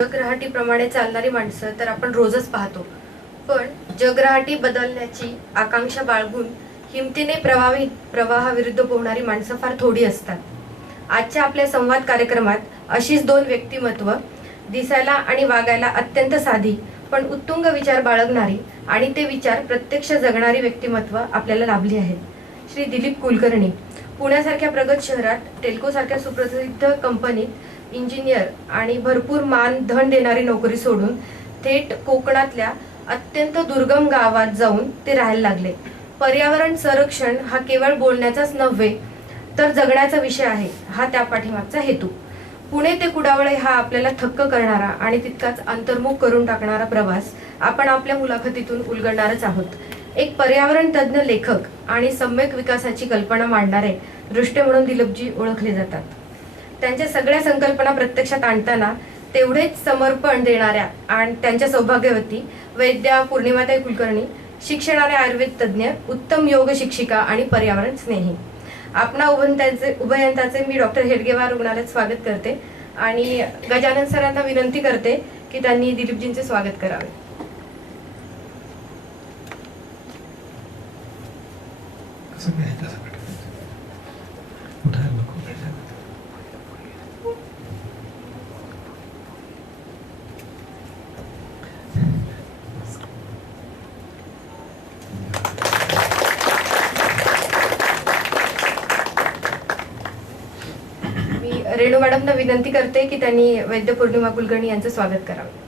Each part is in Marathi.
जगराहाटीप्रमाणे चालणारी माणसं तर आपण रोजच पाहतो, पण जगराहाटी बदलण्याची आकांक्षा बाळगून हिमतीने प्रवाहाविरुद्ध पोहणारी माणसं फार थोडी असतात. आजच्या आपल्या संवाद कार्यक्रमात अशीच दोन व्यक्तिमत्व, दिसायला आणि वागायला अत्यंत साधी पण उत्तुंग विचार बाळगणारी आणि ते विचार प्रत्यक्ष जगणारी व्यक्तिमत्व आपल्याला लाभली आहेत. श्री दिलीप कुलकर्णी पुण्यासारख्या प्रगत शहरात टेल्कोसारख्या सुप्रसिद्ध कंपनीत इंजिनियर आणि भरपूर मान धन देणारी नोकरी सोडून थेट कोकणातल्या अत्यंत दुर्गम गावात जाऊन ते राहायला लागले. पर्यावरण संरक्षण हा केवळ बोलण्याचाच नव्हे तर जगण्याचा विषय आहे, हा त्या पाठीमागचा हेतू. पुणे ते कुडावळे हा आपल्याला थक्क करणारा आणि तितकाच अंतर्मुख करून टाकणारा प्रवास आपण आपल्या मुलाखतीतून उलगडणारच आहोत. एक पर्यावरण तज्ज्ञ लेखक आणि सम्यक विकासाची कल्पना मांडणारे दृष्टे म्हणून दिलीपजी ओळखले जातात. त्यांच्या सगळ्या संकल्पना प्रत्यक्षात आणताना तेवढेच समर्पण देणाऱ्या आणि त्यांच्या सौभाग्यवती वैद्या पूर्णिमाताई कुलकर्णी, शिक्षण आणि आयुर्वेद तज्ज्ञ, उत्तम योग शिक्षिका आणि पर्यावरण स्नेही. आपणा उभयंताचे मी डॉक्टर हेडगेवार रुग्णालयात स्वागत करते आणि गजानन सरांना विनंती करते की त्यांनी दिलीपजींचे स्वागत करावे. रेणू मॅडमना विनंती करते की त्यांनी वैद्य पौर्णिमा कुलकर्णी यांचं स्वागत करावं.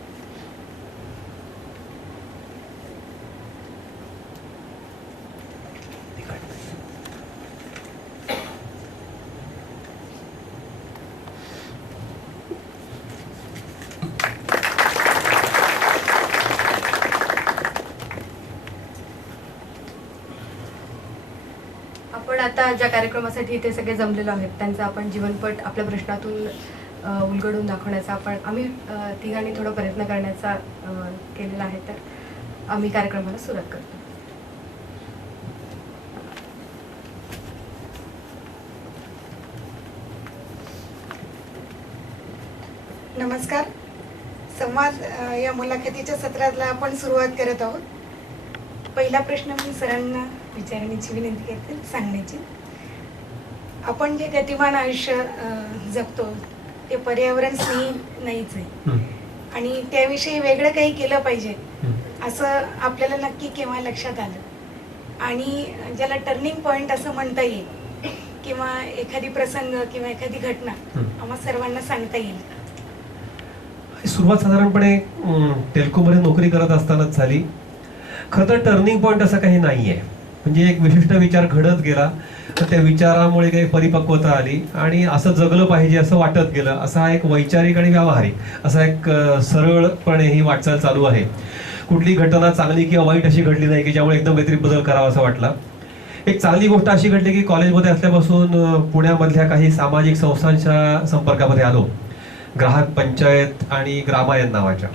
आपण आता ज्या कार्यक्रमासाठी इथे सगळे जमलेलो आहेत त्यांचा आपण जीवनपट आपल्या प्रश्नातून उलगडून दाखवण्याचा आम्ही तिघांनी थोडा प्रयत्न करण्याचा केलेला आहे. तर आम्ही कार्यक्रमाला सुरुवात करतो. नमस्कार. संवाद या मुलाखतीच्या सत्राला आपण सुरुवात करत आहोत. पहिला प्रश्न मी सरांना विचारण्याची विनंती करते, सांगण्याची. आपण जे गतिमान आयुष्य जगतो ते पर्यावरण स्नेही नाहीच आहे आणि त्याविषयी वेगळं काही केलं पाहिजे असं आपल्याला नक्की केव्हा लक्षात आलं आणि ज्याला टर्निंग पॉइंट असं म्हणता येईल किंवा एखादी प्रसंग किंवा एखादी घटना आम्हा सर्वांना सांगता येईल? सुरुवात साधारणपणे टेल्कोमध्ये नोकरी करत असतानाच झाली. खरं तर टर्निंग पॉईंट असं काही नाहीये. म्हणजे एक विशिष्ट विचार घडत गेला तर त्या विचारामुळे काही परिपक्वता आली आणि असं जगलं पाहिजे असं वाटत गेलं. असा एक वैचारिक आणि व्यावहारिक असा एक सरळपणे ही वाटचाल चालू आहे. कुठली घटना चांगली किंवा वाईट अशी घडली नाही की ज्यामुळे एकदम व्यतिरिक्त बदल करावा असं वाटला. एक चांगली गोष्ट अशी घडली की कॉलेजमध्ये असल्यापासून पुण्यामधल्या काही सामाजिक संस्थांच्या संपर्कामध्ये आलो, ग्राहक पंचायत आणि ग्रामायण नावाच्या,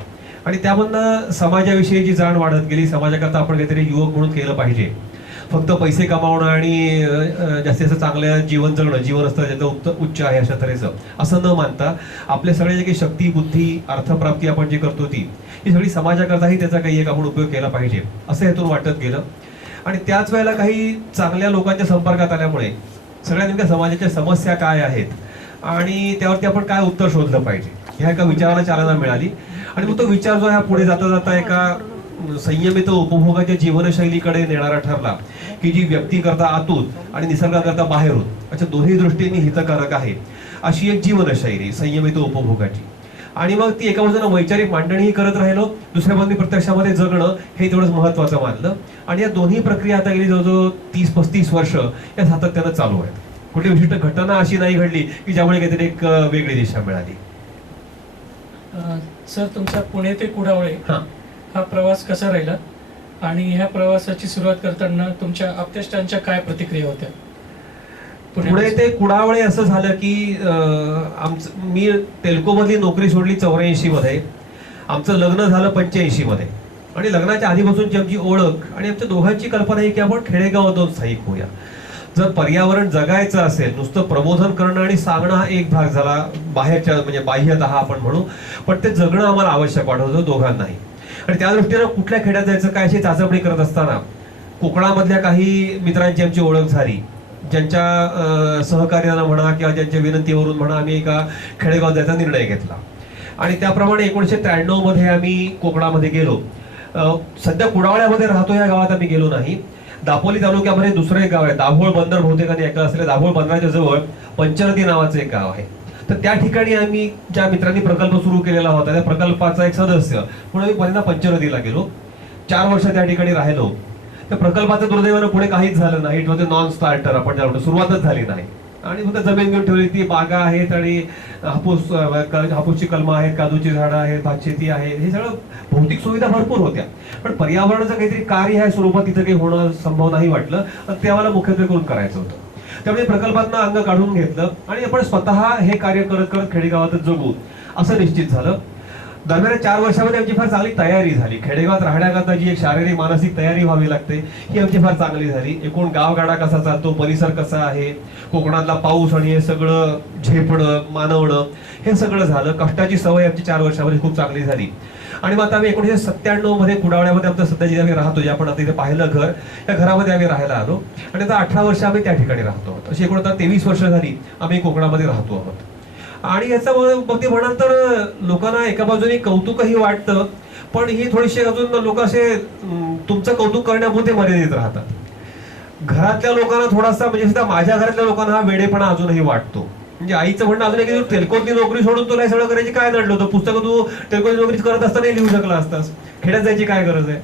आणि त्यामधनं समाजाविषयीची जाण वाढत गेली. समाजाकरता आपण काहीतरी युवक म्हणून केलं पाहिजे. फक्त पैसे कमावणं आणि जास्तीत जास्त चांगलं जीवन जगणं, जीवन असतं ज्याचं उच्च आहे अशा तऱ्हेचं असं न मानता आपले सगळे जे काही शक्ती, बुद्धी, अर्थप्राप्ती आपण जी करतो ही सगळी समाजाकरताही त्याचा काही एक आपण उपयोग केला पाहिजे असं हेतून वाटत गेलं. आणि त्याच वेळेला काही चांगल्या लोकांच्या संपर्कात आल्यामुळे सगळ्या नेमक्या समाजाच्या समस्या काय आहेत आणि त्यावरती आपण काय उत्तर शोधलं पाहिजे ह्या एका विचाराला चालना मिळाली. आणि मग तो विचार जो आहे पुढे जाता जाता एका संयमित उपभोगाच्या जीवनशैलीकडे नेणारा ठरला की जी व्यक्ती करता आतून आणि निसर्गाकरता बाहेरून अशा दोन्ही दृष्टीने हितकारक आहे अशी एक जीवनशैली संयमित उपभोगाची. आणि मग ती एका बाजूला वैचारिक मांडणीही करत राहिलो, दुसऱ्या बाजूने प्रत्यक्षामध्ये जगणं हे तेवढंच महत्वाचं मानलं. आणि या दोन्ही प्रक्रिया आता गेली जवळजवळ 30-35 वर्ष या सातत्यानं चालू आहेत. कुठली विशिष्ट घटना अशी नाही घडली की ज्यामुळे काहीतरी एक वेगळी दिशा मिळाली. सर, तुमचा पुणे ते कुडावळे हा प्रवास कसा राहिला आणि ह्या प्रवासाची सुरुवात करताना तुमच्या आप्तेष्टांच्या काय प्रतिक्रिया होत्या? पुणे ते कुडावळे असं झालं की मी टेल्कोमधली नोकरी सोडली 84 मध्ये. आमचं लग्न झालं 85 मध्ये आणि लग्नाच्या आधीपासूनची आमची ओळख आणि आमच्या दोघांची कल्पना आहे की आपण खेडेगावातून स्थायिक होऊया. जर पर्यावरण जगायचं असेल, नुसतं प्रबोधन करणं आणि सांगणं हा एक भाग झाला, बाहेरच्या म्हणजे बाह्यतः आपण म्हणू, पण ते जगणं आम्हाला आवश्यक वाटत होतं दोघांनाही. आणि त्या दृष्टीनं कुठल्या खेड्यात जायचं काय अशी चाचपणी करत असताना कोकणामधल्या काही मित्रांची आमची ओळख झाली, ज्यांच्या सहकार्यानं म्हणा किंवा ज्यांच्या विनंतीवरून म्हणा आम्ही एका खेडेगावात जायचा निर्णय घेतला. आणि त्याप्रमाणे 1993 मध्ये आम्ही कोकणामध्ये गेलो. सध्या कुडावळ्यामध्ये राहतो या गावात आम्ही गेलो नाही. दापोली तालुक्यामध्ये दुसरं एक गाव आहे, दाभोळ बंदर, बहुतेकांनी ऐकलं असेल. दाभोळ बंदराच्या जवळ पंचनदी नावाचं एक गाव आहे. तर त्या ठिकाणी आम्ही ज्या मित्रांनी प्रकल्प सुरू केलेला होता त्या प्रकल्पाचा एक सदस्य म्हणून आम्ही पहिल्यांदा पंचनदीला गेलो. 4 वर्ष त्या ठिकाणी राहिलो. त्या प्रकल्पाचं दुर्दैवानं पुढे काहीच झालं नाही. It was a non starter, आपण ज्याला म्हणतो, सुरुवातच झाली नाही. आणि फक्त जमीन घेऊन ठेवली. ती बागा आहेत आणि हापूसची कलमं आहेत, काजूची झाडं आहेत, भातशेती आहे, हे सगळं भौतिक सुविधा भरपूर होत्या, पण पर्यावरणाचं काहीतरी कार्य ह्या स्वरूपात तिथं काही होणं संभव नाही वाटलं. आणि ते आम्हाला मुख्यत्वे करून करायचं होतं. त्यामुळे प्रकल्पातनं अंग काढून घेतलं आणि आपण स्वतः हे कार्य करत करत खेडेगावातच जगू असं निश्चित झालं. दरम्यान 4 वर्षामध्ये आमची फार चांगली तयारी झाली. खेडेगावात राहण्याकरता जी एक शारीरिक मानसिक तयारी व्हावी लागते ही आमची फार चांगली झाली. एकूण गावगाडा कसा चालतो, परिसर कसा आहे, कोकणातला पाऊस आणि हे सगळं झेपणं, मानवणं, हे सगळं झालं. कष्टाची सवय आमची 4 वर्षामध्ये खूप चांगली झाली. आणि मग आता आम्ही 1997 मध्ये कुडावळ्यामध्ये आमचं सध्या जिथे आम्ही राहतो, जे आपण आता इथे पाहिलं घर, त्या घरामध्ये आम्ही राहायला आलो. आणि आता 18 वर्ष आम्ही त्या ठिकाणी राहतो आहोत. अशी एकूण आता 23 वर्ष झाली आम्ही कोकणामध्ये राहतो आहोत. आणि याचं बाबतीत म्हणाल तर लोकांना एका बाजूने कौतुकही वाटतं, पण ही थोडीशी अजून लोक असे तुमचं कौतुक करण्यापुरते मर्यादित राहतात. घरातल्या लोकांना थोडासा, म्हणजे सुद्धा माझ्या घरातल्या लोकांना हा वेडेपणा अजूनही वाटतो. म्हणजे आईचं म्हणणं अजून की तू टेल्कोतली नोकरी सोडून तुला हे सगळं करायची काय नडलं होतं, पुस्तकं तू टेल्कोतली नोकरी करत असताना लिहू शकला असतास, खेड्यात जायची काय गरज आहे.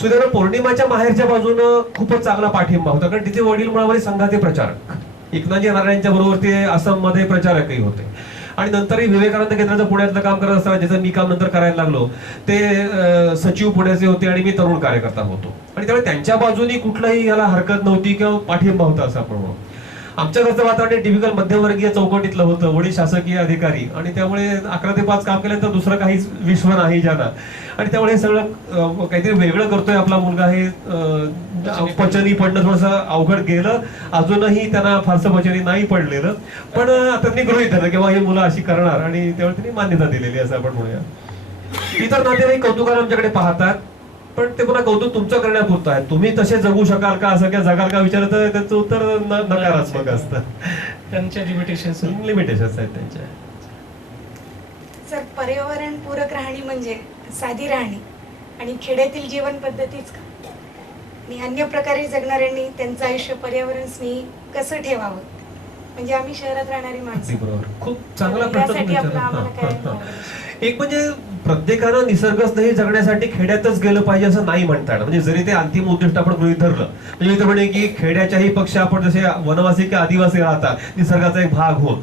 सुदैवानं पौर्णिमाच्या माहेरच्या बाजूनं खूपच चांगला पाठिंबा होता, कारण तिथे वडील मुळामध्ये संघाचे प्रचारक, एकनाथजी नारायणच्या बरोबर ते आसाममध्ये प्रचारकही होते. आणि नंतरही विवेकानंद केंद्राचं पुण्यातलं काम करत असताना, ज्याचं मी काम नंतर करायला लागलो, ते सचिव पुण्याचे होते आणि मी तरुण कार्यकर्ता होतो. आणि त्यामुळे त्यांच्या बाजूनी कुठलाही याला हरकत नव्हती किंवा पाठिंबा होता असं आपण म्हणू. आमच्या घरचं वातावरण टिपिकल मध्यमवर्गीय चौकटीतलं होतं. वडील शासकीय अधिकारी आणि त्यामुळे 11 ते 5 काम केल्यानंतर दुसरं काहीच विश्व नाही ज्यांना. आणि त्यामुळे हे सगळं काहीतरी वेगळं करतोय आपला मुलगा, हे पचनी पडणं थोडंसं अवघड गेलं. अजूनही त्यांना फारसं पचनी नाही पडलेलं, पण आता त्यांनी गृहीत धरलं किंवा ही मुलं अशी करणार आणि त्यामुळे त्यांनी मान्यता दिलेली असं आपण म्हणूया. इतर नातेवाईक कौतुकाने आमच्याकडे पाहतात, पण ते पुन्हा कौतुक तुमचं करण्यापुरतं आहे. तुम्ही तसे जगू शकाल का, असं किंवा जगाल का विचारलं तर त्याचं उत्तर नकारात्मक असतं. त्यांच्या लिमिटेशन्स आहेत त्यांच्या. सर, पर्यावरण पूरक राहणी म्हणजे साधी राहणी आणि खेड्यातील जीवन पद्धतीच का? आणि अन्य प्रकारे जगणाऱ्यांनी त्यांचं आयुष्य पर्यावरण स्नेही कसं ठेवावं, म्हणजे आम्ही शहरात राहणारी माणसं. बरोबर, खूप चांगला प्रश्न त्यासाठी विचारला. आम्हाला काय एक म्हणजे प्रत्येकानं निसर्गस्नेही जगण्यासाठी खेड्यातच गेलं पाहिजे असं नाही म्हणता येणार. म्हणजे जरी ते अंतिम उद्दिष्ट आपण गृहीत धरलं, म्हणजे इथं म्हणे की खेड्याच्याही पक्ष आपण जसे वनवासी किंवा आदिवासी राहतात, निसर्गाचा एक भाग होत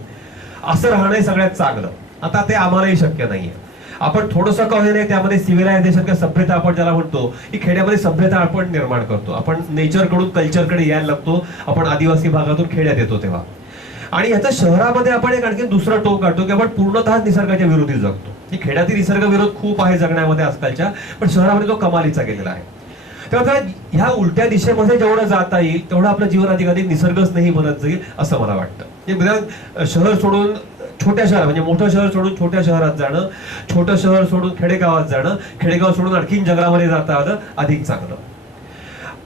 असं राहणं सगळ्यात चांगलं. आता ते आम्हालाही शक्य नाहीये. आपण थोडंसं का होईना त्यामध्ये सिव्हिलायझेशन किंवा सभ्यता आपण ज्याला म्हणतो, की खेड्यामध्ये सभ्यता आपण निर्माण करतो. आपण नेचरकडून कल्चरकडे यायला लागतो. आपण आदिवासी भागातून खेड्यात येतो तेव्हा. आणि ह्याचं शहरामध्ये आपण एक आणखी दुसरं टोक काढतो की आपण पूर्णतः निसर्गाच्या विरोधी जगतो. खेड्यातील निसर्ग विरोध खूप आहे जगण्यामध्ये आजकालच्या, पण शहरामध्ये तो कमालीचा गेलेला आहे. तेव्हा ह्या उलट्या दिशेमध्ये जेवढं जाता येईल तेवढं आपलं जीवन अधिक निसर्गस्नेही बनत जाईल असं मला वाटतं. शहर सोडून छोट्या शहर, म्हणजे मोठं शहर सोडून छोट्या शहरात जाणं, छोटं शहर सोडून खेडेगावात जाणं, खेडेगाव सोडून आणखीन जंगलामध्ये जाता आलं अधिक चांगलं.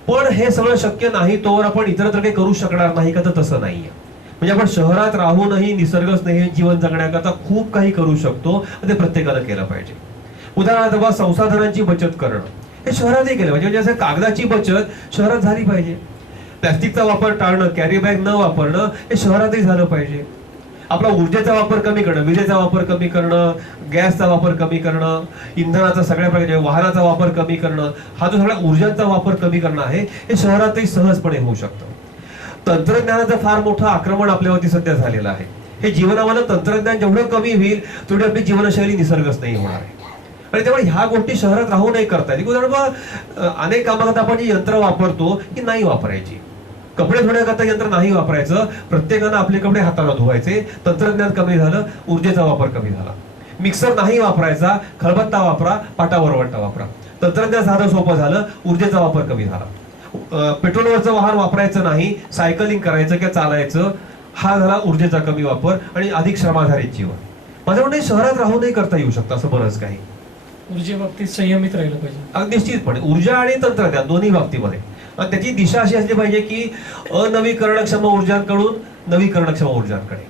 पण हे सगळं शक्य नाही तोवर आपण इतरत्र काही करू शकणार नाही का, तर तसं नाहीये. म्हणजे आपण शहरात राहूनही निसर्गस्नेही जीवन जगण्याकरता खूप काही करू शकतो, ते प्रत्येकानं केलं पाहिजे. उदाहरणार्थ संसाधनांची बचत करणं हे शहरातही केलं पाहिजे. म्हणजे असं कागदाची बचत शहरात झाली पाहिजे. प्लॅस्टिकचा वापर टाळणं, कॅरी बॅग न वापरणं हे शहरातही झालं पाहिजे. आपला ऊर्जेचा वापर कमी करणं, विजेचा वापर कमी करणं, गॅसचा वापर कमी करणं, इंधनाचा सगळ्या प्रकारच्या वाहनाचा वापर कमी करणं, हा जो सगळ्या ऊर्जांचा वापर कमी करणं आहे हे शहरातही सहजपणे होऊ शकतं. तंत्रज्ञानाचं फार मोठं आक्रमण आपल्यावरती सध्या झालेलं आहे. हे जीवनामध्ये तंत्रज्ञान जेवढं कमी होईल तेवढी आपली जीवनशैली निसर्गस्नेही होणार आहे. आणि त्यामुळे ह्या गोष्टी शहरात राहूनही करता येईल. उदाहरण अनेक कामाकरता आपण जी यंत्र वापरतो की नाही वापरायची. कपडे धुण्याकरता यंत्र नाही वापरायचं, प्रत्येकानं आपले कपडे हाताने धुवायचे. तंत्रज्ञान कमी झालं, ऊर्जेचा वापर कमी झाला. मिक्सर नाही वापरायचा, खलबत्ता वापरा, पाटा वरवंटा वापरा. तंत्रज्ञान साधं सोपं झालं, ऊर्जेचा वापर कमी झाला. पेट्रोलवरचं वाहन वापरायचं नाही, सायकलिंग करायचं किंवा चालायचं, हा झाला ऊर्जेचा कमी वापर आणि अधिक श्रमाधारित जीवन. माझं म्हणणं शहरात राहूनही करता येऊ शकतं असं बरंच काही. ऊर्जेबाबतीत संयमित राहिलं पाहिजे. निश्चितपणे ऊर्जा आणि तंत्रज्ञान दोन्ही बाबतीमध्ये. आणि त्याची दिशा अशी असली पाहिजे की अनवीकरणक्षम ऊर्जांकडून नवीकरणक्षम ऊर्जांकडे.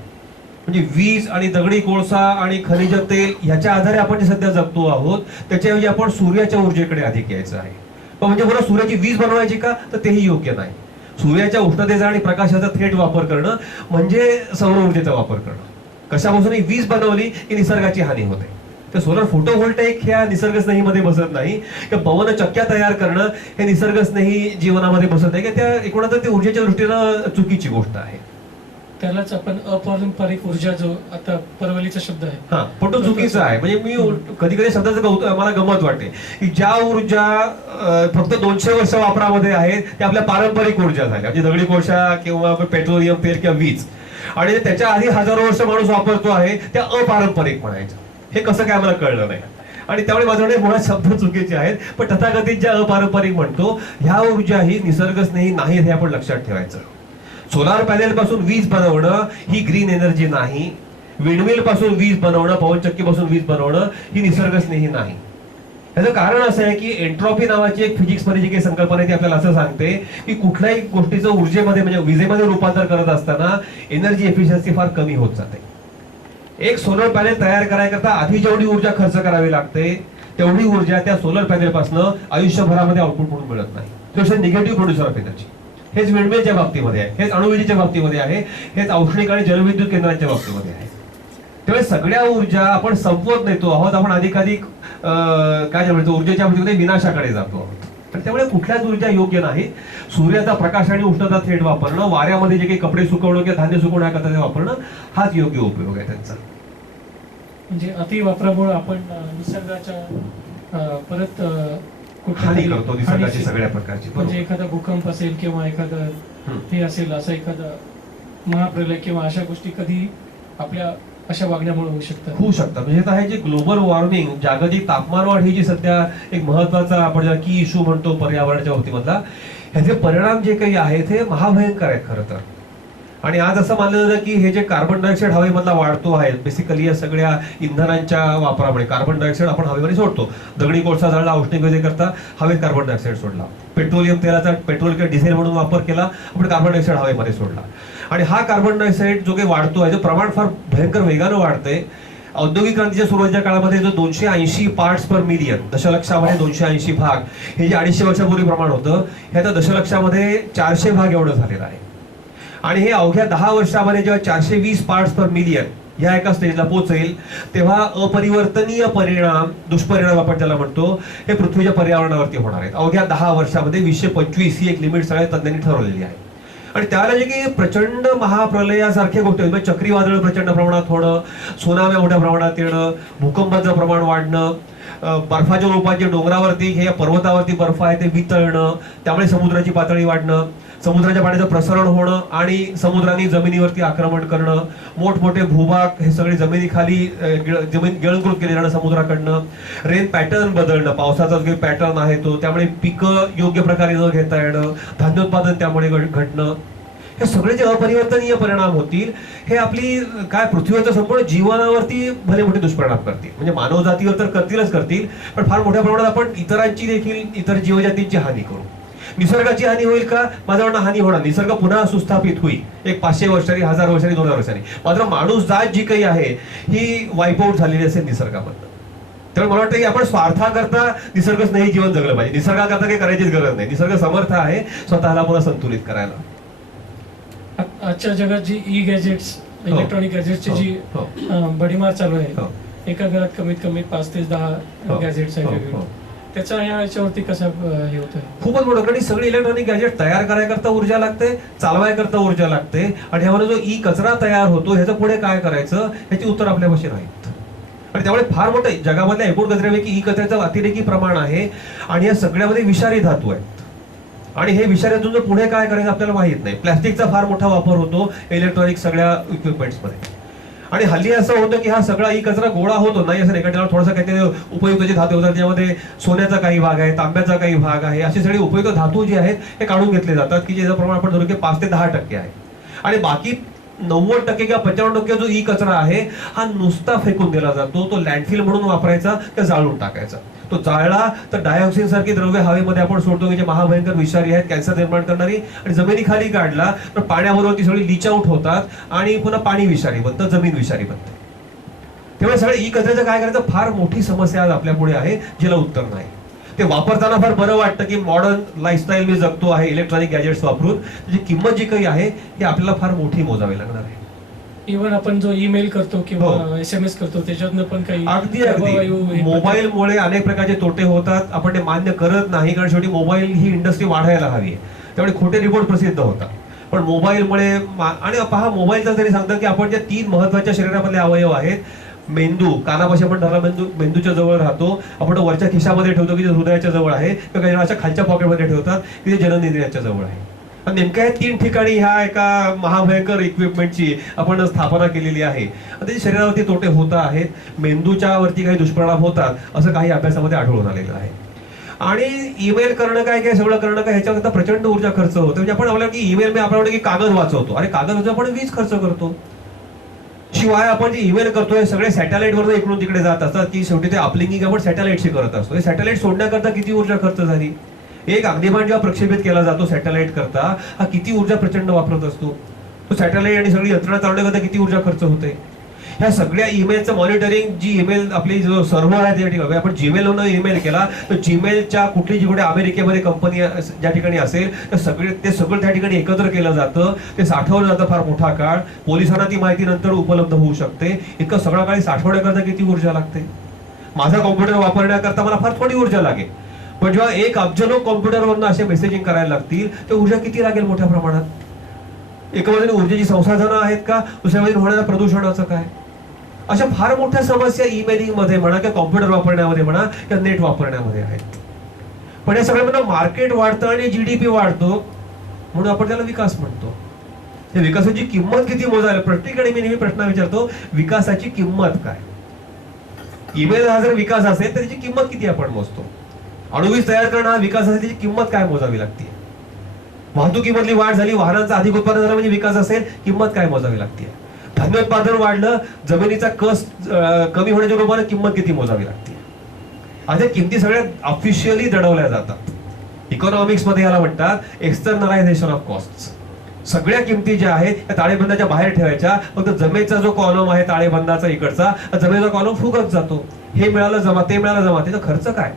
म्हणजे वीज आणि दगडी कोळसा आणि खनिज तेल ह्याच्या आधारे आपण जे सध्या जगतो आहोत त्याच्याऐवजी आपण सूर्याच्या ऊर्जेकडे अधिक यायचं आहे. पण म्हणजे बरं सूर्याची वीज बनवायची का, तर तेही योग्य नाही. सूर्याच्या उष्णतेचा आणि प्रकाशाचा थेट वापर करणं म्हणजे सौर ऊर्जेचा वापर करणं. कशापासूनही वीज बनवली की निसर्गाची हानी होते. तर सोलर फोटोव्होल्टेक ह्या निसर्गस्नेहीमध्ये बसत नाही, किंवा पवन चक्क्या तयार करणं हे निसर्गस्नेही जीवनामध्ये बसत नाही, की त्या एकूणच ते ऊर्जेच्या दृष्टीनं चुकीची गोष्ट आहे. त्यालाच आपण अपारंपरिक ऊर्जा, जो आता परवलीचा शब्द आहे, हा, पण तो चुकीचा आहे. म्हणजे मी कधी कधी शब्दाचं मला गमत वाटते की ज्या ऊर्जा फक्त 200 वर्ष वापरामध्ये आहेत त्या आपल्या पारंपरिक ऊर्जा झाल्या. म्हणजे दगडी कोळसा किंवा पेट्रोलियम तेल किंवा वीज, आणि त्याच्या आधी हजारो वर्ष माणूस वापरतो आहे त्या अपारंपरिक म्हणायच्या. हे कसं काय मला कळलं नाही. आणि त्यामुळे माझ्या मुळात शब्द चुकीचे आहेत. पण तथाकथित ज्या अपारंपरिक म्हणतो ह्या ऊर्जा ही निसर्गस्नेही नाहीत हे आपण लक्षात ठेवायचं. सोलार पॅनेल पासून वीज बनवणं ही ग्रीन एनर्जी नाही. विंडमिल पासून वीज बनवणं, पवनचक्की पासून वीज बनवणं ही निसर्गस्नेही नाही. याचं कारण असं आहे की एंट्रॉपी नावाची एक फिजिक्स मध्ये जी काही संकल्पना आहे ती आपल्याला असं सांगते की कुठल्याही गोष्टीचं ऊर्जेमध्ये म्हणजे विजेमध्ये रूपांतर करत असताना एनर्जी एफिशियन्सी फार कमी होत जाते. एक सोलर पॅनेल तयार करायकरता आधी जेवढी ऊर्जा खर्च करावी लागते तेवढी ऊर्जा त्या सोलर पॅनेल पासून आयुष्यभरामध्ये आउटपुट म्हणून मिळत नाही. तो निगेटिव्ह प्रोड्युसर ऑफ एनर्जी. हेच विंडमिलच्या बाबतीमध्ये आहे, हेच अणुविजेच्या बाबतीमध्ये आहे, हेच औष्णिक आणि जलविद्युत केंद्रांच्या बाबतीमध्ये आहे. त्यामुळे सगळ्या ऊर्जा आपण संपवत नेतो आहोत, आपण अधिकाधिक काय म्हणतो ऊर्जेच्या बाबतीमध्ये विनाशाकडे जातो आहोत. आणि त्यामुळे कुठल्याच ऊर्जा योग्य नाही. सूर्याचा प्रकाश आणि उष्णता थेट वापरणं, वाऱ्यामध्ये जे काही कपडे सुकवणं किंवा धान्य सुकवण्याकरता ते वापरणं हाच योग्य उपयोग आहे त्यांचा. म्हणजे अति वापरामुळे आपण निसर्गाच्या परत हानी करतो, निसर्गाची सगळ्या प्रकारची. म्हणजे एखादा भूकंप असेल किंवा एखादं हे असेल, असं एखादा महाप्रलय किंवा अशा गोष्टी कधी आपल्या अशा वागण्यामुळे होऊ शकतात. म्हणजे आता हे जे ग्लोबल वॉर्मिंग, जागतिक तापमानवाढ ही जी सध्या एक महत्वाचा आपण ज्याला की इश्यू म्हणतो पर्यावरणाच्या बाबतीमधला, ह्याचे परिणाम जे काही आहेत हे महाभयंकर आहेत खरं तर. आणि आज असं मानलं जातं की हे जे कार्बन डायऑक्साईड हवेमधला वाढतो आहे बेसिकली या सगळ्या इंधनांच्या वापरामुळे. कार्बन डायऑक्साईड आपण हवेमध्ये सोडतो. दगडी कोळसा जाळला औष्णिक विजेकरता हवेत कार्बन डायऑक्साईड सोडला. पेट्रोलियम तेलाचा पेट्रोल किंवा डिझेल म्हणून वापर केला, आपण कार्बन डायऑक्साईड हवेमध्ये सोडला. आणि हा कार्बन डायऑक्साईड जो काही वाढतो आहे, जो प्रमाण फार भयंकर वेगानं वाढतंय. औद्योगिक क्रांतीच्या सुरुवातीच्या काळामध्ये जो 280 पार्ट्स पर मिलियन, दशलक्षामध्ये 280 भाग, हे जे 250 वर्षापूर्वी प्रमाण होतं, हे आता दशलक्षामध्ये 400 भाग एवढं झालेलं आहे. आणि हे अवघ्या 10 वर्षामध्ये जेव्हा 420 पार्ट्स पर मिलियन ह्या एका स्टेजला पोहोचेल तेव्हा अपरिवर्तनीय परिणाम, दुष्परिणाम आपण त्याला म्हणतो, हे पृथ्वीच्या पर्यावरणावरती होणार आहेत. अवघ्या 10 वर्षामध्ये 2025 ही एक लिमिट सगळ्या तज्ञांनी ठरवलेली आहे. आणि त्याला जे की प्रचंड महाप्रलयासारख्या गोष्टी म्हणजे चक्रीवादळ प्रचंड प्रमाणात होणं, सुनाम्या मोठ्या प्रमाणात येणं, भूकंपाचं प्रमाण वाढणं, बर्फाच्या रूपात डोंगरावरती हे पर्वतावरती बर्फ आहे ते वितळणं, त्यामुळे समुद्राची पातळी वाढणं, समुद्राच्या पाण्याचं प्रसरण होणं आणि समुद्राने जमिनीवरती आक्रमण करणं, मोठमोठे भूभाग हे सगळे जमिनीखाली जमीन गिळंकृत केले जाणं समुद्राकडनं, रेन पॅटर्न बदलणं, पावसाचा जो पॅटर्न आहे तो, त्यामुळे पिकं योग्य प्रकारे न घेता येणं, धान्योत्पादन त्यामुळे घटणं, हे सगळे जे अपरिवर्तनीय परिणाम होतील हे आपली काय पृथ्वीवरच्या संपूर्ण जीवनावरती भले मोठे दुष्परिणाम करतील. म्हणजे मानवजातीवर तर करतील, पण फार मोठ्या प्रमाणात आपण इतरांची देखील, इतर जीवजातींची हानी करू. निसर्गाची हानी होईल का? माझं म्हणणं हानी होणार. निसर्ग पुन्हा सुस्थापित होईल एक 500 वर्षांनी, 1000 वर्षांनी, 2000 वर्षांनी. मात्र माणूस जात जी काही आहे ही वाईपआउट झालेली असेल निसर्गामधनं. त्यामुळे मला वाटतं की आपण स्वार्थाकरता निसर्गस्नेही जीवन जगलं पाहिजे. निसर्गाकरता काही करायचीच गरज नाही. निसर्ग समर्थ आहे स्वतःला पुन्हा संतुलित करायला. आजच्या जगात जी ई गॅजेट्स, इलेक्ट्रॉनिक गॅजेट्सची जी भडीमार चालू आहे, एका घरात कमीत कमी 5 ते 10 गॅजेट्स आहेत. त्याचा याच्यावरती कसा हे होतोय? खूपच मोठं. कारण सगळी इलेक्ट्रॉनिक गॅजेट तयार करायकरता ऊर्जा लागते, चालवायकरता ऊर्जा लागते, आणि ह्यामध्ये जो ई कचरा तयार होतो ह्याचं पुढे काय करायचं ह्याची उत्तर आपल्यापाशी नाहीत. आणि त्यामुळे फार मोठं जगामधल्या एकूण कचऱ्यापैकी ई कचऱ्याचं अतिरेकी प्रमाण आहे. आणि या सगळ्यामध्ये विषारी धातू आहेत. आणि हे विषाऱ्यातून पुढे काय करायचं आपल्याला माहित नाही. प्लास्टिकचा फार मोठा वापर होतो इलेक्ट्रॉनिक सगळ्या इक्विपमेंट्समध्ये. आणि हल्ली असं होतं की हा सगळा ई कचरा गोळा होतो नाही असं नाही, कारण त्याला थोडासा काहीतरी उपयुक्तचे धातू होतात, त्यामध्ये सोन्याचा काही भाग आहे, तांब्याचा काही भाग आहे, असे सगळे उपयुक्त धातू जे आहेत हे काढून घेतले जातात की ज्याचं प्रमाण आपण धरू की 5 ते 10% आहे. आणि बाकी 90% किंवा 95% जो ई कचरा आहे हा नुसता फेकून दिला जातो. तो लँडफिल म्हणून वापरायचा किंवा जाळून टाकायचा. तो जाळला तर डायऑक्सिन सारखी द्रव्य हवेमध्ये आपण सोडतो की जे महाभयंकर विषारी आहेत, कॅन्सर निर्माण करणारी, आणि जमिनीखाली काढला तर पाण्याबरोबर ती सगळी लीच आउट होतात आणि पुन्हा पाणी विषारी बनतं, जमीन विषारी बनते. तेव्हा सगळं ई कचऱ्याचं काय करायचं फार मोठी समस्या आज आपल्या पुढे आहे, जिला उत्तर नाही. ते वापरताना फार बरं वाटतं की मॉडर्न लाईफस्टाईल मी जगतो आहे इलेक्ट्रॉनिक गॅजेट्स वापरून, त्याची किंमत जी काही आहे ती आपल्याला फार मोठी मोजावी लागणार आहे. इव्हन आपण जो ईमेल करतो किंवा हो. SMS करतो त्याच्यातनं पण काही अगदी प्रभावायू अगदी हे मोबाईलमुळे अनेक प्रकारचे तोटे होतात. आपण ते मान्य करत नाही, कारण शेवटी मोबाईल ही इंडस्ट्री वाढायला हवी आहे, त्यामुळे खोटे रिपोर्ट प्रसिद्ध होतात. पण मोबाईलमुळे आणि पहा, मोबाईलचा तरी सांगतात की आपण ज्या 3 महत्वाच्या शरीरामधले अवयव आहेत, मेंदू, कानापाशी आपण धरला मेंदूच्या जवळ राहतो, आपण तो वरच्या खिशामध्ये ठेवतो की जे हृदयाच्या जवळ आहे, किंवा काही जण अशा खालच्या पॉकेटमध्ये ठेवतात की ते जननेंद्रियाच्या जवळ आहे. पण नेमक्या 3 ठिकाणी ह्या एका महाभयंकर इक्विपमेंटची आपण स्थापना केलेली आहे. त्याच्या शरीरावरती तोटे होत आहेत, मेंदूच्या वरती काही दुष्परिणाम होतात असं काही अभ्यासामध्ये आढळून आलेलं आहे. आणि ईमेल करणं काय सगळं करणं काय ह्याच्याकरता प्रचंड ऊर्जा खर्च होतो. म्हणजे आपण आपल्याला की ईमेल मी आपल्याला की कागद वाचवतो, अरे कागद आपण वीज खर्च करतो. शिवाय आपण जे ईमेल करतोय सगळे सॅटेलाइट वर इकडून तिकडे जात असतात की शेवटी ते अपलिंकिंग आपण सॅटेलाइटशी करत असतो. हे सॅटेलाइट सोडण्याकरता किती ऊर्जा खर्च झाली. एक अग्निबाण जेव्हा प्रक्षेपित केला जातो सॅटेलाइट करता, हा किती ऊर्जा प्रचंड वापरत असतो. तो सॅटेलाइट आणि सगळी यंत्रणा चालवण्याकरता किती ऊर्जा खर्च होते. ह्या सगळ्या ईमेलचं मॉनिटरिंग, जी ईमेल आपली जो सर्व्हर आहे त्या ठिकाणी आपण जीमेलवरून ईमेल केला तर जीमेलच्या कुठली जी कुठे अमेरिकेमध्ये कंपनी ज्या ठिकाणी असेल तर ते सगळं त्या ठिकाणी एकत्र केलं जातं, ते साठवलं जातं फार मोठा काळ. पोलिसांना ती माहिती नंतर उपलब्ध होऊ शकते. इतकं सगळं काळी साठवण्याकरता किती ऊर्जा लागते. माझा कॉम्प्युटर वापरण्याकरता मला फार थोडी ऊर्जा लागेल, पण जेव्हा 1 अब्ज लोक कॉम्प्युटरवरून असे मेसेजिंग करायला लागतील तर ऊर्जा किती लागेल मोठ्या प्रमाणात. एका बाजूने ऊर्जेची संसाधनं आहेत का, दुसऱ्या बाजूने होणाऱ्या प्रदूषणाचं काय. अशा फार मोठ्या समस्या ईमेलिंग मध्ये म्हणा किंवा कॉम्प्युटर वापरण्यामध्ये म्हणा किंवा नेट वापरण्यामध्ये आहेत. पण या सगळ्यांना मार्केट वाढतं आणि GDP वाढतो म्हणून आपण त्याला विकास म्हणतो. त्या विकासाची किंमत किती मोजायला प्रत्येकाने मी नेहमी प्रश्न विचारतो, विकासाची किंमत काय. ईमेल हा जर विकास असेल तर त्याची किंमत किती आपण मोजतो. अणुवीज तयार करणं हा विकास असेल, त्याची किंमत काय मोजावी लागते. वाहतुकीमधली वाढ झाली, वाहनांचं अधिक उत्पादन झालं म्हणजे विकास असेल, किंमत काय मोजावी लागते. धान्योत्पादन वाढलं, जमिनीचा कस कमी होण्याच्या रूपाने किंमत किती मोजावी लागते. आता किमती सगळ्या ऑफिशियली दडवल्या जातात. इकॉनॉमिक्स मध्ये याला म्हणतात एक्सटर्नलायझेशन ऑफ कॉस्ट. सगळ्या किमती ज्या आहेत त्या ताळेबंदाच्या बाहेर ठेवायच्या. फक्त जमेचा जो कॉलम आहे ताळेबंदाचा इकडचा, जमेचा कॉलम फुगत जातो. हे मिळालं जमा, ते मिळालं जमा, त्याचा खर्च काय.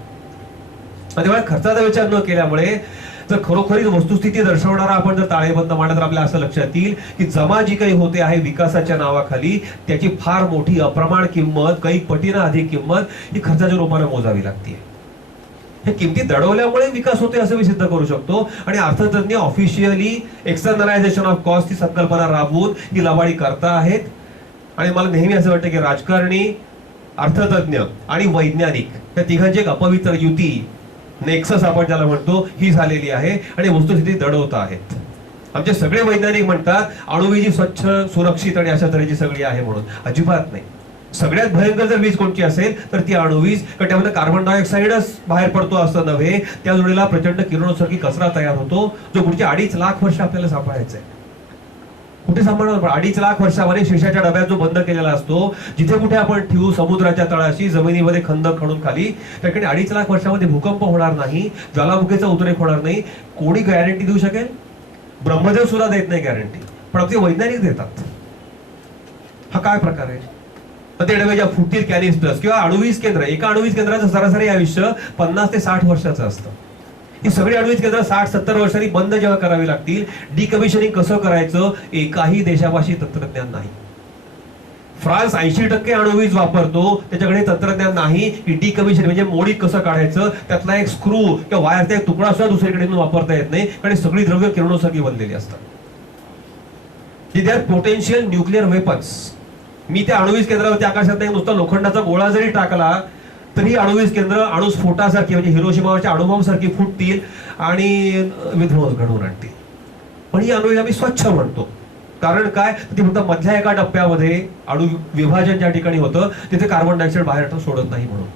तेव्हा खर्चाचा विचार न केल्यामुळे जर खरोखरीच वस्तुस्थिती दर्शवणारा आपण जर ताळेबंद मांडला तर आपल्याला असं लक्षात येईल की जमा जी काही होते आहे विकासाच्या नावाखाली त्याची फार मोठी अप्रमाण किंमत, काही पटीनं अधिक किंमत ही खर्चाच्या रूपाने मोजावी लागते. हे किमती दडवल्यामुळे विकास होते असं मी सिद्ध करू शकतो. आणि अर्थतज्ञ ऑफिशियली एक्सटर्नलायझेशन ऑफ कॉस्ट ही संकल्पना राबवून ही लबाडी करता आहेत. आणि मला नेहमी असं वाटतं की राजकारणी, अर्थतज्ञ आणि वैज्ञानिक या तिघांची एक अपवित्र युती, नेक्सस आपण ज्याला म्हणतो, ही झालेली आहे आणि वस्तुस्थिती दडवत आहेत. आमचे सगळे वैज्ञानिक म्हणतात अणुवीज स्वच्छ, सुरक्षित आणि अशा तऱ्हेची सगळी आहे म्हणून. अजिबात नाही. सगळ्यात भयंकर जर वीज कोणती असेल तर ती अणुवीज, कारण त्यामध्ये कार्बन डायऑक्साईडच बाहेर पडतो असं नव्हे, त्या जोडीला प्रचंड किरणोत्सर्गी कचरा तयार होतो जो पुढचे 2.5 लाख वर्ष आपल्याला सांभाळायचा आहे. कुठे सांभाळणार. 2.5 लाख वर्षामध्ये शिशाच्या डब्यात जो बंद केलेला असतो, जिथे कुठे आपण ठेवू समुद्राच्या तळाशी, जमिनीमध्ये खंदक खणून खाली, त्याकडे 2.5 लाख वर्षामध्ये भूकंप होणार नाही, ज्वालामुखीचा उद्रेक होणार नाही. कोणी गॅरंटी देऊ शकेल. ब्रह्मदेव सुद्धा देत नाही गॅरंटी, पण आपले वैज्ञानिक देतात. हा काय प्रकार आहे. ते डबे ज्या फुटतील कॅनिस्टर्स किंवा अणुवीज केंद्र, एका अणुवीज केंद्राचं सरासरी आयुष्य 50 ते 60 वर्षाचं असतं. ही सगळी अणुवीज केंद्र 60-70 वर्षांनी बंद जेव्हा करावी लागतील, डिकमिशनिंग कसं करायचं एकाही देशापाशी तंत्रज्ञान नाही. फ्रान्स 80% अणुवीज वापरतो, त्याच्याकडे तंत्रज्ञान नाही की डिकमिशन म्हणजे मोडीत कसं काढायचं, त्यातला एक स्क्रू किंवा वायरचा एक तुकडा सुद्धा दुसरीकडे वापरता येत नाही, कारण सगळी द्रव्य किरणोत्सर्गी बनलेली असतात. They are potential nuclear weapons. मी त्या अणुवीज केंद्रावरती आकाशात नाही नुसता लोखंडाचा गोळा जरी टाकला तरी अणुवीज केंद्र अणुस्फोटासारखी म्हणजे हिरोशिमावरच्या अणुबॉम्ब सारखी फुटतील आणि विध्वंस घडवून आणतील. पण ही अणुवीज आम्ही स्वच्छ म्हणतो. कारण काय, ती फक्त मधल्या एका टप्प्यामध्ये अणु विभाजन ज्या ठिकाणी होतं तिथे कार्बन डायऑक्साईड बाहेर सोडत नाही म्हणून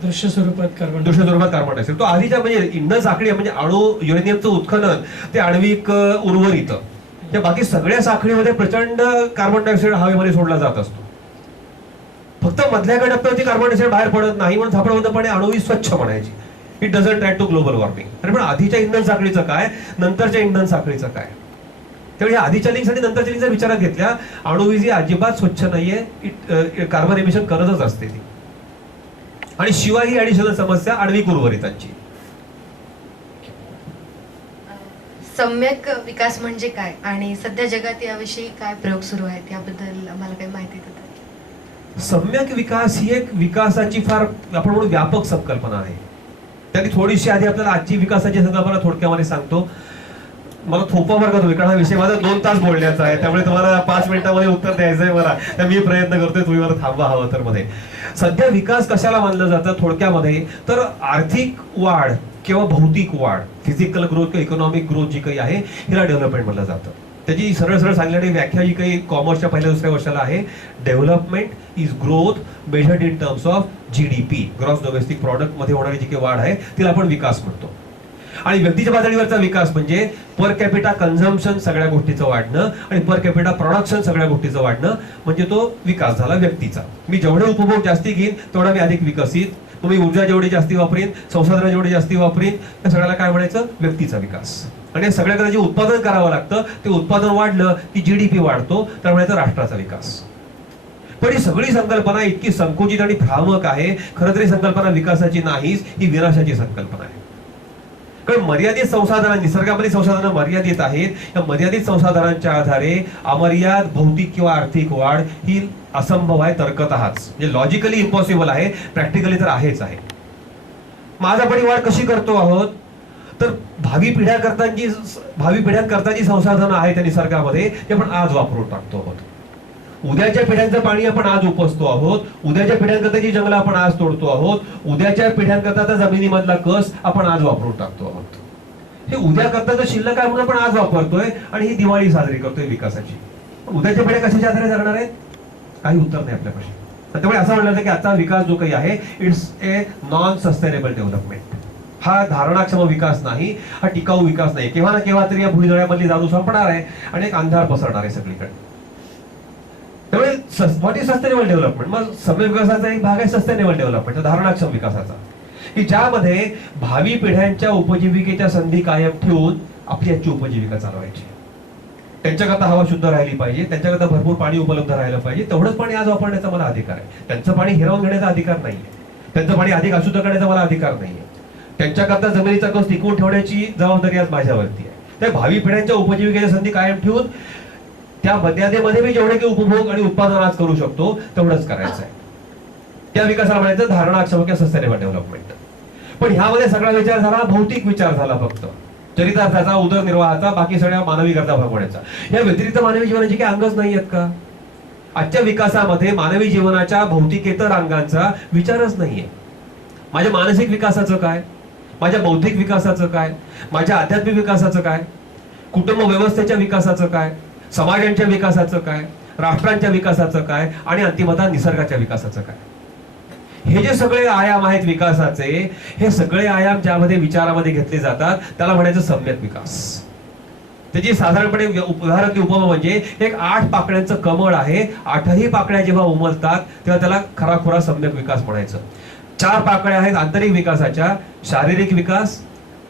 दृश्य स्वरूपात कार्बन कार्बन डायऑक्साईड तो आधीच्या म्हणजे इंधन साखळी म्हणजे अणु युरेनियमचं उत्खनन ते आण्विक उर्वरित त्या बाकी सगळ्या साखळीमध्ये प्रचंड कार्बन डायऑक्साईड हवेमध्ये सोडला जात असतो. फक्त मधल्या एका टप्प्यावरती कार्बन डायऑक्साईड बाहेर पडत नाही म्हणून झापडबंदपणे अणुवी स्वच्छ म्हणायची. It doesn't add to global warming. अरे पण आधीच्या इंधन साखळीचं काय, नंतरच्या इंधन साखळीचं काय? त्यामुळे आधीच्या लिंक्स आणि नंतरच्या लिंक जर विचारात घेतल्या, अणुवीज अजिबात स्वच्छ नाहीये, कार्बन एमिशन करतच असते ती. आणि शिवाय ही ऍडिशनल समस्या आण्विक उर्वरितांची. सम्यक विकास म्हणजे काय आणि सध्या जगात याविषयी काय प्रयोग सुरू आहेत याबद्दल आम्हाला काही माहिती देतात? सम्यक विकास ही एक विकासाची फार आपण म्हणून व्यापक संकल्पना आहे. त्याची थोडीशी आधी आपल्याला आजची विकासाची संकल्पना थोडक्यामध्ये सांगतो. मला थोपा वर्गात होईल कारण हा विषय माझा 2 तास बोलण्याचा आहे, त्यामुळे तुम्हाला 5 मिनिटांमध्ये उत्तर द्यायचं आहे मला. तर मी प्रयत्न करतोय, तुम्ही मला थांबवा हवं तर मध्ये. सध्या विकास कशाला मानलं जातं थोडक्यामध्ये, तर आर्थिक वाढ किंवा भौतिक वाढ, फिजिकल ग्रोथ किंवा इकॉनॉमिक ग्रोथ जी काही आहे हिला डेव्हलपमेंट म्हणलं जातं. त्याची सरळ सरळ सांगण्याची व्याख्या जी काही कॉमर्सच्या पहिल्या दुसऱ्या वर्षाला आहे, development is growth measured in terms of GDP, gross domestic product मध्ये होणारी जी काही वाढ आहे तिला आपण विकास म्हणतो. आणि व्यक्तीच्या पातळीवरचा विकास म्हणजे पर कॅपिटा कन्झम्पशन सगळ्या गोष्टीचं वाढणं आणि पर कॅपिटा प्रोडक्शन सगळ्या गोष्टीचं वाढणं म्हणजे तो विकास झाला व्यक्तीचा. मी जेवढे उपभोग जास्ती घेईन तेवढा मी अधिक विकसित, मग मी ऊर्जा जेवढी जास्ती वापरीन, संसाधनं जेवढी जास्ती वापरीन, त्या सगळ्याला काय म्हणायचं, व्यक्तीचा विकास. आणि या सगळ्याकडे जे उत्पादन करावं लागतं ते उत्पादन वाढलं की GDP वाढतो, तर म्हणायचं राष्ट्राचा विकास. पण ही सगळी संकल्पना इतकी संकुचित आणि भ्रामक आहे. खरं तरी संकल्पना विकासाची नाहीच, ही विनाशाची संकल्पना आहे. कारण मर्यादित संसाधनं, निसर्गामध्ये संसाधनं मर्यादित आहेत. या मर्यादित संसाधनांच्या आधारे अमर्याद भौतिक किंवा आर्थिक वाढ ही असंभव आहे तर्कतःच. म्हणजे लॉजिकली इम्पॉसिबल आहे, प्रॅक्टिकली तर आहेच आहे. माझा आपण वाढ कशी करतो आहोत, तर भावी पिढ्यांकरता जी संसाधनं आहेत त्या निसर्गामध्ये ते आपण आज वापरून टाकतो आहोत. उद्याच्या पिढ्यांचं पाणी आपण आज उपसतो आहोत. उद्याच्या पिढ्यांकरता जी जंगलं आपण आज तोडतो आहोत. उद्याच्या पिढ्यांकरता जमिनीमधला कस आपण आज वापरून टाकतो आहोत. हे उद्या करता शिल्लक आहे म्हणून आपण आज वापरतोय आणि ही दिवाळी साजरी करतोय विकासाची. उद्याच्या पिढ्या कशाच्या आधारे जगणार आहेत, काही उत्तर नाही आपल्यापाशी. त्यामुळे असं म्हणलं जातं की आजचा विकास जो काही आहे it's a non sustainable development. हा धारणाक्षम विकास नाही, हा टिकाऊ विकास नाही. केव्हा ना केव्हा तरी या भुईदळ्यामधली जादू संपणार आहे आणि एक अंधार पसरणार आहे सगळीकडे. त्यामुळे व्हॉट इज सस्टेनेबल डेव्हलपमेंट, मग सम्यक विकासाचा एक भाग आहे सस्टेनेबल डेव्हलपमेंट, धारणाक्षम विकासाचा, की ज्यामध्ये भावी पिढ्यांच्या उपजीविकेच्या संधी कायम ठेवून आपली याची उपजीविका चालवायची. त्यांच्याकरता हवा शुद्ध राहिली पाहिजे, त्यांच्याकरता भरपूर पाणी उपलब्ध राहिलं पाहिजे. तेवढंच पाणी आज वापरण्याचा मला अधिकार आहे. त्यांचं पाणी हिरावून घेण्याचा अधिकार नाहीये. त्यांचं पाणी अधिक अशुद्ध करण्याचा मला अधिकार नाहीये. त्यांच्याकरता जमिनीचा कस टिकवून ठेवण्याची जबाबदारी आज माझ्यावरती आहे. त्या भावी पिढ्यांच्या उपजीविकेच्या संधी कायम ठेवून त्या मर्यादेमध्ये मी जेवढे काही उपभोग आणि उत्पादन आज करू शकतो तेवढंच करायचं आहे. त्या विकासाला म्हणायचं धारणाक्षम किंवा सस्टेनेबल डेव्हलपमेंट. पण ह्यामध्ये सगळा विचार झाला भौतिक विचार झाला, फक्त चरितार्थाचा, उदरनिर्वाहाचा, बाकी सगळ्या मानवी गरजा भागवण्याचा. या व्यतिरिक्त मानवी जीवनाची काही अंगच नाही आहेत का? आजच्या विकासामध्ये मानवी जीवनाच्या भौतिकेतर अंगांचा विचारच नाहीये. माझ्या मानसिक विकासाचं काय, माझ्या बौद्धिक विकासाचं काय, माझ्या आध्यात्मिक विकासाचं काय, कुटुंब व्यवस्थेच्या विकासाचं काय, समाजांच्या विकासाचं काय, राष्ट्रांच्या विकासाचं काय आणि अंतिमतः निसर्गाच्या विकासाचं काय. हे जे सगळे आयाम आहेत विकासाचे, हे सगळे आयाम ज्यामध्ये विचारामध्ये घेतले जातात त्याला म्हणायचं सम्यक विकास. त्याची साधारणपणे उदाहरण की उपमा म्हणजे एक 8 पाकळ्यांचं कमळ आहे. 8ही पाकळ्या जेव्हा उमलतात तेव्हा त्याला खराखुरा सम्यक विकास म्हणायचं. 4 पाकळ्या आहेत आंतरिक विकासाच्या, शारीरिक विकास,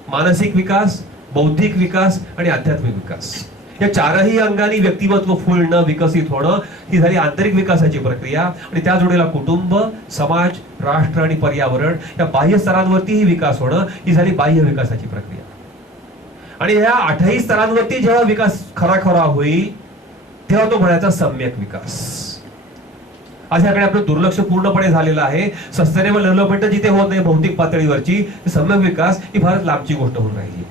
मानसिक विकास, बौद्धिक विकास आणि आध्यात्मिक विकास. या 4ही अंगांनी व्यक्तिमत्व फुलणं, विकसित होणं ही झाली आंतरिक विकासाची प्रक्रिया. आणि त्या जोडीला कुटुंब, समाज, राष्ट्र आणि पर्यावरण या बाह्य स्तरांवरतीही विकास होणं ही झाली बाह्य विकासाची प्रक्रिया. आणि या 8ही स्तरांवरती जेव्हा विकास खराखरा होईल तेव्हा तो म्हणायचा सम्यक विकास. आज याकडे आपलं दुर्लक्ष पूर्णपणे झालेलं आहे. सस्टेनेबल डेव्हलपमेंट जिथे होत नाही भौतिक पातळीवरची, सम्यक विकास ही फारच लांबची गोष्ट होऊन राहिली.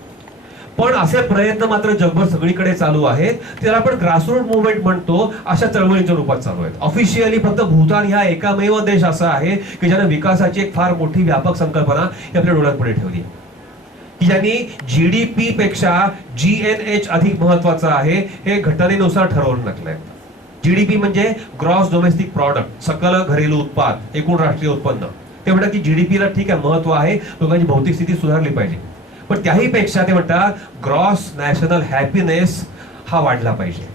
पण असे प्रयत्न मात्र जगभर सगळीकडे चालू आहेत. त्याला आपण ग्रासरूट मुवमेंट म्हणतो, अशा चळवळीच्या रूपात चालू आहेत. ऑफिशियली फक्त भूतान ह्या एकामेव देश असा आहे की ज्याने विकासाची एक फार मोठी व्यापक संकल्पना आपल्या डोळ्यापुढे ठेवली. की ज्यांनी GDP पेक्षा GNH अधिक महत्वाचं आहे हे घटनेनुसार ठरवून टाकलंय. GDP म्हणजे ग्रॉस डोमेस्टिक प्रॉडक्ट, सकल घरेलू उत्पाद, एकूण राष्ट्रीय उत्पन्न. ते म्हणतात की GDPला ठीक आहे महत्व आहे, लोकांची भौतिक स्थिती सुधारली पाहिजे, पण त्याही पेक्षा ते म्हणतात ग्रॉस नॅशनल हॅपीनेस हा वाढला पाहिजे.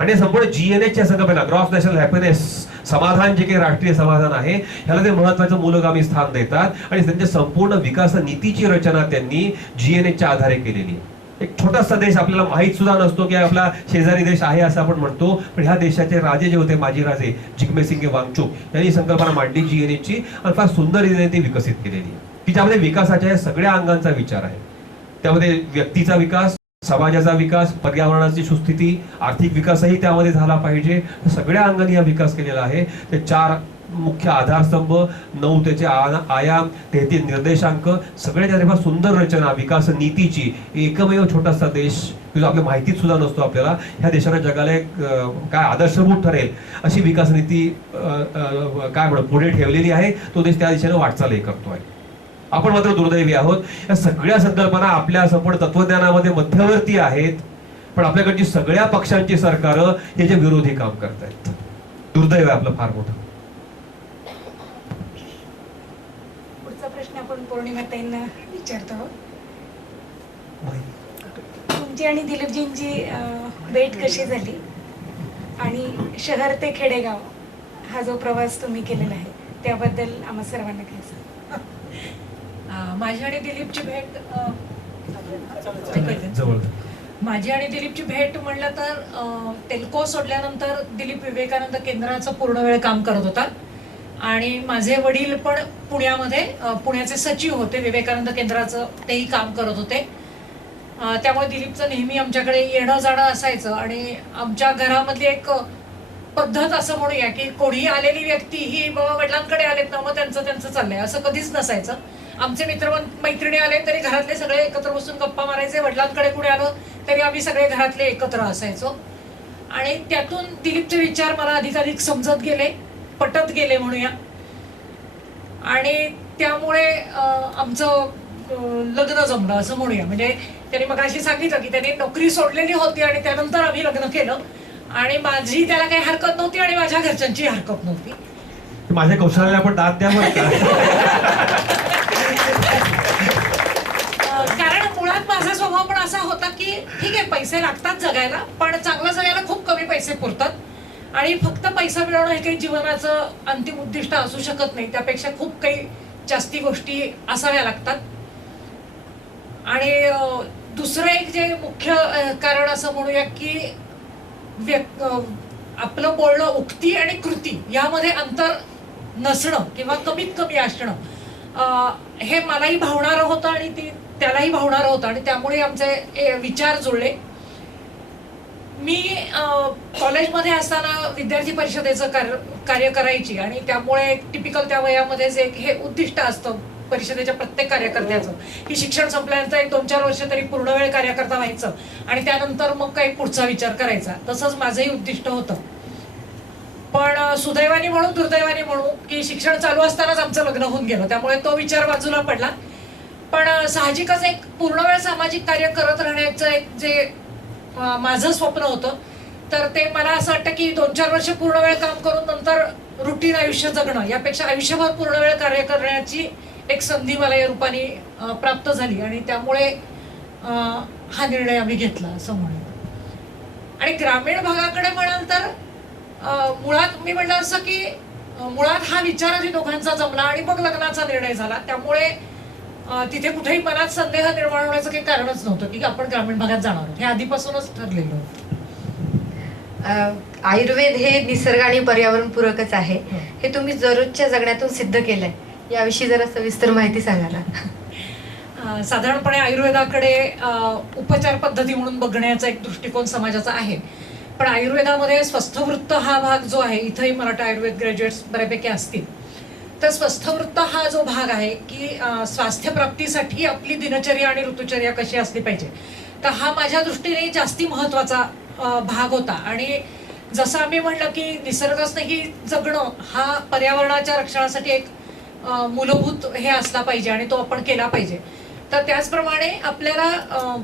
आणि संपूर्ण GNHच्या संकल्पना, ग्रॉस नॅशनल हॅपीनेस, समाधान, जे काही राष्ट्रीय समाधान आहे ह्याला ते महत्वाचं मूलगामी स्थान देतात. आणि त्यांच्या संपूर्ण विकास नीतीची रचना त्यांनी GNHच्या आधारे केलेली आहे. एक छोटासा देश, आपल्याला माहित सुद्धा नसतो की आपला शेजारी देश आहे असं आपण म्हणतो, पण ह्या देशाचे राजे जे होते, माजी राजे जिग्मे सिंगे वांगचुक यांनी संकल्पना मांडली GNHची आणि फार सुंदर रीतीने ती विकसित केलेली आहे, की ज्यामध्ये विकासाच्या सगळ्या अंगांचा विचार आहे. त्यामध्ये व्यक्तीचा विकास, समाजाचा विकास, पर्यावरणाची सुस्थिती, आर्थिक विकासही त्यामध्ये झाला पाहिजे. सगळ्या अंगाने हा विकास केलेला आहे. ते 4 मुख्य आधारस्तंभ, 9 त्याचे आयाम, 33 निर्देशांक, सगळे त्याने फार सुंदर रचना विकास नीतीची. एकमेव छोटासा देश, आपल्या माहितीत सुद्धा नसतो आपल्याला, ह्या देशाला जगाला एक काय आदर्शभूत ठरेल अशी विकास नीती काय म्हणतो पुढे ठेवलेली आहे. तो देश त्या दिशेने वाटचालही करतोय. आपण मात्र दुर्दैवी आहोत. या सगळ्या संकल्पना आपल्या संपूर्ण तत्वज्ञानामध्ये मध्यवर्ती आहेत, पण आपल्याकडची सगळ्या पक्षांची सरकारं याच्या विरोधी काम करतायत. दुर्दैव आहे आपलं फार मोठं. पुढचा प्रश्न आपण पौर्णिमाताईंना विचारतो आहोत. तुमची आणि दिलीपजींची भेट कशी झाली आणि शहर ते खेडेगाव हा जो प्रवास तुम्ही केलेला आहे त्याबद्दल आम्हा सर्वांना काय सांगा. माझी आणि दिलीपची भेट जवळ माझी आणि दिलीपची भेट म्हणलं तर टेल्को सोडल्यानंतर दिलीप विवेकानंद केंद्राचं पूर्ण वेळ काम करत होता आणि माझे वडील पण पुण्याचे सचिव होते विवेकानंद केंद्राचं, तेही काम करत होते. त्यामुळे दिलीपचं नेहमी आमच्याकडे येणं जाणं असायचं. आणि आमच्या घरामधली एक पद्धत असं म्हणूया की कोणी आलेली व्यक्ती ही बाबा वडिलांकडे आलेत ना मग त्यांचं चाललंय असं कधीच नसायचं. आमचे मैत्रिणी आले तरी घरातले सगळे एकत्र बसून गप्पा मारायचे, वडिलांकडे कुणी आलं तरी आम्ही सगळे घरातले एकत्र असायचो. आणि त्यातून दिलीपचे विचार मला अधिकाधिक समजत गेले, पटत गेले म्हणूया. आणि त्यामुळे आमचं लग्न जमलं असं म्हणूया. म्हणजे त्यांनी मग अशी सांगितलं की त्यांनी नोकरी सोडलेली होती आणि त्यानंतर आम्ही लग्न केलं. आणि माझी त्याला काही हरकत नव्हती आणि माझ्या घरच्यांची हरकत नव्हती. माझ्या कौशल्याला पण दाद द्या बरं का. कारण मुळात माझा स्वभाव पण असा होता की ठीक आहे पैसे लागतात जगायला, पण चांगलं जगायला खूप कमी पैसे पुरतात. आणि फक्त पैसा मिळवणं हे काही जीवनाचं अंतिम उद्दिष्ट असू शकत नाही, त्यापेक्षा खूप काही जास्ती गोष्टी असाव्या लागतात. आणि दुसरं एक जे मुख्य कारण असं म्हणूया की आपलं बोलणं, उक्ती आणि कृती यामध्ये अंतर नसणं किंवा कमीत कमी असणं हे मलाही भावणारं होतं आणि त्यालाही भावणारं होतं. आणि त्यामुळे आमचे विचार जुळले. मी कॉलेजमध्ये असताना विद्यार्थी परिषदेचं कार्य करायची आणि त्यामुळे टिपिकल त्या वयामध्ये जे हे उद्दिष्ट असतं परिषदेच्या प्रत्येक कार्यकर्त्याचं की शिक्षण संपल्यानंतर 1-2-4 वर्ष तरी पूर्ण वेळ कार्यकर्ता व्हायचं आणि त्यानंतर मग काही पुढचा विचार करायचा. तसंच माझंही उद्दिष्ट होतं. पण सुदैवाने म्हणू दुर्दैवाने म्हणू की शिक्षण चालू असतानाच आमचं लग्न होऊन गेलं, त्यामुळे तो विचार बाजूला पडला. पण साहजिकच एक पूर्ण वेळ सामाजिक कार्य करत राहण्याचं एक जे माझं स्वप्न होतं, तर ते मला असं वाटतं की 2-4 वर्ष पूर्ण वेळ काम करून नंतर रुटीन आयुष्य जगणं यापेक्षा आयुष्यभर पूर्ण वेळ कार्य करण्याची एक संधी मला या रूपाने प्राप्त झाली. आणि त्यामुळे हा निर्णय आम्ही घेतला असं म्हणून. आणि ग्रामीण भागाकडे म्हणाल तर मुळात मी म्हणलं असं की मुळात हा विचार आधी दोघांचा जमला आणि मग लग्नाचा निर्णय झाला. त्यामुळे तिथे कुठेही मनात संदेह निर्माण होण्याचं काही कारणच नव्हतं की आपण ग्रामीण भागात जाणार आहोत, हे आधीपासूनच ठरलेलं होतं. आयुर्वेद हे निसर्ग आणि पर्यावरण पूरकच आहे, हे तुम्ही दररोजच्या जगण्यातून सिद्ध केलंय. याविषयी जरा सविस्तर माहिती सांगा ना. साधारणपणे आयुर्वेदाकडे उपचार पद्धती म्हणून बघण्याचा एक दृष्टिकोन समाजाचा आहे. पण आयुर्वेदामध्ये स्वस्थवृत्त हा भाग जो आहे, इथंही मराठा आयुर्वेद ग्रॅज्युएट्स बऱ्यापैकी असतील, तर स्वस्थवृत्त हा जो भाग आहे की स्वास्थ्य प्राप्तीसाठी आपली दिनचर्या आणि ऋतुचर्या कशी असली पाहिजे, तर हा माझ्या दृष्टीने जास्ती महत्त्वाचा भाग होता. आणि जसं आम्ही म्हणलं की निसर्गस्नेही जगणं हा पर्यावरणाच्या रक्षणासाठी एक मूलभूत हे असला पाहिजे आणि तो आपण केला पाहिजे. तर त्याचप्रमाणे आपल्याला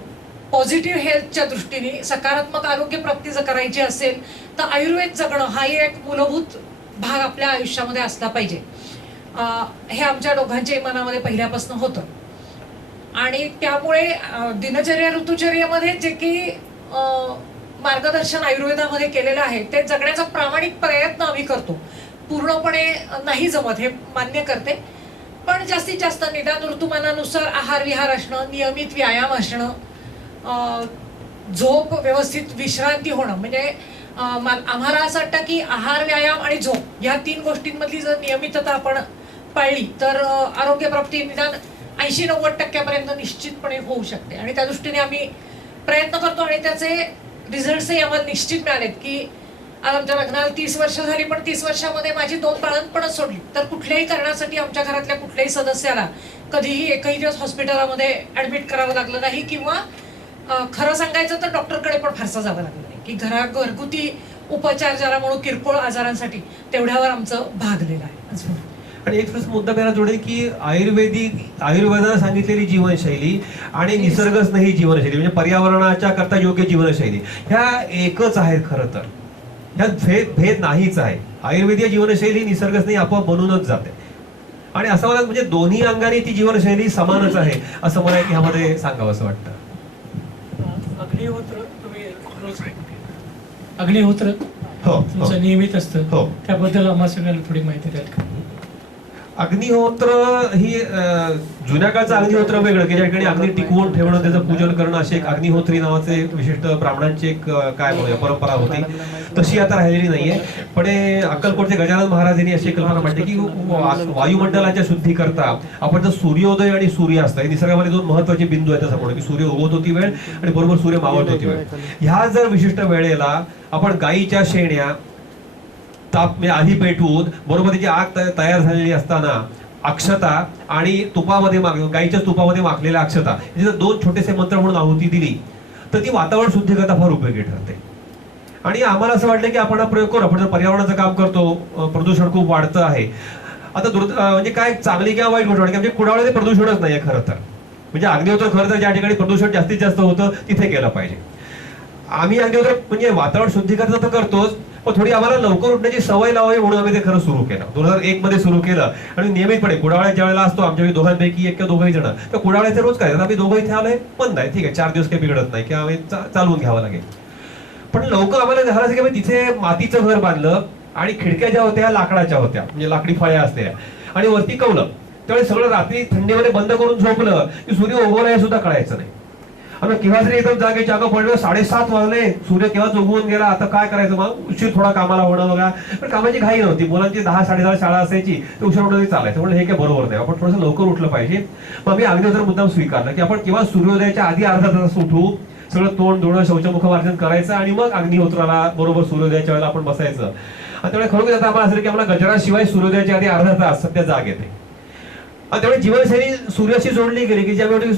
पॉझिटिव्ह हेल्थच्या दृष्टीने सकारात्मक आरोग्य प्राप्ती जर करायची असेल तर आयुर्वेद जगणं हाही एक मूलभूत भाग आपल्या आयुष्यामध्ये असला पाहिजे. हे आमच्या दोघांच्या मनामध्ये पहिल्यापासून होतं. आणि त्यामुळे दिनचर्या ऋतुचर्येमध्ये जे की मार्गदर्शन आयुर्वेदामध्ये केलेलं आहे ते जगण्याचा प्रामाणिक प्रयत्न आम्ही करतो. पूर्णपणे नाही जमत हे मान्य करते, पण जास्तीत जास्त निदान ऋतुमानानुसार आहार विहार असणं, नियमित व्यायाम असणं, झोप, व्यवस्थित विश्रांती होणं, म्हणजे आम्हाला असं वाटतं की आहार, व्यायाम आणि झोप या 3 गोष्टींमधली जर नियमितता आपण पाळली तर आरोग्यप्राप्ती निदान 80-90% निश्चितपणे होऊ शकते. आणि त्या दृष्टीने आम्ही प्रयत्न करतो आणि त्याचे रिझल्ट्सही आम्हाला निश्चित मिळालेत की आज आमच्या लग्नाला 30 वर्ष झाली, पण 30 वर्षामध्ये माझी 2 बाळंतपणच सोडली. तर कुठल्याही कारणासाठी आमच्या घरातल्या कुठल्याही सदस्याला कधीही एकही दिवस हॉस्पिटलमध्ये ऍडमिट करावं लागलं नाही, किंवा खरं सांगायचं तर डॉक्टरकडे पण फारसं जावं लागलं नाही, की घरगुती उपचार ज्याला म्हणून किरकोळ आजारांसाठी तेवढ्यावर आमचं भागलेलं आहे. आणि एक मुद्दा मला जोडेल की आयुर्वेदाने सांगितलेली जीवनशैली आणि निसर्गस्नेही जीवनशैली म्हणजे पर्यावरणाच्या करता योग्य जीवनशैली ह्या एकच आहेत. खरं तर ह्यात भेद नाहीच आहे. आयुर्वेदीय जीवनशैली निसर्गस्नेही आपोआप बनूनच जाते. आणि असं मला म्हणजे दोन्ही अंगाने ती जीवनशैली समानच आहे असं मला ह्यामध्ये सांगावं असं वाटतं. अग्निहोत्र तुम्ही रोज अग्निहोत्र हो, तुमचं नियमित असतं, हो. त्याबद्दल आम्हा सगळ्यांना थोडी माहिती द्याल का? अग्निहोत्र ही जुन्या काळचं अग्निहोत्र वेगळं की ज्या ठिकाणी अग्नी टिकवून ठेवणं, त्याचं पूजन करणं, असे एक अग्निहोत्री नावाचे विशिष्ट ब्राह्मणांची एक काय म्हणूया परंपरा होती. तशी आता राहिलेली नाहीये. पण अक्कलकोटचे गजानन महाराज यांनी अशी कल्पना मांडली की वायुमंडलाच्या शुद्धीकरता आपण जर सूर्योदय आणि सूर्यास्त हे निसर्गामध्ये 2 महत्वाचे बिंदू आहेत असं म्हणतो की सूर्य उगवत होती वेळ आणि बरोबर सूर्य मावळत होती वेळ. ह्या जर विशिष्ट वेळेला आपण गायीच्या शेण्या म्हणजे आधी पेटवून बरोबर त्याची आग तयार झालेली असताना अक्षता आणि तुपामध्ये गाईच्या तुपामध्ये माखलेल्या अक्षता याचे 2 छोटेसे मंत्र म्हणून आहुती दिली तर ती वातावरण शुद्धी करता फार उपयोगी ठरते. आणि आम्हाला असं वाटलं की आपण हा प्रयोग करू. आपण जर पर्यावरणाचं काम करतो, प्रदूषण खूप वाढतं आहे. आता म्हणजे काय चांगली किंवा वाईट गोष्ट म्हणजे कुडाळे प्रदूषणच नाहीये खरं तर. म्हणजे अग्निहोत्र खरं तर ज्या ठिकाणी प्रदूषण जास्तीत जास्त होतं तिथे केलं पाहिजे. आम्ही अग्निहोत्र म्हणजे वातावरण शुद्धीकरण तर करतोच, पण थोडी आम्हाला लवकर उठण्याची सवय लावावी म्हणून आम्ही ते खरं सुरू केलं. 2001 मध्ये सुरू केलं आणि नियमितपणे कुडाळ्यात ज्या वेळेला असतो आमच्या दोघांपैकी एक किंवा दोघंही जण तर कुडाळ्याचे रोज काय आम्ही दोघं इथे आलोय बंद आहे, ठीक आहे, 4 दिवस काही बिघडत नाही किंवा आम्ही चालवून घ्यावं लागेल. पण लवकर आम्हाला झालं की तिथे मातीचं घर बांधलं आणि खिडक्या ज्या होत्या लाकडाच्या होत्या, म्हणजे लाकडी फळ्या असल्या आणि वरती कवलं. त्यावेळेस सगळं रात्री थंडीमध्ये बंद करून झोपलं की सूर्य उगवला हे सुद्धा कळायचं नाही. आणि केव्हा जरी एकदम जागेची जागा पडलं 7:30 वाजले, सूर्य केव्हाच उगवून गेला, आता काय करायचं मग उशीर थोडा कामाला होणं बघा. पण कामाची घाई नव्हती, मुलांची 10-10:30 शाळा असायची, ते उशीर होणं चालायचं. म्हणजे हे काय बरोबर नाही, आपण थोडंसं लवकर उठलं पाहिजे. मग मी अग्निहोत्र मुद्दाम स्वीकारला की आपण केव्हा सूर्योदयाच्या आधी अर्धा तास उठू, सगळं तोंड धुणं शौचमुख मार्जन करायचं आणि मग अग्निहोत्राला बरोबर सूर्योदयाच्या वेळेला आपण बसायचं. आणि त्यामुळे खरोखर आता आम्हाला असं की आम्हाला गजराशिवाय सूर्योदयाच्या आधी अर्धा तास सध्या जाग येते. त्यामुळे जीवनशैली सूर्याशी जोडली गेली की ज्यावेळी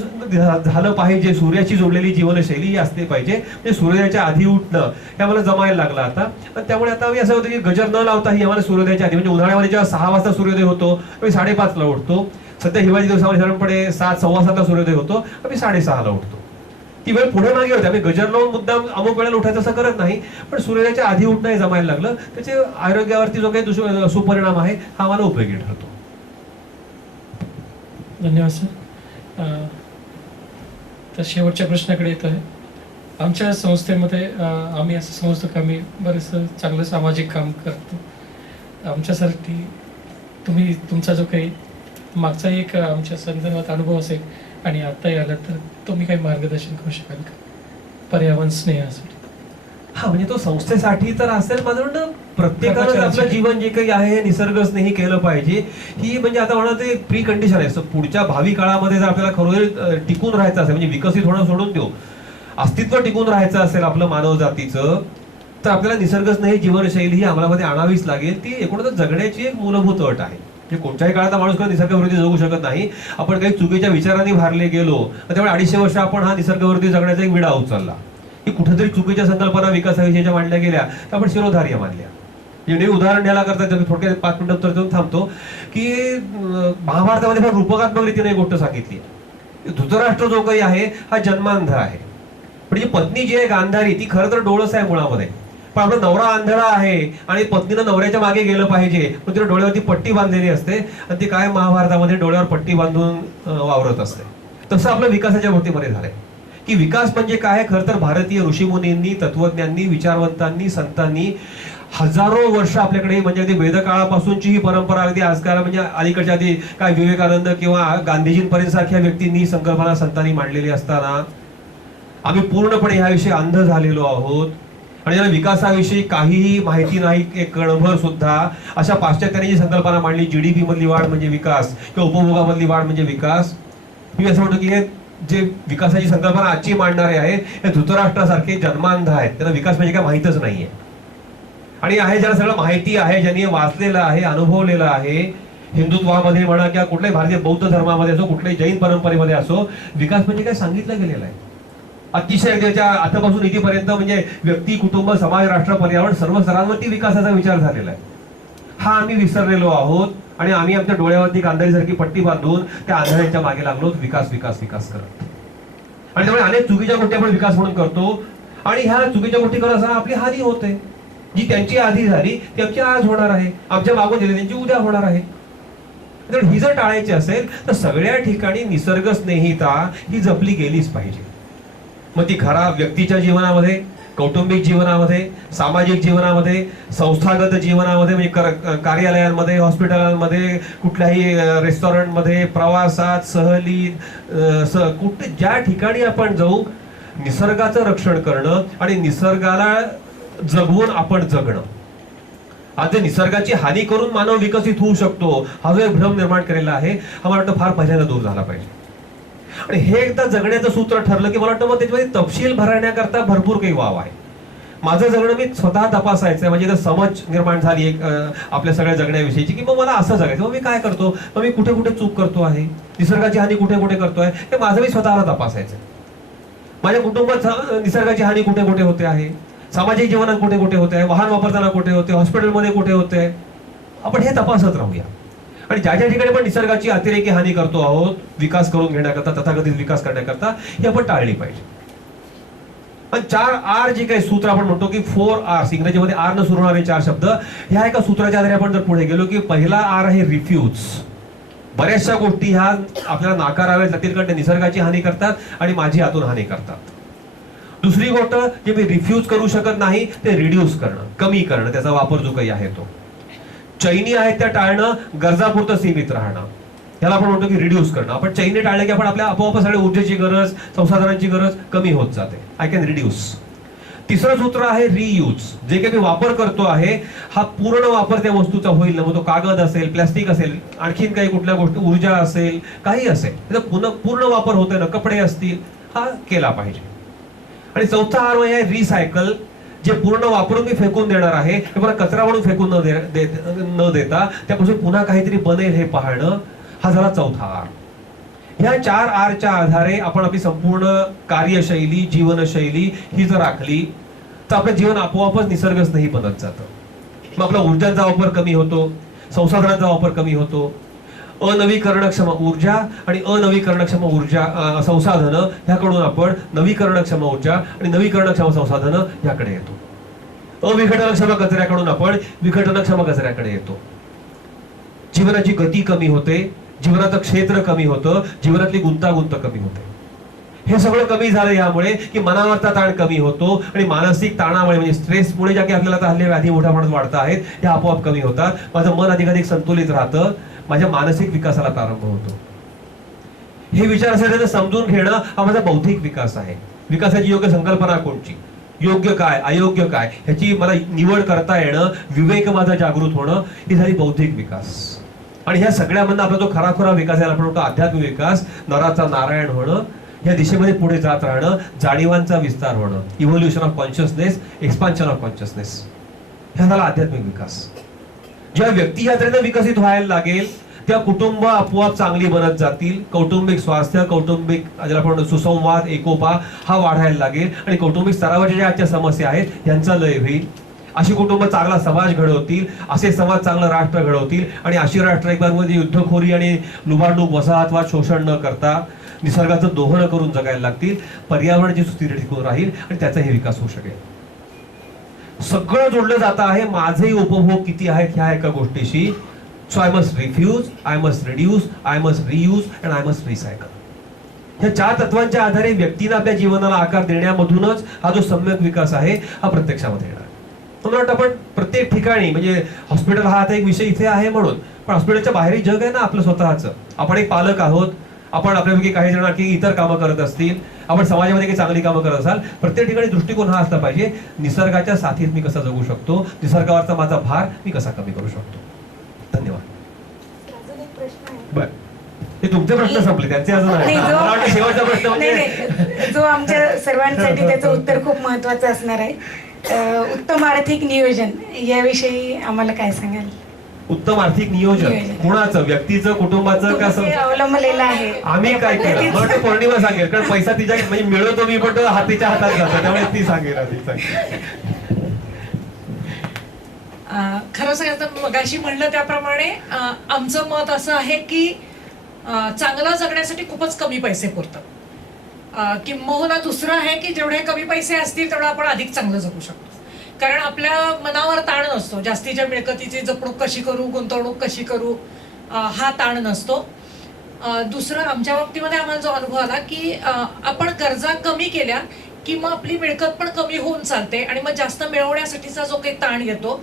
झालं पाहिजे सूर्याची जोडलेली जीवनशैली ही असते पाहिजे. म्हणजे सूर्योदयाच्या आधी उठणं हे आम्हाला जमायला लागलं आता. त्यामुळे आता आम्ही असं होतं की गजर न लावताही आम्हाला सूर्योदयाच्या आधी म्हणजे उन्हाळ्यामध्ये जेव्हा 6 वाजता सूर्योदय होतो आम्ही 5:30 ला उठतो. सध्या हिवाळी दिवसामध्ये साधारणपणे 7-7:15 ला सूर्योदय होतो, आम्ही 6:30 ला उठतो. ती वेळ पुढे मागे होते. आम्ही गजर लावून मुद्दाम अमुक वेळेला उठायचं असं करत नाही, पण सूर्योदयाच्या आधी उठणं हे जमायला लागलं. त्याचे आरोग्यावरती जो काही सुपरिणाम आहे हा आम्हाला उपयोगी ठरतो. धन्यवाद सर. तर शेवटच्या प्रश्नाकडे येत आहे. आमच्या संस्थेमध्ये आम्ही असं समजतो की आम्ही बरेचसं चांगलं सामाजिक काम करतो. आमच्यासाठी तुम्ही तुमचा जो काही मागचा एक आमच्या संदर्भात अनुभव असेल आणि आत्ताही आला तर तुम्ही काही मार्गदर्शन करू शकाल का पर्यावरण स्नेहासाठी? हा म्हणजे तो संस्थेसाठी तर असेल, माझं म्हणणं प्रत्येकानं आपलं जीवन जे काही आहे हे निसर्गस्नेही केलं पाहिजे. ही म्हणजे आता म्हणा ते प्री कंडिशन आहे. पुढच्या भावी काळामध्ये जर आपल्याला खरोखर टिकून राहायचं असेल म्हणजे विकसित होणं सोडून देऊ, अस्तित्व टिकून राहायचं असेल आपलं मानव जातीचं, तर आपल्याला निसर्गस्नेही जीवनशैली ही आम्हाला आणावीच लागेल. ती एकूणच जगण्याची एक मूलभूत अट आहे. म्हणजे कोणत्याही काळात माणूस निसर्गाविरोधी जगू शकत नाही. आपण काही चुकीच्या विचारांनी भारले गेलो त्यामुळे 250 वर्ष आपण हा निसर्गाविरोधी जगण्याचा एक विडा उचलला की कुठेतरी चुकीच्या संकल्पना विकासाविषयीच्या मांडल्या गेल्या तर आपण शिरोधार्य मानल्या. म्हणजे उदाहरण द्यायला करता थोडक्यात 5 मिनिटं उत्तर देऊन थांबतो की महाभारतामध्ये फार रूपकात्मक रीतीने एक गोष्ट सांगितली धृतराष्ट्र जो काही आहे हा जन्मांध आहे. पण जी पत्नी जी आहे गांधारी ती खरं तर डोळस आहे मुळामध्ये, पण आपला नवरा आंधळा आहे आणि पत्नीनं नवऱ्याच्या मागे गेलं पाहिजे पण तिला डोळ्यावरती पट्टी बांधलेली असते आणि ती काय महाभारतामध्ये डोळ्यावर पट्टी बांधून वावरत असते. तसं आपलं विकासाच्या बाबतीमध्ये झालंय की विकास म्हणजे काय. खरं तर भारतीय ऋषीमुनींनी, तत्वज्ञांनी, विचारवंतांनी, संतांनी हजारो वर्ष आपल्याकडे म्हणजे अगदी वेदकाळापासूनची ही परंपरा अगदी आजकाल म्हणजे अलीकडच्या आधी काय विवेकानंद किंवा गांधीजींपर्यंत सारख्या व्यक्तींनी संकल्पना संतांनी मांडलेली असताना आम्ही पूर्णपणे ह्याविषयी अंध झालेलो आहोत आणि या विकासाविषयी काहीही माहिती नाही. एक कणभर सुद्धा अशा पाश्चात्यांनी जी संकल्पना मांडली, जीडीपी मधली वाढ म्हणजे विकास किंवा उपभोगामधली वाढ म्हणजे विकास, मी असं म्हणतो की हे जे विकासाची संकल्पना आजची मांडणारे आहे हे धृतराष्ट्रासारखे जन्मांध आहेत, त्यांना विकास म्हणजे काय माहितच नाहीये. आणि आहे ज्याला सगळं माहिती आहे, ज्यांनी वाचलेलं आहे, अनुभवलेलं आहे, हिंदुत्वामध्ये म्हणा किंवा कुठल्याही भारतीय बौद्ध धर्मामध्ये असो, कुठल्याही जैन परंपरेमध्ये असो, विकास म्हणजे काय सांगितलं गेलेलं आहे. अतिशय त्याच्या आतापासून इथेपर्यंत म्हणजे व्यक्ती, कुटुंब, समाज, राष्ट्र, पर्यावरण सर्व स्तरांवरती विकासाचा विचार झालेला आहे. हा आम्ही विसरलेलो आहोत आणि आम्ही आमच्या डोळ्यावरती गांधारीसारखी पट्टी बांधून त्या आंधळ्यांच्या मागे लागलो विकास विकास विकास करत. आणि त्यामुळे अनेक चुकीच्या गोष्टी आपण विकास म्हणून करतो आणि ह्या चुकीच्या गोष्टी करत असताना आपली हानी होते. जी त्यांची आधी झाली ती आमची आज होणार आहे, आमच्या मागून गेली त्यांची उद्या होणार आहे. तर ही जर टाळायची असेल तर सगळ्या ठिकाणी निसर्ग स्नेहिता ही जपली गेलीच पाहिजे. मग ती खरा व्यक्तीच्या जीवनामध्ये, कौटुंबिक जीवनामध्ये, सामाजिक जीवनामध्ये, संस्थागत जीवनामध्ये म्हणजे कार्यालयांमध्ये, हॉस्पिटलांमध्ये, कुठल्याही रेस्टॉरंटमध्ये, प्रवासात, सहलीत, कुठे ज्या ठिकाणी आपण जाऊ निसर्गाचं रक्षण करणं आणि निसर्गाला जगवून आपण जगणं. आज निसर्गाची हानी करून मानव विकसित होऊ शकतो हा जो एक भ्रम निर्माण केलेला आहे हा मला वाटतं फार पहिल्यांदा दूर झाला पाहिजे. आणि हे एकदा जगण्याचं सूत्र ठरलं की मला वाटतं मग त्याच्यामध्ये तपशील भरण्याकरता भरपूर काही वाव आहे. माझं जगणं मी स्वतः तपासायचंय, म्हणजे समज निर्माण झाली एक आपल्या सगळ्या जगण्याविषयीची की मग मला असं जगायचं, मग मी काय करतो, मग मी कुठे कुठे चूक करतो आहे, निसर्गाची हानी कुठे कुठे करतोय हे माझं मी स्वतःला तपासायचंय. माझ्या कुटुंबात निसर्गाची हानी कुठे कुठे होते आहे, सामाजिक जीवनात कुठे कुठे होते आहे, वाहन वापरताना कुठे होते, हॉस्पिटलमध्ये कुठे होते, आपण हे तपासत राहूया. आणि ज्या ज्या ठिकाणी आपण निसर्गाची अतिरेकी हानी करतो आहोत विकास करून घेण्याकरता, तथाकथित विकास करण्याकरता, ही आपण टाळली पाहिजे. आणि 4R जे काही सूत्र आपण म्हणतो की 4Rs, इंग्रजीमध्ये R न सुरू होणारे 4 शब्द, ह्या एका सूत्राच्या आधारे आपण जर पुढे गेलो की पहिला R आहे रिफ्यूज. बऱ्याचशा गोष्टी ह्या आपल्याला नाकाराव्या जातील कारण ते निसर्गाची हानी करतात आणि माझी आतून हानी करतात. दुसरी गोष्ट जे मी रिफ्यूज करू शकत नाही ते रिड्यूस करणं, कमी करणं, त्याचा वापर जो काही आहे तो. चैनी आहेत त्या टाळणं, गरजापुरतं सीमित राहणं, याला आपण म्हणतो की रिड्यूस करणं. आपण चैनी टाळलं की आपण आपल्या आपोआप सगळ्या ऊर्जेची गरज, संसाधनांची गरज कमी होत जाते. I can reduce. तिसरं सूत्र आहे रियूज. जे काही मी वापर करतो आहे हा पूर्ण वापर त्या वस्तूचा होईल ना, मग तो कागद असेल, प्लास्टिक असेल, आणखीन काही कुठल्या गोष्टी, ऊर्जा असेल, काही असेल, त्याचा पूर्ण वापर होतोय ना, कपडे असतील, हा केला पाहिजे. आणि चौथा R आहे रिसायकल. जे पूर्ण वापरून मी फेकून देणार आहे ते मला कचरा म्हणून फेकून न देता त्यापासून पुन्हा काहीतरी बनेल हे पाहणं, हा झाला चौथा R. ह्या 4Rच्या आधारे आपण आपली संपूर्ण कार्यशैली, जीवनशैली ही जर राखली तर आपलं जीवन आपोआपच निसर्गस्नेही बनत जातं. मग आपला ऊर्जांचा वापर कमी होतो, संसाधनांचा वापर कमी होतो, अनवीकरणक्षम ऊर्जा आणि अनवीकरणक्षम ऊर्जा संसाधनं ह्याकडून आपण नवीकरणक्षम ऊर्जा आणि नवीकरणक्षम संसाधनं ह्याकडे येतो. अविघटनक्षम कचऱ्याकडून आपण विघटनक्षम कचऱ्याकडे येतो. जीवनाची गती कमी होते, जीवनाचं क्षेत्र कमी होतं, जीवनातली गुंतागुंत कमी होते. हे सगळं कमी झालं यामुळे की मनावरचा ताण कमी होतो आणि मानसिक ताणामुळे म्हणजे स्ट्रेसमुळे ज्या काही आपल्याला हल्ले व्याधी मोठ्या प्रमाणात वाढत आहेत त्या आपोआप कमी होतात. माझं मन अधिकाधिक संतुलित राहतं, माझ्या मानसिक विकासाला प्रारंभ होतो. हे विचार असेल तर समजून घेणं हा माझा बौद्धिक विकास आहे. विकासाची योग्य संकल्पना कोणची, योग्य काय, अयोग्य काय ह्याची मला निवड करता येणं, विवेक माझा जागृत होणं, ही झाली बौद्धिक विकास. आणि ह्या सगळ्यामधून आपला जो खराखुरा विकास आहे आपण म्हणतो आध्यात्मिक विकास, नराचा नारायण होणं, या दिशेमध्ये पुढे जात राहणं, जाणीवांचा विस्तार होणं, evolution of consciousness, expansion of consciousness, ह्या झाला आध्यात्मिक विकास. जेव्हा व्यक्ती या तऱ्हेने विकसित व्हायला लागेल त्या कुटुंब आपोआप चांगली बनत जातील. कौटुंबिक स्वास्थ्य, कौटुंबिक ज्याला आपण सुसंवाद, एकोपा हा वाढायला लागेल आणि कौटुंबिक स्तरावरच्या ज्या आजच्या समस्या आहेत यांचा लय होईल. अशी कुटुंब चांगला समाज घडवतील, असे समाज चांगलं राष्ट्र घडवतील आणि अशी राष्ट्र एक बार युद्धखोरी आणि लुबाडणूक, वसाहतवाद, शोषण न करता निसर्गाचं दोहन करून जगायला लागतील, पर्यावरणाची स्थिती टिकून राहील आणि त्याचाही विकास होऊ शकेल. सगळं जोडलं जात आहे. माझेही उपभोग किती आहेत ह्या एका गोष्टीशी. So I must refuse, I must reduce, I must reuse and I must recycle. ह्या 4 तत्वांच्या आधारे व्यक्तीनं आपल्या जीवनाला आकार देण्यामधूनच हा जो सम्यक विकास आहे हा प्रत्यक्षामध्ये येणार. मला वाटतं आपण प्रत्येक ठिकाणी, म्हणजे हॉस्पिटल हा आता एक विषय इथे आहे म्हणून, पण हॉस्पिटलच्या बाहेरही जग आहे ना आपलं स्वतःचं. आपण एक पालक आहोत, आपण आपल्यापैकी काही जण आणखी इतर कामं करत असतील, आपण समाजामध्ये काही चांगली कामं करत असाल. प्रत्येक ठिकाणी दृष्टिकोन हा असला पाहिजे, निसर्गाच्या साथीत मी कसा जगू शकतो, निसर्गावरचा माझा भार मी कसा कमी करू शकतो. धन्यवाद. अजून एक प्रश्न आहे. बर, ते तुमचे प्रश्न संपले, त्यांचे अजून आहे. नाही, मला वाटतं शेवटचा प्रश्न नाही, म्हणजे नाही. जो आमच्या सर्वांसाठी त्याचं उत्तर खूप महत्वाचं असणार आहे. उत्तम आर्थिक नियोजन याविषयी आम्हाला काय सांगाल? उत्तम आर्थिक नियोजन कोणाचं, व्यक्तीचं, कुटुंबाचं का तुमचे अवलंबलेलं आहे. आम्ही काय केलं? मला वाटतं पौर्णिमा सांगेल, कारण पैसा तिच्या म्हणजे मिळवतो मी, पण तो हातीच्या हातात जातो, त्यामुळे ती सांगेल आधी. खरं सांगायचं तर मगाशी म्हणलं त्याप्रमाणे आमचं मत असं आहे की चांगलं जगण्यासाठी खूपच कमी पैसे पुरतात. किंबहुना दुसरं आहे की जेवढे कमी पैसे असतील तेवढं आपण अधिक चांगलं जगू शकतो. कारण आपल्या मनावर ताण नसतो, जास्तीच्या मिळकतीची जपणूक कशी करू, गुंतवणूक कशी करू, हा ताण नसतो. दुसरं आमच्या बाबतीमध्ये आम्हाला जो अनुभव आला की आपण गरजा कमी केल्या की मग आपली मिळकत पण कमी होऊन चालते आणि मग जास्त मिळवण्यासाठीचा जो काही ताण येतो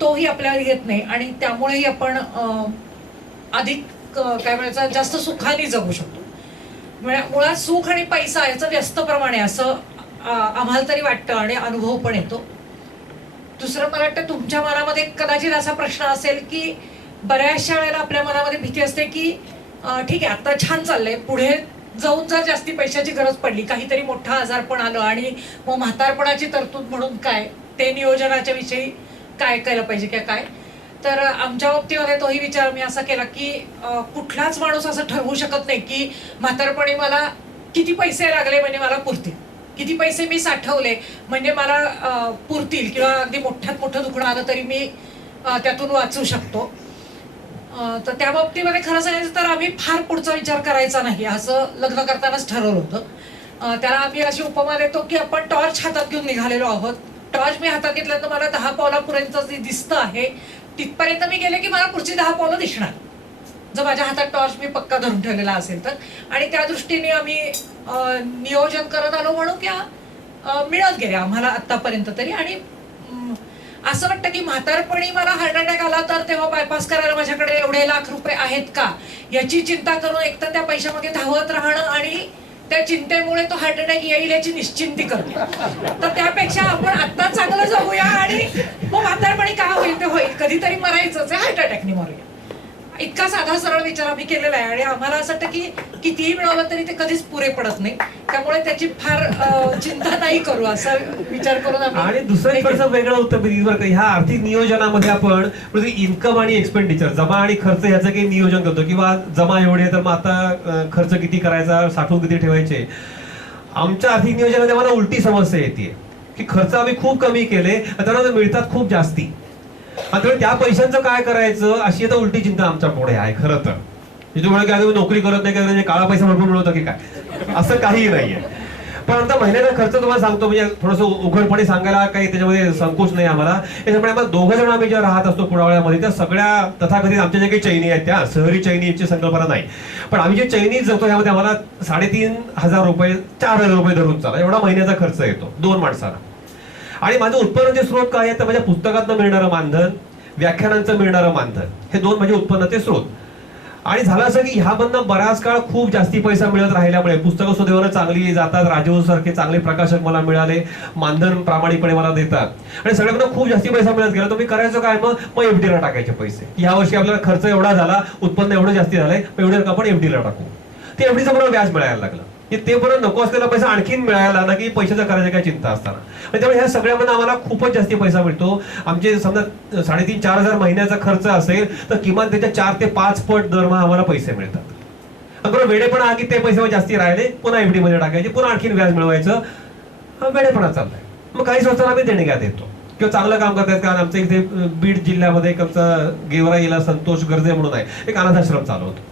तोही आपल्याला येत नाही आणि त्यामुळेही आपण अधिक काय म्हणायचं जास्त सुखाने जगू शकतो. मुळात सुख आणि पैसा याचं व्यस्तप्रमाणे असं आम्हाला तरी वाटतं आणि अनुभव पण येतो. दुसरं मला वाटतं तुमच्या मनामध्ये कदाचित असा प्रश्न असेल की बऱ्याचशा वेळेला आपल्या मनामध्ये भीती असते की ठीक आहे आता छान चाललंय, पुढे जाऊन जर जास्ती पैशाची गरज पडली, काहीतरी मोठा आजारपण आलं आणि मग म्हातारपणाची तरतूद म्हणून काय, ते नियोजनाच्या विषयी काय केलं पाहिजे का काय. तर आमच्या बाबतीमध्ये तोही विचार मी असा केला की कुठलाच माणूस असं ठरवू शकत नाही की म्हातारपणी मला किती पैसे लागले म्हणजे मला पुरतील, किती पैसे मी साठवले म्हणजे मला पुरतील, किंवा अगदी मोठ्यात मोठं दुखणं आलं तरी मी त्यातून वाचू शकतो. तर त्या बाबतीमध्ये खरं सांगायचं तर आम्ही फार पुढचा विचार करायचा नाही असं लग्न करतानाच ठरवलं होतं. त्याला आम्ही अशी उपमा देतो की आपण टॉर्च हातात घेऊन निघालेलो आहोत. टॉर्च मी हातात घेतलं तर मला 10 पावलापर्यंत जे दिसतं आहे तिथपर्यंत मी गेले की मला पुढची 10 पावलं दिसणार, जर माझ्या हातात टॉर्च मी पक्का धरून ठेवलेला असेल तर. आणि त्या दृष्टीने आम्ही नियोजन करत आलो म्हणून त्या मिळत गेल्या आम्हाला आतापर्यंत तरी. आणि असं वाटतं की म्हातारपणी मला हार्ट अटॅक आला तर तेव्हा बायपास करायला माझ्याकडे एवढे लाख रुपये आहेत का याची चिंता करून एकतर त्या पैशामध्ये धावत राहणं आणि त्या चिंतेमुळे तो हार्ट अटॅक येईल याची निश्चिंती करतो. तर त्यापेक्षा आपण आता चांगलं जगूया आणि मग म्हातारपणी काय होईल ते होईल, कधीतरी मरायचंच आहे, हार्ट अटॅकने मरूया. इतका साधा सरळ विचार आम्ही केलेला आहे आणि आम्हाला असं वाटतं की कितीही मिळवलं तरी ते कधीच पुरे पडत नाही, त्यामुळे त्याची फार चिंता नाही करू असा विचार करून आम्ही. आणि दुसरं एक थोडंसं वेगळं उत्तर बरं, ह्या आर्थिक नियोजनामध्ये आपण इन्कम आणि एक्सपेंडिचर, जमा आणि खर्च ह्याचं काही नियोजन करतो, किंवा जमा एवढे तर मग आता खर्च किती करायचा, साठवून किती ठेवायचे. आमच्या आर्थिक नियोजनामध्ये मला उलटी समस्या येते की खर्च आम्ही खूप कमी केले, त्यानंतर मिळतात खूप जास्ती, आता त्या पैशांचं काय करायचं अशी आता उलटी चिंता आमच्या पुढे आहे. खरं तर तुम्ही काय नोकरी करत नाही का, काळा पैसा भरपूर मिळवतो की काय, असं काहीही नाहीये. पण आता महिन्याचा खर्च तुम्हाला सांगतो, म्हणजे थोडंसं उघडपणे सांगायला काही त्याच्यामध्ये संकोच नाही आम्हाला. त्याच्यामुळे आम्हाला 2 जण आम्ही ज्या राहत असतो पुढावळ्यामध्ये, त्या सगळ्या तथाकथित आमच्या ज्या काही चैनी आहेत, त्या शहरी चैनीची संकल्पना नाही, पण आम्ही जे चैनी जगतो यामध्ये आम्हाला 3,500 रुपये 4,000 रुपये धरून चाला एवढा महिन्याचा खर्च येतो 2 माणसाला. आणि माझं उत्पन्नाचे स्रोत काय आहे तर माझ्या पुस्तकातनं मिळणारं मानधन, व्याख्यानांचं मिळणारं मानधन, हे 2 माझे उत्पन्नाचे स्रोत. आणि झालं असं की ह्यामधनं बराच काळ खूप जास्ती पैसा मिळत राहिल्यामुळे पुस्तकं सुदैवानं चांगली जातात, राजीव सारखे चांगले प्रकाशक मला मिळाले, मानधन प्रामाणिकपणे मला देतात, आणि सगळ्यांना खूप जास्ती पैसा मिळत गेला. तर मी करायचं काय, मग एफडीला टाकायचे पैसे. या वर्षी आपल्याला खर्च एवढा झाला, उत्पन्न एवढं जास्ती झालंय, एवढे आपण एफडीला टाकू. ते एफडीचं मला व्याज मिळायला लागलं, ते बरं नको असलेला पैसा आणखीन मिळायला लागला की पैशाचा करायची काय चिंता असताना. त्यामुळे ह्या सगळ्यामध्ये आम्हाला खूपच जास्ती पैसा मिळतो. आमचे समजा 3,500-4,000 हजार महिन्याचा खर्च असेल तर किमान त्याच्या 4 ते 5 पट दरमहा आम्हाला पैसे मिळतात. बरोबर वेळेपणा की ते पैसे जास्ती राहिले पुन्हा एफडी मध्ये टाकायचे, पुन्हा आणखीन व्याज मिळवायचं, वेळेपणा चाललाय. मग काही संस्थांना आम्ही देणग्या देतो किंवा चांगलं काम करतात. कारण आमच्या इथे बीड जिल्ह्यामध्ये एक आमचा गेवराईला संतोष गर्जे म्हणून आहे, एक अनाथाश्रम चालवतो,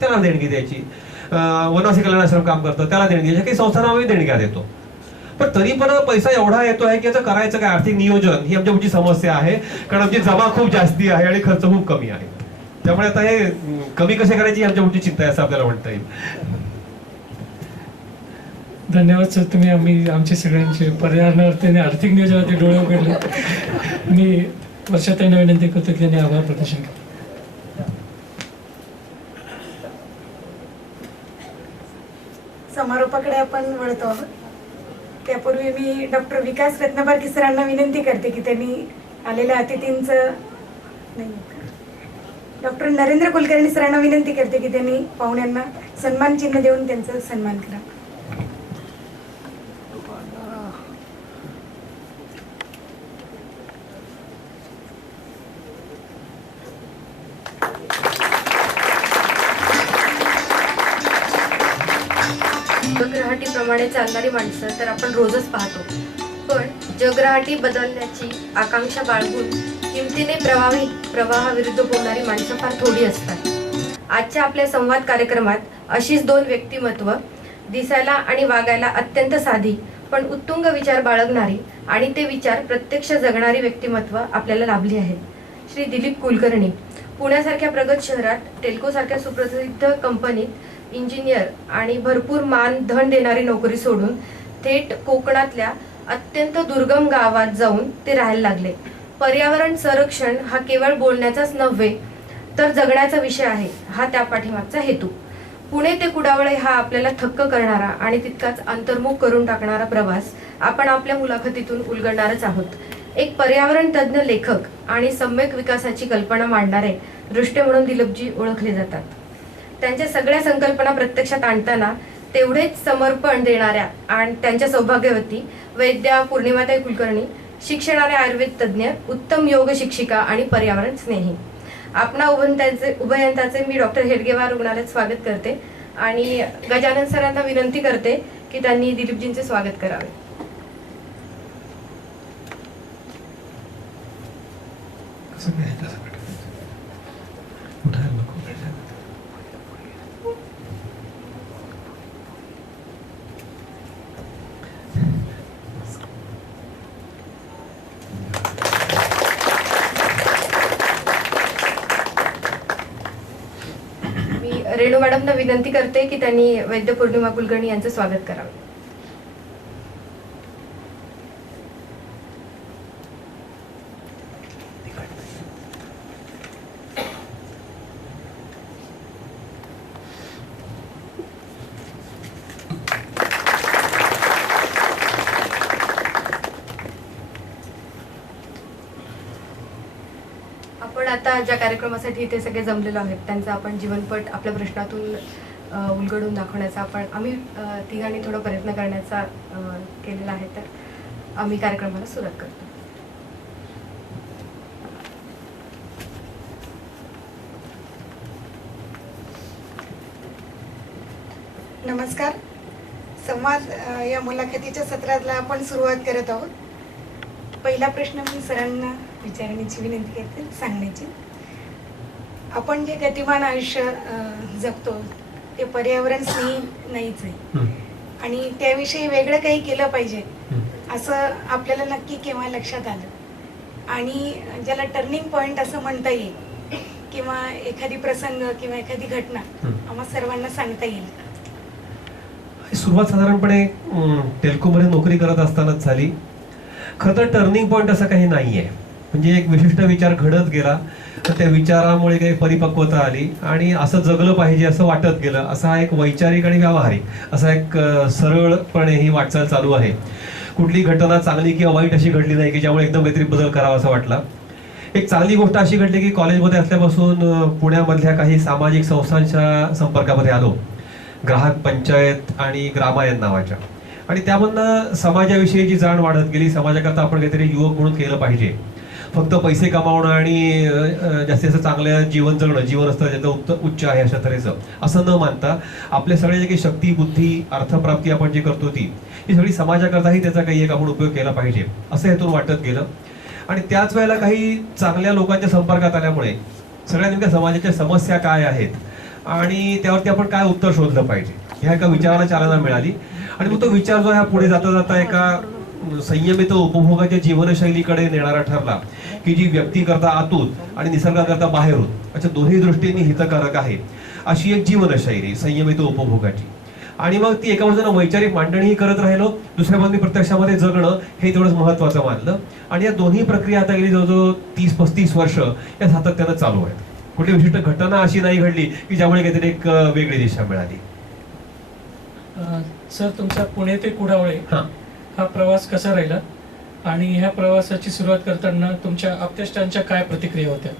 त्यांना देणगी द्यायची. वनवासी कल्याण आश्रम काम करतं त्याला देणगी, अशा काही संस्थांना आम्ही देणग्या देतो. पण तरी पण पैसा एवढा येतो आहे की याचं करायचं काय, आर्थिक नियोजन ही आमच्या पुढची समस्या आहे. कारण आमची जमा खूप जास्ती आहे आणि खर्च खूप कमी आहे. त्यामुळे आता हे कमी कसे करायची ही आमच्या पुढची चिंता आहे असं आपल्याला म्हणता येईल. धन्यवाद सर, तुम्ही आमचे सगळ्यांचे पर्यावरणावरती आणि आर्थिक नियोजनावरती डोळे उघडले. मी वर्षाताईंना विनंती करतो की त्यांनी आभार प्रदर्शन करा. समारोपाकडे आपण वळतो आहोत. त्यापूर्वी मी डॉक्टर विकास रत्नबारकी सरांना विनंती करते की त्यांनी आलेल्या अतिथींचं डॉक्टर नरेंद्र कुलकर्णी सरांना विनंती करते की त्यांनी पाहुण्यांना सन्मान चिन्ह देऊन त्यांचा सन्मान करा. जगराहाटीप्रमाणे चालणारी माणसं तर आपण रोजच पाहतो, पण जगराहाटी बदलण्याची आकांक्षा बाळगून हिमतीने प्रवाहाविरुद्ध बोलणारी माणसं फार थोडी असतात. आजच्या आपल्या संवाद कार्यक्रमात अशीच दोन व्यक्तिमत्व, दिसायला आणि वागायला अत्यंत साधी पण उत्तुंग विचार बाळगणारी आणि ते विचार प्रत्यक्ष जगणारी व्यक्तिमत्व आपल्याला लाभली आहेत. श्री दिलीप कुलकर्णी पुण्यासारख्या प्रगत शहरात टेल्कोसारख्या सुप्रसिद्ध कंपनीत इंजिनियर आणि भरपूर मान धन देणारी नोकरी सोडून थेट कोकणातल्या अत्यंत दुर्गम गावात जाऊन ते राहायला लागले. पर्यावरण संरक्षण हा केवळ बोलण्याचाच नव्हे तर जगण्याचा विषय आहे, हा त्या पाठीमागचा हेतू. पुणे ते कुडावळे हा आपल्याला थक्क करणारा आणि तितकाच अंतर्मुख करून टाकणारा प्रवास आपण आपल्या मुलाखतीतून उलगडणारच आहोत. एक पर्यावरण तज्ज्ञ लेखक आणि सम्यक विकासाची कल्पना मांडणारे दृष्टे म्हणून दिलीपजी ओळखले जातात. त्यांच्या सगळ्या संकल्पना प्रत्यक्षात आणताना तेवढेच समर्पण देणाऱ्या आणि त्यांच्या सौभाग्यवती वैद्या पूर्णिमाताई कुलकर्णी, शिक्षणाने आयुर्वेद तज्ज्ञ, उत्तम योग शिक्षिका आणि पर्यावरण स्नेही. आपणा उभयंताचे मी डॉक्टर हेडगेवार रुग्णालयात स्वागत करते आणि गजानन सरांना विनंती करते की त्यांनी दिलीपजींचे स्वागत करावे. रेणू मॅडमना विनंती करते की त्यांनी वैद्य पौर्णिमा कुलकर्णी यांचं स्वागत करावे. आपण आता ज्या कार्यक्रमासाठी इथे सगळे जमलेलो आहेत त्यांचा आपण जीवनपट आपल्या प्रश्नातून उलगडून दाखवण्याचा आम्ही तिघांनी थोडा प्रयत्न करण्याचा केलेला आहे. तर आम्ही कार्यक्रमाला सुरुवात करतो. नमस्कार. संवाद या मुलाखतीच्या सत्राला आपण सुरुवात करत आहोत. पहिला प्रश्न मी सरांना विचारण्याची विनंती करते सांगण्याची. आपण जे गतिमान आयुष्य जगतो ते पर्यावरण स्नेही नाहीच आहे आणि त्याविषयी वेगळं काही केलं पाहिजे असं आपल्याला नक्की केव्हा लक्षात आलं आणि ज्याला टर्निंग पॉइंट असं म्हणता येईल किंवा एखादी प्रसंग किंवा एखादी घटना आम्हा सर्वांना सांगता येईल का? सुरुवात साधारणपणे टेल्कोमध्ये नोकरी करत असतानाच झाली. खरं तर टर्निंग पॉइंट असं काही नाहीये. म्हणजे एक विशिष्ट विचार घडत गेला तर त्या विचारामुळे काही परिपक्वता आली आणि असं जगलं पाहिजे असं वाटत गेलं. असा एक वैचारिक आणि व्यावहारिक असा एक सरळपणे ही वाटचाल चालू आहे. कुठली घटना चांगली किंवा वाईट अशी घडली नाही की ज्यामुळे एकदम काहीतरी बदल करावा असं वाटला. एक चांगली गोष्ट अशी घडली की कॉलेजमध्ये असल्यापासून पुण्यामधल्या काही सामाजिक संस्थांच्या संपर्कामध्ये आलो, ग्राहक पंचायत आणि ग्रामायण नावाच्या, आणि त्यामधनं समाजाविषयीची जाण वाढत गेली. समाजाकरता आपण काहीतरी युवक म्हणून केलं पाहिजे. फक्त पैसे कमावणं आणि जास्तीत जास्त चांगलं जीवन जगणं, जीवन असतं ज्याचं उच्च आहे अशा तऱ्हेचं असं न मानता आपल्या सगळे जे काही शक्ती, बुद्धी, अर्थप्राप्ती आपण जी करतो ही सगळी समाजाकरताही त्याचा काही एक आपण उपयोग केला पाहिजे असं हेतून वाटत गेलं. आणि त्याच वेळेला काही चांगल्या लोकांच्या संपर्कात आल्यामुळे सगळ्या नेमक्या समाजाच्या समस्या काय आहेत आणि त्यावरती आपण काय उत्तर शोधलं पाहिजे ह्या एका विचाराला चालना मिळाली. आणि मग तो विचार जो ह्या पुढे जाता जाता एका संयमित उपभोगाच्या जीवनशैलीकडे नेणारा ठरला, की जी व्यक्ती करता आतून आणि निसर्गाकरता बाहेरून अशा दोन्ही दृष्टीने हितकारक आहे अशी एक जीवनशैली संयमित उपभोगाची. आणि मग ती एका बाजूला वैचारिक मांडणीही करत राहिलो, दुसऱ्या बाजूने प्रत्यक्षामध्ये जगणं हे तेवढंच महत्वाचं मानलं. आणि या दोन्ही प्रक्रिया आता गेली जवळजवळ 30-35 वर्ष या सातत्यानं चालू आहेत. कुठली विशिष्ट घटना अशी नाही घडली की ज्यामुळे काहीतरी एक वेगळी दिशा मिळाली. सर, तुमचा पुणे ते कुडावळे हा प्रवास कसा राहिला आणि ह्या प्रवासाची सुरुवात करताना तुमच्या आप्तेष्टांच्या काय प्रतिक्रिया होत्या?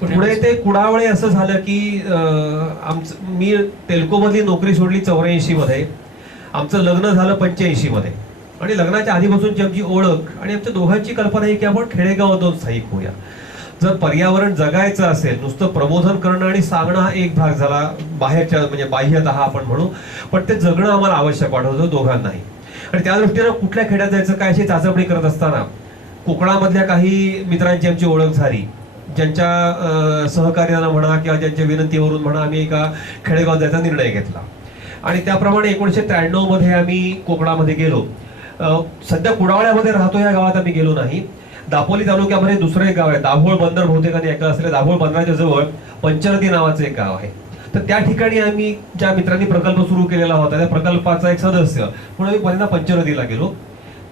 पुणे ते कुडावळे असं झालं की मी टेल्को मधली नोकरी सोडली 84 मध्ये, आमचं लग्न झालं 85 मध्ये. आणि लग्नाच्या आधीपासूनची आमची ओळख आणि आमच्या दोघांची कल्पना आहे की आपण खेडेगावातून स्थायिक होऊया. जर पर्यावरण जगायचं असेल, नुसतं प्रबोधन करणं आणि सांगणं हा एक भाग झाला, बाहेरच्या म्हणजे बाह्यतः आपण म्हणू, पण ते जगणं आम्हाला आवश्यक वाटत होतं दोघांनाही. आणि त्या दृष्टीनं कुठल्या खेड्यात जायचं काय अशी चाचपणी करत असताना कोकणामधल्या काही मित्रांची आमची ओळख झाली, ज्यांच्या सहकार्यानं म्हणा किंवा ज्यांच्या विनंतीवरून म्हणा आम्ही एका खेडेगावात जायचा निर्णय घेतला. आणि त्याप्रमाणे 1993 मध्ये आम्ही कोकणामध्ये गेलो. सध्या कुडावळ्यामध्ये राहतो या गावात आम्ही गेलो नाही. दापोली तालुक्यामध्ये दुसरं एक गाव आहे, दाभोळ बंदर, बहुतेकांनी ऐकलं असेल. दाभोळ बंदराच्या जवळ पंचरदी नावाचं एक गाव आहे. तर त्या ठिकाणी आम्ही ज्या मित्रांनी प्रकल्प सुरू केलेला होता त्या प्रकल्पाचा एक सदस्य म्हणून आम्ही पहिल्यांदा पंचनदीला गेलो.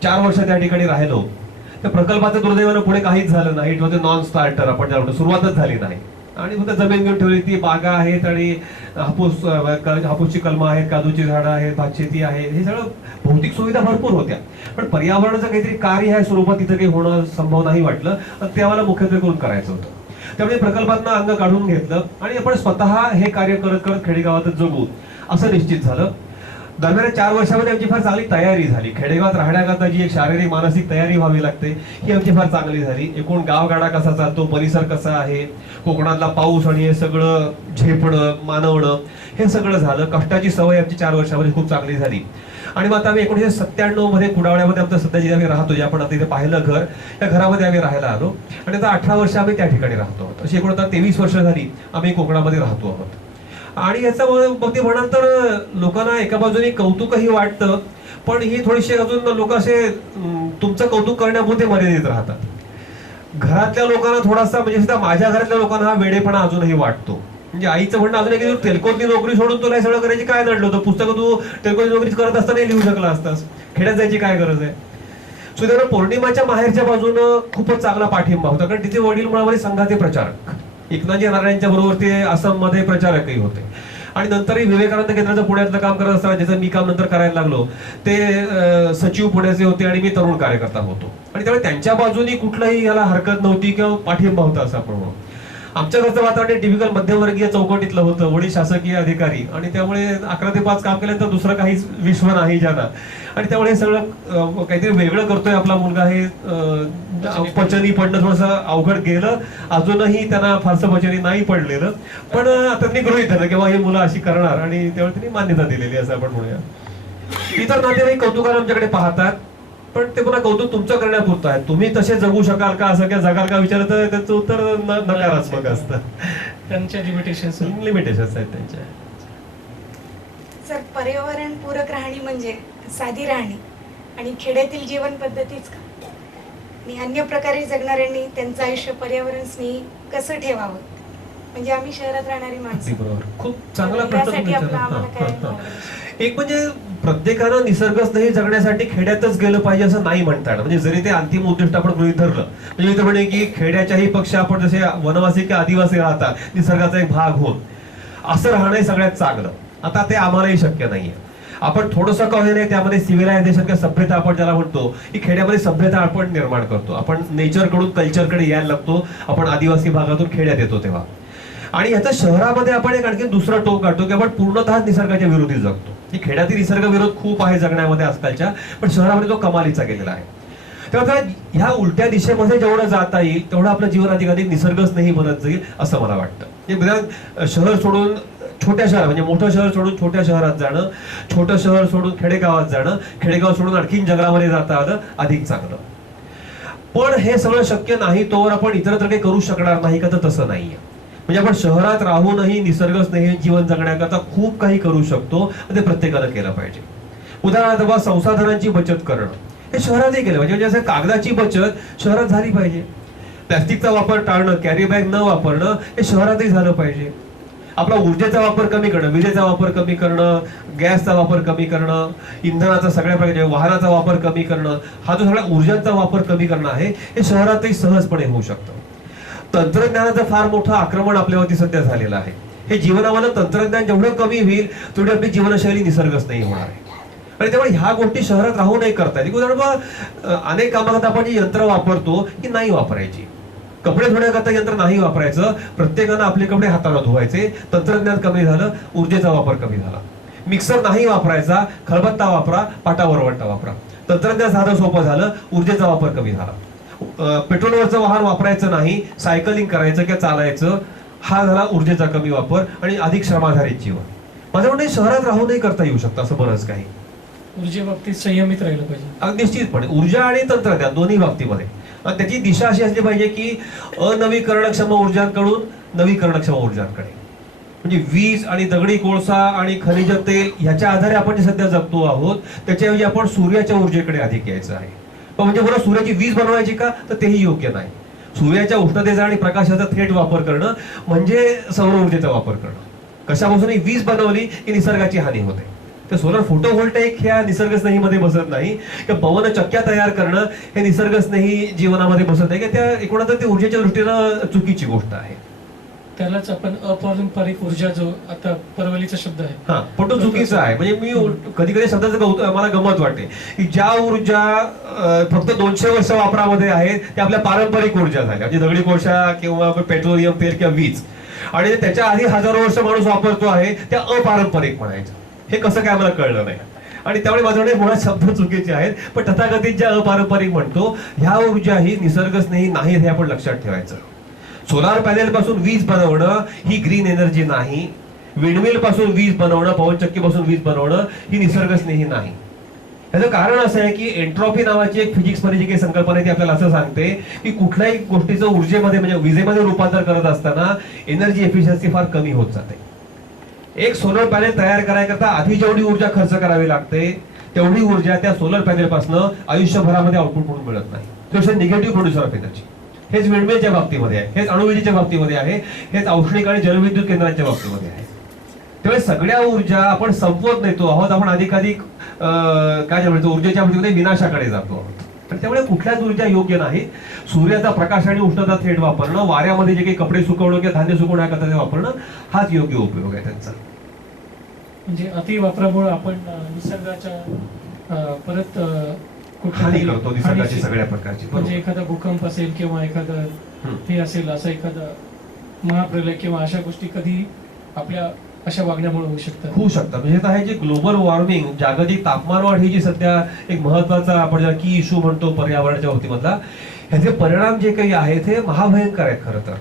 4 वर्ष त्या ठिकाणी राहिलो. त्या प्रकल्पाचं दुर्दैवानं पुढे काहीच झालं नाही. It was a non starter, आपण ज्या म्हणतो, सुरुवातच झाली नाही. आणि फक्त जमीन घेऊन ठेवली, ती बागा आहेत आणि हापूसची कलमं आहेत, काजूची झाडं आहेत, भातशेती आहे, हे सगळं भौतिक सुविधा भरपूर होत्या. पण पर्यावरणाचं काहीतरी कार्य ह्या स्वरूपात तिथं काही होणं संभव नाही वाटलं. आणि ते आम्हाला मुख्यत्वे करून करायचं होतं. त्यामुळे प्रकल्पातनं अंग काढून घेतलं आणि आपण स्वतः हे कार्य करत करत खेडेगावातच जगू असं निश्चित झालं. दरम्यान 4 वर्षामध्ये आमची फार चांगली तयारी झाली. खेडेगावात राहण्याकरता जी एक शारीरिक मानसिक तयारी व्हावी लागते ही आमची फार चांगली झाली. एकूण गावगाडा कसा चालतो, परिसर कसा आहे, कोकणातला पाऊस आणि हे सगळं झेपणं, मानवणं, हे सगळं झालं. कष्टाची सवय आमची 4 वर्षामध्ये खूप चांगली झाली. आणि मग आता आम्ही 1997 मध्ये कुडावळ्यामध्ये आमचं सध्या जे आम्ही राहतो, जे आपण आता इथे पाहिलं घर, त्या घरामध्ये आम्ही राहायला आलो. आणि आता 18 वर्ष आम्ही त्या ठिकाणी राहतो आहोत. अशी एकूण आता 23 वर्ष झाली आम्ही कोकणामध्ये राहतो आहोत. आणि याचं बाबतीत म्हणाल तर लोकांना एका बाजूने कौतुकही वाटतं, पण ही थोडीशी अजून लोक असे तुमचं कौतुक करण्यापुरते मर्यादित राहतात. घरातल्या लोकांना थोडासा, म्हणजे सुद्धा माझ्या घरातल्या लोकांना हा वेडेपणा अजूनही वाटतो. म्हणजे आईचं म्हणणं अजून की टेल्कोतली नोकरी सोडून तुला हे सगळं करायची काय नडलं होतं, पुस्तकं तू टेल्कोची नोकरी करत असताना लिहू शकला असतास, खेड्यात जायची काय गरज आहे. सो त्याला पौर्णिमाच्या माहेरच्या बाजूनं खूपच चांगला पाठिंबा होता, कारण तिथे वडील मुळामध्ये संघाचे प्रचारक, एकनाथजी नारायणच्या बरोबर ते आसाममध्ये प्रचारकही होते. आणि नंतरही विवेकानंद केंद्राचं पुण्यातलं काम करत असताना, ज्याचं मी काम नंतर करायला लागलो, ते सचिव पुण्याचे होते आणि मी तरुण कार्यकर्ता होतो. आणि त्यामुळे त्यांच्या बाजूनी कुठलाही याला हरकत नव्हती किंवा पाठिंबा होता असं आपण म्हणू. आमच्या घरचं वातावरण टिपिकल मध्यमवर्गीय चौकटीतलं होतं, वडील शासकीय अधिकारी, आणि त्यामुळे 11 ते 5 काम केल्यानंतर दुसरं काहीच विश्व नाही ज्यांना. आणि त्यामुळे हे सगळं काहीतरी वेगळं करतोय आपला मुलगा, हे पचनी पडणं थोडंसं अवघड गेलं. अजूनही त्यांना फारसं पचनी नाही पडलेलं, पण आता त्यांनी गृहीत धरलं की ही मुलं अशी करणार आणि त्यामुळे त्यांनी मान्यता दिलेली असं आपण म्हणूया. इतर नातेवाईक कौतुकाने आमच्याकडे पाहतात, पण ते पुन्हा कौतुक तुमचं करण्यापुरतं आहे. तुम्ही तसे जगू शकाल का, असं किंवा जगाल का विचारलं तर त्याचं उत्तर नकारात्मक असतं. त्यांच्या लिमिटेशन्स आहेत त्यांच्या. सर, पर्यावरण पूरक राहणी म्हणजे साधी राहणी आणि खेड्यातील जीवन पद्धतीच का? आणि अन्य प्रकारे जगणाऱ्यांनी त्यांचं आयुष्य पर्यावरण स्नेही कसं ठेवावं? म्हणजे आम्ही शहरात राहणारी माणसं. बरोबर, खूप चांगला त्यासाठी प्रश्न. आम्हाला काय एक म्हणजे प्रत्येकानं निसर्गस्नेही जगण्यासाठी खेड्यातच गेलं पाहिजे असं नाही म्हणता येणार. म्हणजे जरी ते अंतिम उद्दिष्ट आपण गृहीत धरलं, म्हणजे इथं म्हणे की खेड्याच्याही पक्ष आपण जसे वनवासी किंवा आदिवासी राहतात, निसर्गाचा एक भाग होऊन असं राहणं सगळ्यात चांगलं. आता ते आम्हालाही शक्य नाहीये. आपण थोडंसं का होईना त्यामध्ये सिव्हिलायझेशन किंवा सभ्यता आपण ज्याला म्हणतो, की खेड्यामध्ये सभ्यता आपण निर्माण करतो. आपण नेचरकडून कल्चरकडे यायला लागतो, आपण आदिवासी भागातून खेड्यात येतो तेव्हा. आणि ह्याचं शहरामध्ये आपण एक आणखी दुसरा टोक काढतो की आपण पूर्णतः निसर्गाच्या विरोधी जगतो. की खेड्यातील निसर्ग विरोध खूप आहे जगण्यामध्ये आजकालच्या, पण शहरामध्ये तो कमालीचा गेलेला आहे. तेव्हा ह्या उलट्या दिशेमध्ये जेवढं जाता येईल तेवढं आपलं जीवन अधिकाधिक निसर्गस्नेही बनत जाईल असं मला वाटतं. शहर सोडून छोट्या शहर, म्हणजे मोठं शहर सोडून छोट्या शहरात जाणं, छोटं शहर सोडून खेडेगावात जाणं, खेडेगाव सोडून आणखीन जंगलामध्ये जाता आलं अधिक चांगलं. पण हे सगळं शक्य नाही तोवर आपण इतरत्र काही करू शकणार नाही का, तर तसं नाहीये. म्हणजे आपण शहरात राहूनही निसर्ग स्नेही जीवन जगण्याकरता खूप काही करू शकतो, ते प्रत्येकानं केलं पाहिजे. उदाहरणार्थ बा संसाधनांची बचत करणं हे शहरातही केलं पाहिजे. म्हणजे असं कागदाची बचत शहरात झाली पाहिजे. प्लॅस्टिकचा वापर टाळणं, कॅरी बॅग न वापरणं हे शहरातही झालं पाहिजे. आपला ऊर्जेचा वापर कमी करणं, विजेचा वापर कमी करणं, गॅसचा वापर कमी करणं, इंधनाचा सगळ्या प्रकारच्या वाहनाचा वापर कमी करणं, हा जो सगळा ऊर्जांचा वापर कमी करणं आहे हे शहरातही सहजपणे होऊ शकतं. तंत्रज्ञानाचं फार मोठं आक्रमण आपल्यावरती सध्या झालेलं आहे. हे जीवनामध्ये तंत्रज्ञान जेवढं कमी होईल तेवढी आपली जीवनशैली निसर्गच नाही होणार आहे. आणि त्यामुळे ह्या गोष्टी शहरात राहूनही करता येईल. उदाहरण अनेक कामात आपण जी यंत्र वापरतो की नाही वापरायची. कपडे धुण्याकरता यंत्र नाही वापरायचं, प्रत्येकानं आपले कपडे हाताने धुवायचे. तंत्रज्ञान कमी झालं, ऊर्जेचा वापर कमी झाला. मिक्सर नाही वापरायचा, खलबत्ता वापरा, पाटा वरवंटा वापरा. तंत्रज्ञान साधं सोपं झालं, ऊर्जेचा वापर कमी झाला. पेट्रोलवरचं वाहन वापरायचं नाही, सायकलिंग करायचं किंवा चालायचं, हा झाला ऊर्जेचा कमी वापर आणि अधिक श्रमाधारित जीवन. माझं म्हणणं शहरात राहूनही करता येऊ शकतं असं बरंच काही. ऊर्जेबाबतीत संयमित राहिलं पाहिजे. निश्चितपणे ऊर्जा आणि तंत्रज्ञान दोन्ही बाबतीमध्ये त्याची दिशा अशी असली पाहिजे की अनवीकरणक्षम ऊर्जांकडून नवीकरणक्षम ऊर्जांकडे. म्हणजे वीज आणि दगडी कोळसा आणि खनिज तेल ह्याच्या आधारे आपण जे सध्या जगतो आहोत त्याच्याऐवजी आपण सूर्याच्या ऊर्जेकडे अधिक यायचं आहे. पण म्हणजे बरं सूर्याची वीज बनवायची का, तर तेही योग्य नाही. सूर्याच्या उष्णतेचा आणि प्रकाशाचा थेट वापर करणं म्हणजे सौर ऊर्जेचा वापर करणं. कशापासूनही वीज बनवली की निसर्गाची हानी होते. तर सोलर फोटोव्होल्टेक ह्या निसर्गस्नेहीमध्ये बसत नाही, किंवा पवन चक्क्या तयार करणं हे निसर्गस्नेही जीवनामध्ये बसत नाही. त्या एकूणच ते ऊर्जेच्या दृष्टीनं चुकीची गोष्ट आहे. त्यालाच आपण अपारंपरिक ऊर्जा, जो आता परवलीचा शब्द आहे, हा फोटो चुकीचा आहे. म्हणजे मी कधी कधी शब्दाचं मला गमत वाटते की ज्या ऊर्जा फक्त 200 वर्ष वापरामध्ये आहेत त्या आपल्या पारंपरिक ऊर्जा झाल्या. म्हणजे दगडी कोळसा किंवा पेट्रोलियम तेल किंवा वीज, आणि त्याच्या आधी हजारो वर्ष माणूस वापरतो आहे त्या अपारंपरिक म्हणायचं. हे कसं काय मला कळलं नाही. आणि त्यामुळे माझ्याकडे मुळात शब्द चुकीचे आहेत. पण तथाकथित ज्या अपारंपरिक म्हणतो ह्या ऊर्जा ही निसर्गस्नेही नाहीत हे आपण लक्षात ठेवायचं. सोलार पॅनेल पासून वीज बनवणं ही ग्रीन एनर्जी नाही. विंडमिल पासून वीज बनवणं, पवनचक्कीपासून वीज बनवणं ही निसर्गस्नेही नाही. याचं कारण असं आहे की एंट्रॉपी नावाची एक फिजिक्समध्ये जी काही संकल्पना आहे ती आपल्याला असं सांगते की कुठल्याही गोष्टीचं ऊर्जेमध्ये म्हणजे विजेमध्ये रूपांतर करत असताना एनर्जी एफिशियन्सी फार कमी होत जाते. एक सोलर पॅनेल तयार करायकरता आधी जेवढी ऊर्जा खर्च करावी लागते तेवढी ऊर्जा त्या सोलर पॅनेल पासून आयुष्यभरामध्ये आउटपुट म्हणून मिळत नाही. तो निगेटिव्ह प्रोड्युसर ऑफ एनर्जी. हेच विंडमिलच्या बाबतीमध्ये आहे, हेच अणुविजेच्या बाबतीमध्ये आहे, हेच औष्णिक आणि जलविद्युत केंद्रांच्या बाबतीमध्ये आहे. त्यामुळे सगळ्या ऊर्जा आपण संपवत नेतो आहोत. आपण अधिकाधिक काय म्हणतो ऊर्जेच्या बाबतीमध्ये विनाशाकडे जातो आहोत. आणि त्यामुळे कुठल्याच ऊर्जा योग्य नाही. सूर्याचा प्रकाश आणि उष्णता थेट वापरणं, वाऱ्यामध्ये जे काही कपडे सुकवणं किंवा धान्य सुकवण्याकरता ते वापरणं हाच योग्य उपयोग आहे त्यांचा. म्हणजे अति वापरामुळे आपण निसर्गाच्या परत हानी करतो निसर्गाची सगळ्या प्रकारची. म्हणजे एखादा भूकंप असेल किंवा एखादं हे असेल, असं एखादा महाप्रलय किंवा अशा गोष्टी कधी आपल्या अशा वागण्यामुळे होऊ शकतात. म्हणजे आता हे जे ग्लोबल वॉर्मिंग, जागतिक तापमानवाढ ही जी सध्या एक महत्वाचा आपण ज्याला की इश्यू म्हणतो पर्यावरणाच्या बाबतीमधला, ह्याचे परिणाम जे काही आहेत हे महाभयंकर आहेत खरं तर.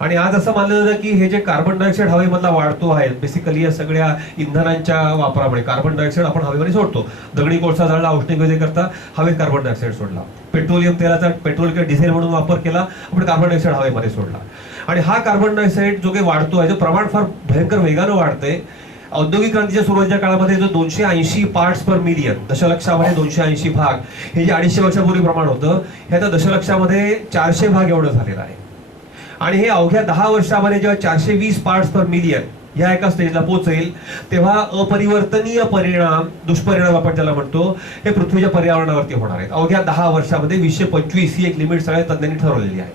आणि आज असं मानलं जातं की हे जे कार्बन डायऑक्साईड हवेमधला वाढतो आहे बेसिकली या सगळ्या इंधनांच्या वापरामुळे कार्बन डायऑक्साईड आपण हवेमध्ये सोडतो. दगडी कोळसा जाळला, औष्णिक विजे करता हवेत कार्बन डायऑक्साईड सोडला. पेट्रोलियम तेलाचा पेट्रोल किंवा डिझेल म्हणून वापर केला, आपण कार्बन डायऑक्साईड हवेमध्ये सोडला. आणि हा कार्बन डायऑक्साईड जो काही वाढतो आहे, प्रमाण फार भयंकर वेगानं वाढतंय. औद्योगिक क्रांतीच्या सुरुवातीच्या काळामध्ये जो 280 पार्ट्स पर मिलियन, दशलक्षामध्ये 280 भाग, हे जे 250 वर्षापूर्वी प्रमाण होतं हे आता दशलक्षामध्ये 400 भाग एवढं झालेलं आहे. आणि हे अवघ्या 10 वर्षामध्ये जेव्हा 420 पार्ट्स पर मिलियन या एका स्टेजला पोहोचेल तेव्हा अपरिवर्तनीय परिणाम, दुष्परिणाम आपण ज्याला म्हणतो, हे पृथ्वीच्या पर्यावरणावरती होणार आहेत. अवघ्या 10 वर्षामध्ये 2025 ही एक लिमिट सगळ्या तज्ञांनी ठरवलेली आहे.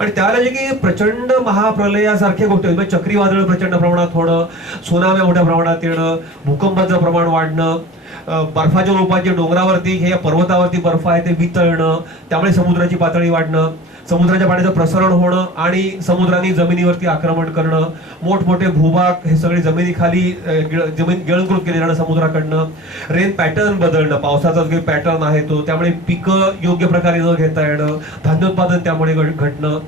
आणि त्याला जे की प्रचंड महाप्रलयासारख्या गोष्टी म्हणजे चक्रीवादळ प्रचंड प्रमाणात होणं, सुनाम्या मोठ्या प्रमाणात येणं, भूकंपाचं प्रमाण वाढणं, बर्फाच्या रूपाचे डोंगरावरती हे पर्वतावरती बर्फ आहे ते वितळणं, त्यामुळे समुद्राची पातळी वाढणं, समुद्राच्या पाण्याचं प्रसरण होणं आणि समुद्राने जमिनीवरती आक्रमण करणं, मोठमोठे भूभाग हे सगळे जमिनीखाली जमीन गिळंकृत केले जाणं समुद्राकडनं, रेन पॅटर्न बदलणं, पावसाचा जो पॅटर्न आहे तो, त्यामुळे पिकं योग्य प्रकारे न घेता येणं, धान्योत्पादन त्यामुळे घटणं,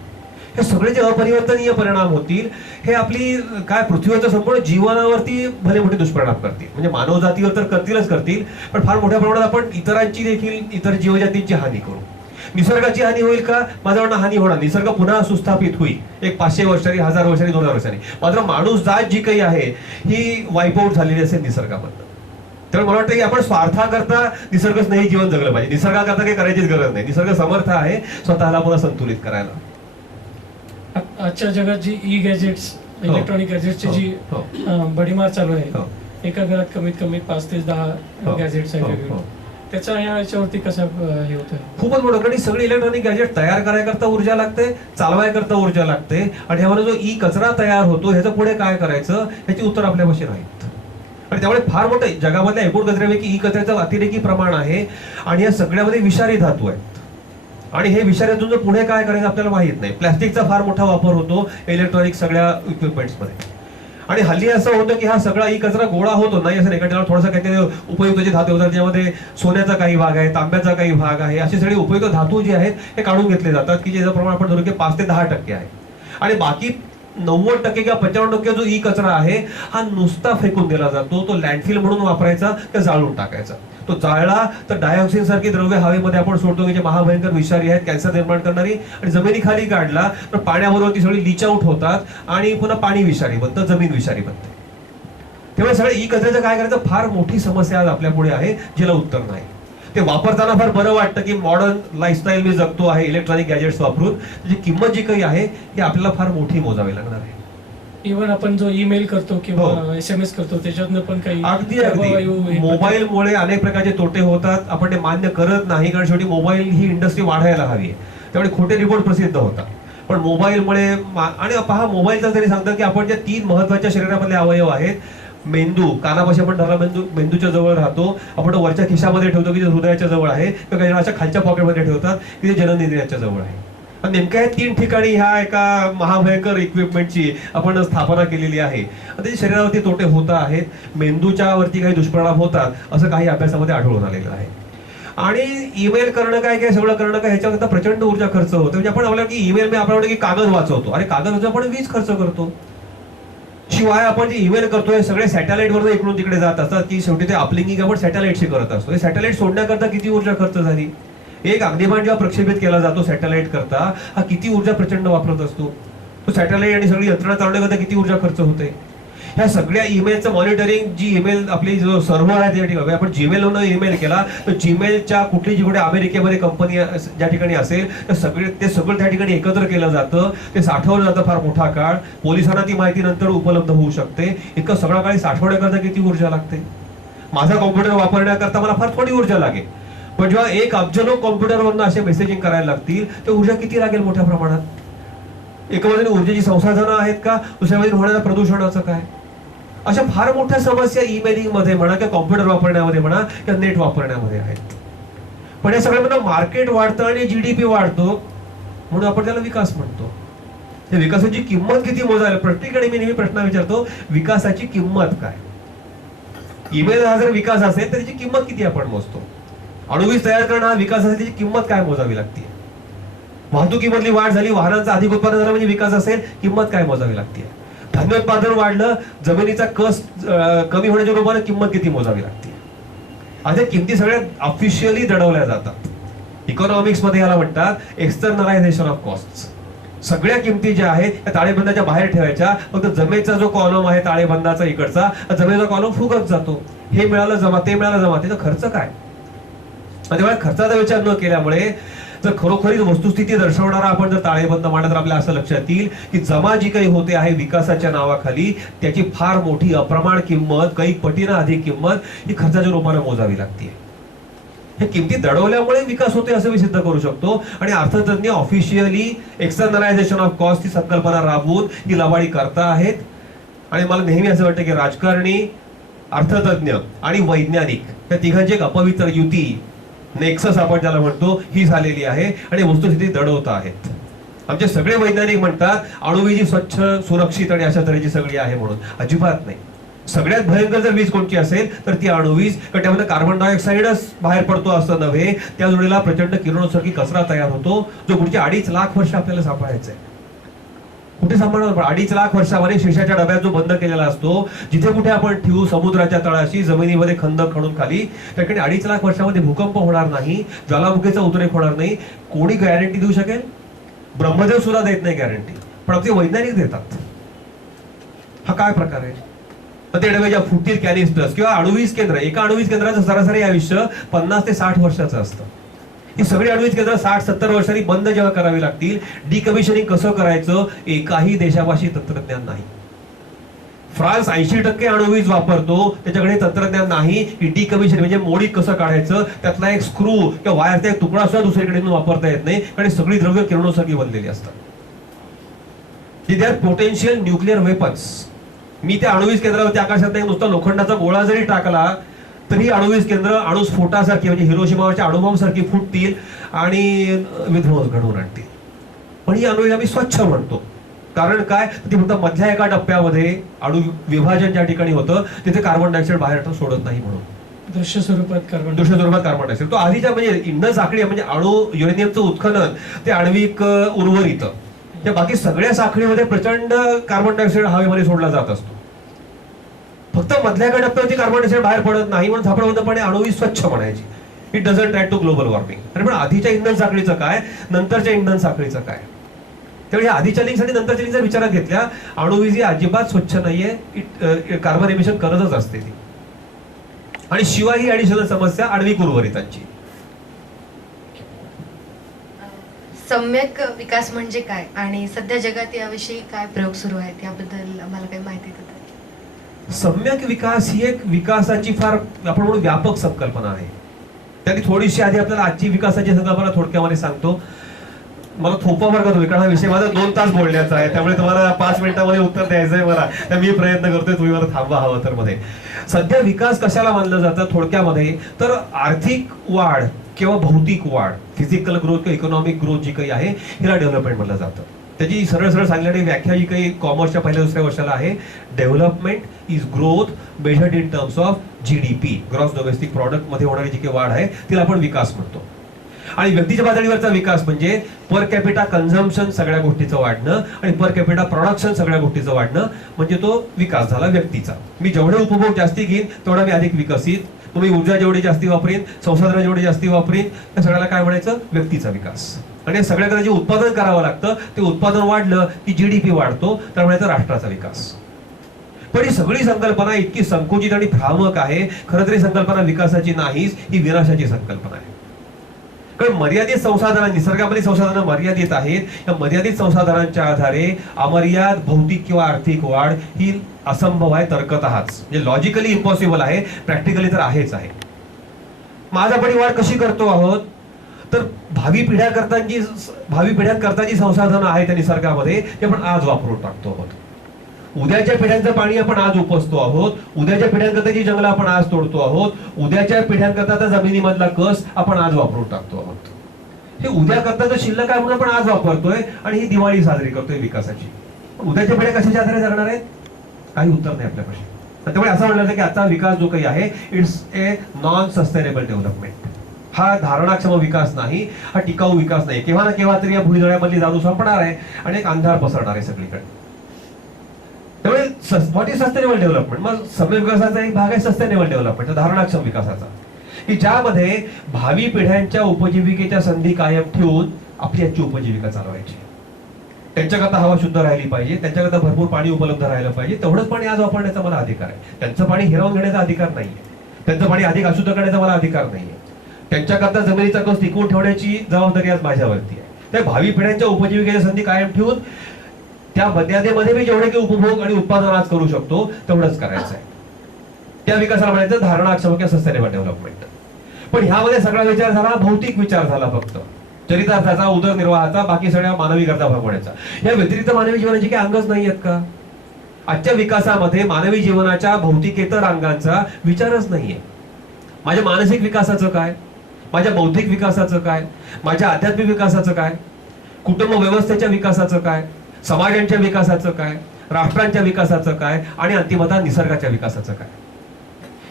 हे सगळे जे अपरिवर्तनीय परिणाम होतील हे आपली काय पृथ्वीवरच्या संपूर्ण जीवनावरती भले मोठे दुष्परिणाम करतील. म्हणजे मानव जातीवर तर करतील, पण फार मोठ्या प्रमाणात आपण इतरांची देखील, इतर जीवजातींची हानी करू. निसर्गाची हानी होईल का? माझं म्हणणं हानी होणार. निसर्ग पुन्हा सुस्थापित होईल एक 500 वर्षांनी, 1000 वर्षांनी, 2000 वर्षांनी. मात्र माणूस जात जी काही आहे ही वाईपआउट झालेली असेल निसर्गामधनं. त्यामुळे मला वाटतं की आपण स्वार्थाकरता निसर्ग स्नेही जीवन जगलं पाहिजे. निसर्गाकरता काही करायचीच गरज नाही. निसर्ग समर्थ आहे स्वतःला पुन्हा संतुलित करायला. आजच्या जगात जी ई गॅजेट्स, इलेक्ट्रॉनिक गॅजेट्सची जी भडीमार चालू आहे, एका घरात कमीत कमी 5 ते 10 गॅजेट्स आहेत वेगवेगळे. त्याचा याच्यावरती कसा हे होतोय? खूपच मोठं. कारण सगळी इलेक्ट्रॉनिक गॅजेट तयार करायकरता ऊर्जा लागते, चालवायकरता ऊर्जा लागते, आणि ह्यामध्ये जो ई कचरा तयार होतो ह्याचं पुढे काय करायचं ह्याची उत्तर आपल्यापाशी नाहीत. आणि त्यामुळे फार मोठं जगामधल्या एकूण कचऱ्यापैकी ई कचऱ्याचं अतिरेकी प्रमाण आहे, आणि या सगळ्यामध्ये विषारी धातू आहेत. आणि हे विषाऱ्यातून जर पुढे काय करायचं आपल्याला माहित नाही. प्लॅस्टिकचा फार मोठा वापर होतो इलेक्ट्रॉनिक सगळ्या इक्विपमेंट्समध्ये. आणि हल्ली असं होतं की हा सगळा ई कचरा गोळा होतो नाही असं एका ठिकाणी थोडासा काहीतरी उपयुक्तचे धातू होतात, ज्यामध्ये सोन्याचा काही भाग आहे, तांब्याचा काही भाग आहे, असे सगळे उपयुक्त धातू जे आहेत हे काढून घेतले जातात, की ज्याचं प्रमाण आपण धरू की 5 ते 10% आहे. आणि बाकी 90% किंवा 95% जो ई कचरा आहे हा नुसता फेकून दिला जातो. तो लँडफिल म्हणून वापरायचा, त्या जाळून टाकायचा. तो जाळला तर डायऑक्सिन सारखी द्रव्य हवेमध्ये आपण सोडतो की जे महाभयंकर विषारी आहेत, कॅन्सर निर्माण करणारी. आणि जमिनीखाली काढला तर पाण्याबरोबर ती सगळी लीच आउट होतात आणि पुन्हा पाणी विषारी बनतं, जमीन विषारी बनते. त्यामुळे सगळं ई कचऱ्याचं काय करायचं फार मोठी समस्या आज आपल्या पुढे आहे, जिला उत्तर नाही. ते वापरताना फार बरं वाटतं की मॉडर्न लाईफस्टाईल मी जगतो आहे इलेक्ट्रॉनिक गॅजेट्स वापरून. त्याची किंमत जी काही आहे ती आपल्याला फार मोठी मोजावी लागणार आहे. इव्हन आपण जो ईमेल करतो किंवा SMS करतो त्याच्यातनं पण काही अगदी मोबाईलमुळे अनेक प्रकारचे तोटे होतात. आपण ते मान्य करत नाही, कारण शेवटी मोबाईल ही इंडस्ट्री वाढायला हवी आहे. त्यामुळे खोटे रिपोर्ट प्रसिद्ध होतात. पण मोबाईलमुळे आणि पहा, मोबाईलचा जरी सांगतात की आपण ज्या 3 महत्वाच्या शरीरामधले अवयव आहेत, मेंदू कानापाशी आपण धरला, मेंदूच्या जवळ राहतो, आपण वरच्या खिशामध्ये ठेवतो की जे हृदयाच्या जवळ आहे, किंवा काही अशा खालच्या पॉकेटमध्ये ठेवतात की ते जननेंद्रियाच्या जवळ आहे. नेमक्या या 3 ठिकाणी ह्या एका महाभयंकर इक्विपमेंटची आपण स्थापना केलेली आहे. त्याच्या शरीरावरती तोटे होत आहेत, मेंदूच्या वरती काही दुष्परिणाम होतात असं काही अभ्यासामध्ये आढळून आलेलं आहे. आणि ईमेल करणं काय सगळं करणं काय ह्याच्याकरता प्रचंड ऊर्जा खर्च होतो. म्हणजे आपण आपल्याला की ईमेल आपण की कागद वाचवतो, अरे कागद आपण वीज खर्च करतो. शिवाय आपण जे ईमेल करतोय सगळे सॅटेलाइटवर इकडून तिकडे जात असतात, की शेवटी ते अपलिंकिंग आपण सॅटेलाइटशी करत असतो. हे सॅटेलाइट सोडण्याकरता किती ऊर्जा खर्च झाली. एक अग्निबाण जेव्हा प्रक्षेपित केला जातो सॅटेलाइट करता, हा किती ऊर्जा प्रचंड वापरत असतो. तो सॅटेलाइट आणि सगळी यंत्रणा चालवण्याकरता किती ऊर्जा खर्च होते. ह्या सगळ्या ईमेलचं मॉनिटरिंग, जी ईमेल आपली जो सर्व्हर आहे त्या ठिकाणी आपण जीमेलवरून ईमेल केला तर जीमेलच्या कुठली जिकडे अमेरिकेमध्ये कंपनी ज्या ठिकाणी असेल तर ते सगळं त्या ठिकाणी एकत्र केलं जातं, ते साठवलं जातं फार मोठा काळ. पोलिसांना ती माहिती नंतर उपलब्ध होऊ शकते. इतकं सगळं काळी साठवण्याकरता किती ऊर्जा लागते. माझा कॉम्प्युटर वापरण्याकरता मला फार थोडी ऊर्जा लागेल, पण जेव्हा 1 अब्ज लोक कॉम्प्युटरवरून असे मेसेजिंग करायला लागतील तर ऊर्जा किती लागेल मोठ्या प्रमाणात. एका बाजूने ऊर्जेची संसाधनं आहेत का, दुसऱ्या बाजूने होणाऱ्या प्रदूषणाचं काय. अशा फार मोठ्या समस्या ईमेलिंग मध्ये म्हणा किंवा कॉम्प्युटर वापरण्यामध्ये म्हणा किंवा नेट वापरण्यामध्ये आहेत. पण या सगळ्यामध्ये मार्केट वाढतं आणि GDP वाढतो, म्हणून आपण त्याला विकास म्हणतो. त्या विकासाची किंमत किती मोजायला प्रत्येकाने मी नेहमी प्रश्न विचारतो, विकासाची किंमत काय. ईमेल हा जर विकास असेल तर त्याची किंमत किती आपण मोजतो. अणुवीज तयार करणं हा विकास असेल, त्याची किंमत काय मोजावी लागते. वाहतुकीमधली वाढ झाली, वाहनांचं अधिक उत्पादन झालं म्हणजे विकास असेल, किंमत काय मोजावी लागते. धान्य उत्पादन वाढलं, जमिनीचा कस कमी होण्याच्या रूपाने किंमत किती मोजावी लागते. आता किमती सगळ्या ऑफिशियली दडवल्या जातात. इकॉनॉमिक्स मध्ये याला म्हणतात एक्सटर्नलायझेशन ऑफ कॉस्ट. सगळ्या किमती ज्या आहेत त्या ताळेबंदाच्या बाहेर ठेवायच्या. फक्त जमेचा जो कॉलम आहे ताळेबंदाचा इकडचा, जमेचा कॉलम फुगत जातो. हे मिळालं जमा, ते मिळालं जमा, त्याचा खर्च काय. त्यामुळे खर्चाचा विचार न केल्यामुळे जर खरोखरीच वस्तुस्थिती दर्शवणारा आपण जर ताळेबंद मांडला तर आपल्याला असं लक्षात येईल की जमा जी काही होते आहे विकासाच्या नावाखाली त्याची फार मोठी अप्रमाण किंमत, काही पटीनं अधिक किंमत ही खर्चाच्या रूपाने मोजावी लागते. हे किमती दडवल्यामुळे विकास होते असं मी सिद्ध करू शकतो. आणि अर्थतज्ञ ऑफिशियली एक्सटर्नलायझेशन ऑफ कॉस्ट ही संकल्पना राबवून ही लवाडी करता आहेत. आणि मला नेहमी असं वाटतं की राजकारणी, अर्थतज्ञ आणि वैज्ञानिक या तिघांची एक अपवित्र युती, नेक्सस आपण ज्याला म्हणतो, ही झालेली आहे आणि वस्तुस्थिती दडवत आहेत. आमचे सगळे वैज्ञानिक म्हणतात अणुवीज स्वच्छ, सुरक्षित आणि अशा तऱ्हेची सगळी आहे म्हणून. अजिबात नाही. सगळ्यात भयंकर जर वीज कोणती असेल तर ती अणुवीज, कारण त्यामध्ये कार्बन डायऑक्साईडच बाहेर पडतो असं नव्हे, त्या जोडीला प्रचंड किरणोत्सर्गी कचरा तयार होतो जो पुढचे 2.5 लाख वर्ष आपल्याला सांभाळायचा आहे. कुठे सांभाळणार? 2.5 लाख वर्षामध्ये शिशाच्या डब्यात जो बंद केलेला असतो, जिथे कुठे आपण ठेवू समुद्राच्या तळाशी जमिनीमध्ये खंदक खणून खाली, त्याकडे 2.5 लाख वर्षामध्ये भूकंप होणार नाही, ज्वालामुखीचा उद्रेक होणार नाही. कोणी गॅरंटी देऊ शकेल? ब्रह्मदेव सुद्धा देत नाही गॅरंटी, पण आपले वैज्ञानिक देतात. हा काय प्रकार आहे? ते डबे ज्या फुटतील कॅनिस्टर्स किंवा अणुवीज केंद्र, एका अणुवीज केंद्राचं सरासरी आयुष्य 50 ते 60 वर्षाचं असतं. ही सगळी अणुवीज केंद्र 60-70 वर्षांनी बंद जेव्हा करावी लागतील, डिकमिशनिंग कसं करायचं एकाही देशापाशी तंत्रज्ञान नाही. फ्रान्स 80% अणुवीज वापरतो, त्याच्याकडे तंत्रज्ञान नाही की डिकमिशन म्हणजे मोडीत कसं काढायचं, त्यातला एक स्क्रू किंवा वायरचा एक तुकडा सुद्धा दुसरीकडे वापरता येत नाही, कारण सगळी द्रव्य किरणोत्सर्गी बनलेली असतात. They are potential nuclear weapons. मी त्या अणुवीज केंद्रावरती आकाशात एक नुसता लोखंडाचा गोळा जरी टाकला तरी अणुवीज केंद्र अणुस्फोटासारखी म्हणजे हिरोशिमावरच्या अणुबॉम्ब सारखी फुटतील आणि विध्वंस घडवून आणतील. पण ही अणुवीज आम्ही स्वच्छ म्हणतो. कारण काय? ती फक्त मधल्या एका टप्प्यामध्ये अणु विभाजन ज्या ठिकाणी होतं तिथे कार्बन डायऑक्साईड बाहेर सोडत नाही म्हणून. दृश्य स्वरूपात कार्बन डायऑक्साईड तो आधीच्या म्हणजे इंधन साखळी म्हणजे अणु युरेनियमचं उत्खनन ते आण्विक उर्वरित त्या बाकी सगळ्या साखळीमध्ये प्रचंड कार्बन डायऑक्साईड हवेमध्ये सोडला जात असतो. फक्त मधल्या एका टप्प्यावरती कार्बन डायऑक्साईड बाहेर पडत नाही म्हणून झापडबंदपणे अणुवीज स्वच्छ म्हणायची. It doesn't add to global warming. अरे पण आधीच्या इंधन साखळीचं काय, नंतरच्या इंधन साखळीचं काय? त्यामुळे आधीच्या लिंक्स आणि नंतरच्या लिंक्स जर विचारात घेतल्या, अणुवीज ही अजिबात स्वच्छ नाहीये, कार्बन एमिशन करतच असते ती. आणि शिवाय ही ऍडिशनल समस्या आण्विक उर्वरितांची. सम्यक विकास म्हणजे काय आणि सध्या जगात याविषयी काय प्रयोग सुरू आहेत याबद्दल आम्हाला काही माहिती देतात? सम्यक विकास ही एक विकासाची फार आपण म्हणून व्यापक संकल्पना आहे. त्याने थोडीशी आधी आपल्याला आजची विकासाची संकल्पना थोडक्यामध्ये सांगतो. मला थोपा वर्गात होईल कारण हा विषय माझा 2 तास बोलण्याचा आहे, त्यामुळे तुम्हाला 5 मिनिटांमध्ये उत्तर द्यायचं आहे मला, तर मी प्रयत्न करतोय, तुम्ही मला थांबा हवं तर मध्ये. सध्या विकास कशाला मानलं जातं थोडक्यामध्ये, तर आर्थिक वाढ किंवा भौतिक वाढ, फिजिकल ग्रोथ किंवा इकॉनॉमिक ग्रोथ जी काही आहे हिला डेव्हलपमेंट म्हटलं जातं. त्याची सरळ सरळ सांगण्याची व्याख्या जी काही कॉमर्सच्या पहिल्या दुसऱ्या वर्षाला आहे, development is growth measured in terms of GDP, gross domestic product मध्ये होणारी जी काही वाढ आहे तिला आपण विकास म्हणतो. आणि व्यक्तीच्या पातळीवरचा विकास म्हणजे पर कॅपिटा कन्झम्पशन सगळ्या गोष्टीचं वाढणं आणि पर कॅपिटा प्रोडक्शन सगळ्या गोष्टीचं वाढणं, म्हणजे तो विकास झाला व्यक्तीचा. मी जेवढे उपभोग जास्ती घेईन तेवढा मी अधिक विकसित, तुम्ही ऊर्जा जेवढी जास्ती वापरीन, संसाधनं जेवढी जास्ती वापरीन, त्या सगळ्याला काय म्हणायचं? व्यक्तीचा विकास. आणि या सगळ्याकडे जे उत्पादन करावं लागतं ते उत्पादन वाढलं की GDP वाढतो, तर म्हणायचं राष्ट्राचा विकास. पण ही सगळी संकल्पना इतकी संकुचित आणि भ्रामक आहे. खरं तरी संकल्पना विकासाची नाहीच, ही विनाशाची संकल्पना आहे. कारण मर्यादित संसाधनं, निसर्गामध्ये संसाधनं मर्यादित आहेत, या मर्यादित संसाधनांच्या आधारे अमर्याद भौतिक किंवा आर्थिक वाढ ही असंभव आहे तर्कतःच. म्हणजे लॉजिकली इम्पॉसिबल आहे, प्रॅक्टिकली तर आहेच आहे. मग आपण ही वाढ कशी करतो आहोत? तर भावी पिढ्यांकरता जी संसाधनं आहेत त्या निसर्गामध्ये ते आपण आज वापरून टाकतो आहोत. उद्याच्या पिढ्यांचं पाणी आपण आज उपसतो आहोत, उद्याच्या पिढ्यांकरता जी जंगलं आपण आज तोडतो आहोत, उद्याच्या पिढ्यांकरता जमिनीमधला कस आपण आज वापरून टाकतो आहोत. हे उद्याकरता शिल्लक आहे म्हणून आपण आज वापरतोय आणि ही दिवाळी साजरी करतोय विकासाची. उद्याच्या पिढ्या कशाच्या आधारे जगणार आहेत? काही उत्तर नाही आपल्यापाशी. त्यामुळे असं म्हणलं जातं की आता विकास जो काही आहे it's a non sustainable development. हा धारणाक्षम विकास नाही, हा टिकाऊ विकास नाही. केव्हा ना केव्हा तरी या भुईजळ्यामधली जादू संपणार आहे आणि एक अंधार पसरणार आहे सगळीकडे. त्यामुळे व्हॉट इज सस्टेनेबल डेव्हलपमेंट? मग सम्यक विकासाचा एक भाग आहे सस्टेनेबल डेव्हलपमेंट, धारणाक्षम विकासाचा, की ज्यामध्ये भावी पिढ्यांच्या उपजीविकेच्या संधी कायम ठेवून आपली आजची उपजीविका चालवायची. त्यांच्याकरता हवा शुद्ध राहिली पाहिजे, त्यांच्याकरता भरपूर पाणी उपलब्ध राहिलं पाहिजे, तेवढंच पाणी आज वापरण्याचा मला अधिकार आहे. त्यांचं पाणी हिरावून घेण्याचा अधिकार नाहीये, त्यांचं पाणी अधिक अशुद्ध करण्याचा मला अधिकार नाहीये. त्यांच्याकरता जमिनीचा कस टिकवून ठेवण्याची जबाबदारी आज माझ्यावरती आहे. त्या भावी पिढ्यांच्या उपजीविकेच्या संधी कायम ठेवून त्या मर्यादेमध्ये मी जेवढे काही उपभोग आणि उत्पादन आज करू शकतो तेवढंच करायचं आहे. त्या विकासाला म्हणायचं धारणाक्षम किंवा सस्टेनेबल डेव्हलपमेंट. पण ह्यामध्ये सगळा विचार झाला भौतिक विचार झाला, फक्त चरितार्थाचा, उदरनिर्वाहाचा, बाकी सगळ्या मानवी गरजा भागवण्याचा. या व्यतिरिक्त मानवी जीवनाची काही अंगच नाही आहेत का? आजच्या विकासामध्ये मानवी जीवनाच्या भौतिकेतर अंगांचा विचारच नाहीये. माझ्या मानसिक विकासाचं काय, माझ्या बौद्धिक विकासाचं काय, माझ्या आध्यात्मिक विकासाचं काय, कुटुंब व्यवस्थेच्या विकासाचं काय, समाजांच्या विकासाचं काय, राष्ट्रांच्या विकासाचं काय आणि अंतिमतः निसर्गाच्या विकासाचं काय.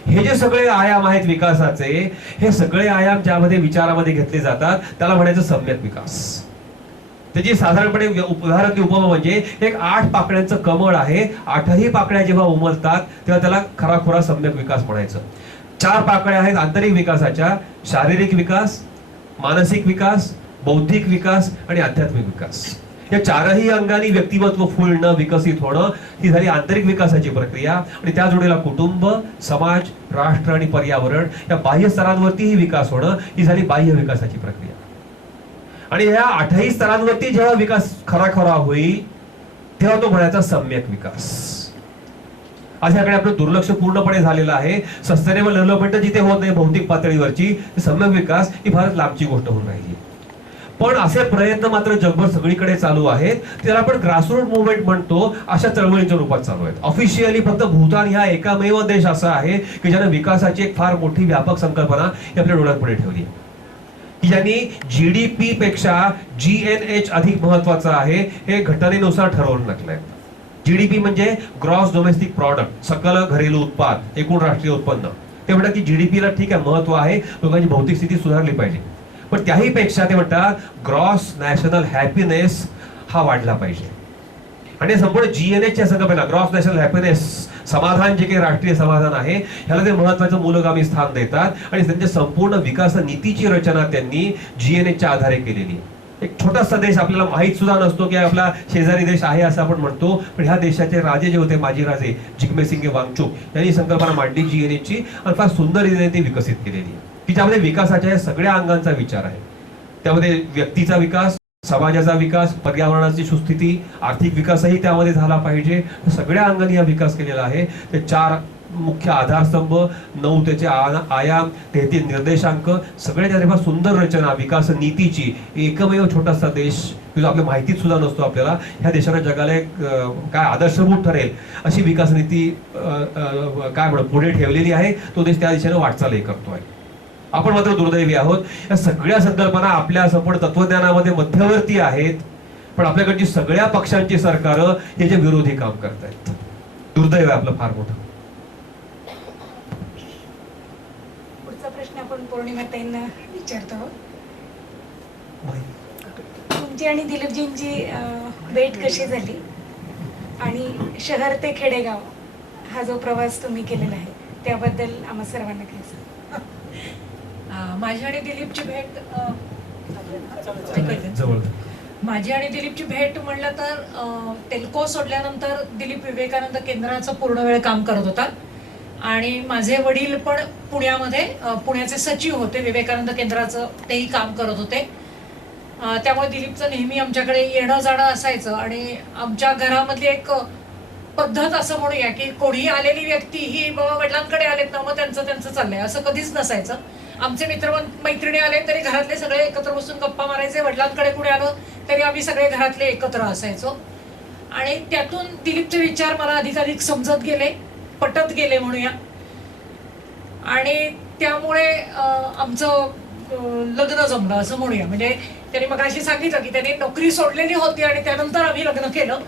हे जे सगळे आयाम आहेत विकासाचे, हे सगळे आयाम ज्यामध्ये विचारामध्ये घेतले जातात त्याला म्हणायचं सम्यक विकास. त्याची साधारणपणे उदाहरण उपमा म्हणजे एक 8 पाकळ्यांचं कमळ आहे. 8ही पाकळ्या जेव्हा उमलतात तेव्हा त्याला खराखुरा सम्यक विकास म्हणायचं. 4 पाकळ्या आहेत आंतरिक विकासाच्या: शारीरिक विकास, मानसिक विकास, बौद्धिक विकास आणि आध्यात्मिक विकास. या 4ही अंगांनी व्यक्तिमत्व फुलणं, विकसित होणं ही झाली आंतरिक विकासाची प्रक्रिया. आणि त्या जोडीला कुटुंब, समाज, राष्ट्र आणि पर्यावरण या बाह्य स्तरांवरतीही विकास होणं ही झाली बाह्य विकासाची प्रक्रिया. आणि ह्या 8ही स्तरांवरती जेव्हा विकास खरा होईल तेव्हा तो म्हणायचा सम्यक विकास. आज ह्याकडे आपलं दुर्लक्ष पूर्णपणे झालेलं आहे. सस्टेनेबल डेव्हलपमेंट जिथे होत नाही भौतिक पातळीवरची, सम्यक विकास ही फारच लांबची गोष्ट होऊन राहिली. पण असे प्रयत्न मात्र जगभर सगळीकडे चालू आहेत. त्याला आपण ग्रासरूट मुवमेंट म्हणतो, अशा चळवळीच्या रूपात चालू आहेत. ऑफिशियली फक्त भूतान ह्या एकमेव देश असा आहे की ज्याने विकासाची एक फार मोठी व्यापक संकल्पना आपल्या डोळ्यापुढे ठेवली, की ज्यांनी GDP पेक्षा GNH अधिक महत्वाचं आहे हे घटनेनुसार ठरवून टाकलंय. GDP म्हणजे ग्रॉस डोमेस्टिक प्रॉडक्ट, सकल घरेलू उत्पाद, एकूण राष्ट्रीय उत्पन्न. ते म्हणतात की GDP ला ठीक आहे महत्व आहे, लोकांची भौतिक स्थिती सुधारली पाहिजे, पण त्याही पेक्षा ते म्हणतात ग्रॉस नॅशनल हॅपीनेस हा वाढला पाहिजे. आणि संपूर्ण GNH संकल्पना, ग्रॉस नॅशनल हॅपीनेस, समाधान, जे काही राष्ट्रीय समाधान आहे ह्याला ते महत्वाचं मूलगामी स्थान देतात. आणि त्यांच्या संपूर्ण विकास नीतीची रचना त्यांनी GNHच्या आधारे केलेली आहे. एक छोटासा देश, आपल्याला माहित सुद्धा नसतो की आपला शेजारी देश आहे असं आपण म्हणतो, पण ह्या देशाचे राजे जे होते, माजी राजे जिग्मे सिंगे वांगचुक यांनी संकल्पना मांडली GNHची आणि फार सुंदर रीतीने ती विकसित केलेली आहे, की ज्यामध्ये विकासाच्या या सगळ्या अंगांचा विचार आहे. त्यामध्ये व्यक्तीचा विकास, समाजाचा विकास, पर्यावरणाची सुस्थिती, आर्थिक विकासही त्यामध्ये झाला पाहिजे. सगळ्या अंगांनी हा विकास केलेला आहे. ते 4 मुख्य आधारस्तंभ, 9 त्याचे आयाम, 33 निर्देशांक, सगळे त्याने फार सुंदर रचना विकास नीतीची. एकमेव छोटासा देश, आपल्या माहितीत सुद्धा नसतो आपल्याला, ह्या देशाला जगाला एक काय आदर्शभूत ठरेल अशी विकास नीती काय म्हणत पुढे ठेवलेली आहे. तो देश त्या दिशेने वाटचालही करतोय. आपण मात्र दुर्दैवी आहोत. या सगळ्या संकल्पना आपल्या संपूर्ण तत्वज्ञानामध्ये मध्यवर्ती आहेत, पण आपल्याकडची सगळ्या पक्षांची सरकारं याच्या विरोधी काम करतायत. दुर्दैव आहे आपलं फार मोठं. पुढचा प्रश्न आपण पौर्णिमाताईंना विचारतो आहोत. तुमची आणि दिलीपजींची भेट कशी झाली आणि शहर ते खेडेगाव हा जो प्रवास तुम्ही केलेला आहे त्याबद्दल आम्हा सर्वांना काय सांगा. माझी आणि दिलीपची भेट जवळ माझी आणि दिलीपची भेट म्हणलं तर टेल्को सोडल्यानंतर दिलीप विवेकानंद केंद्राचं पूर्ण वेळ काम करत होता आणि माझे वडील पण पुण्यामध्ये पुण्याचे सचिव होते विवेकानंद केंद्राचं, तेही काम करत होते. त्यामुळे दिलीपचं नेहमी आमच्याकडे येणं जाणं असायचं. आणि आमच्या घरामधली एक पद्धत असं म्हणूया की कोणी आलेली व्यक्ती ही बाबा वडिलांकडे आलेत ना मग त्यांचं चाललंय असं कधीच नसायचं. आमचे मित्र मैत्रिणी आले तरी घरातले सगळे एकत्र बसून गप्पा मारायचे, वडिलांकडे कुणी आलं तरी आम्ही सगळे घरातले एकत्र असायचो. आणि त्यातून दिलीपचे विचार मला अधिकाधिक समजत गेले, पटत गेले म्हणूया. आणि त्यामुळे आमचं लग्न जमलं असं म्हणूया. म्हणजे त्यांनी मग अशी सांगितलं की त्यांनी नोकरी सोडलेली होती आणि त्यानंतर आम्ही लग्न केलं.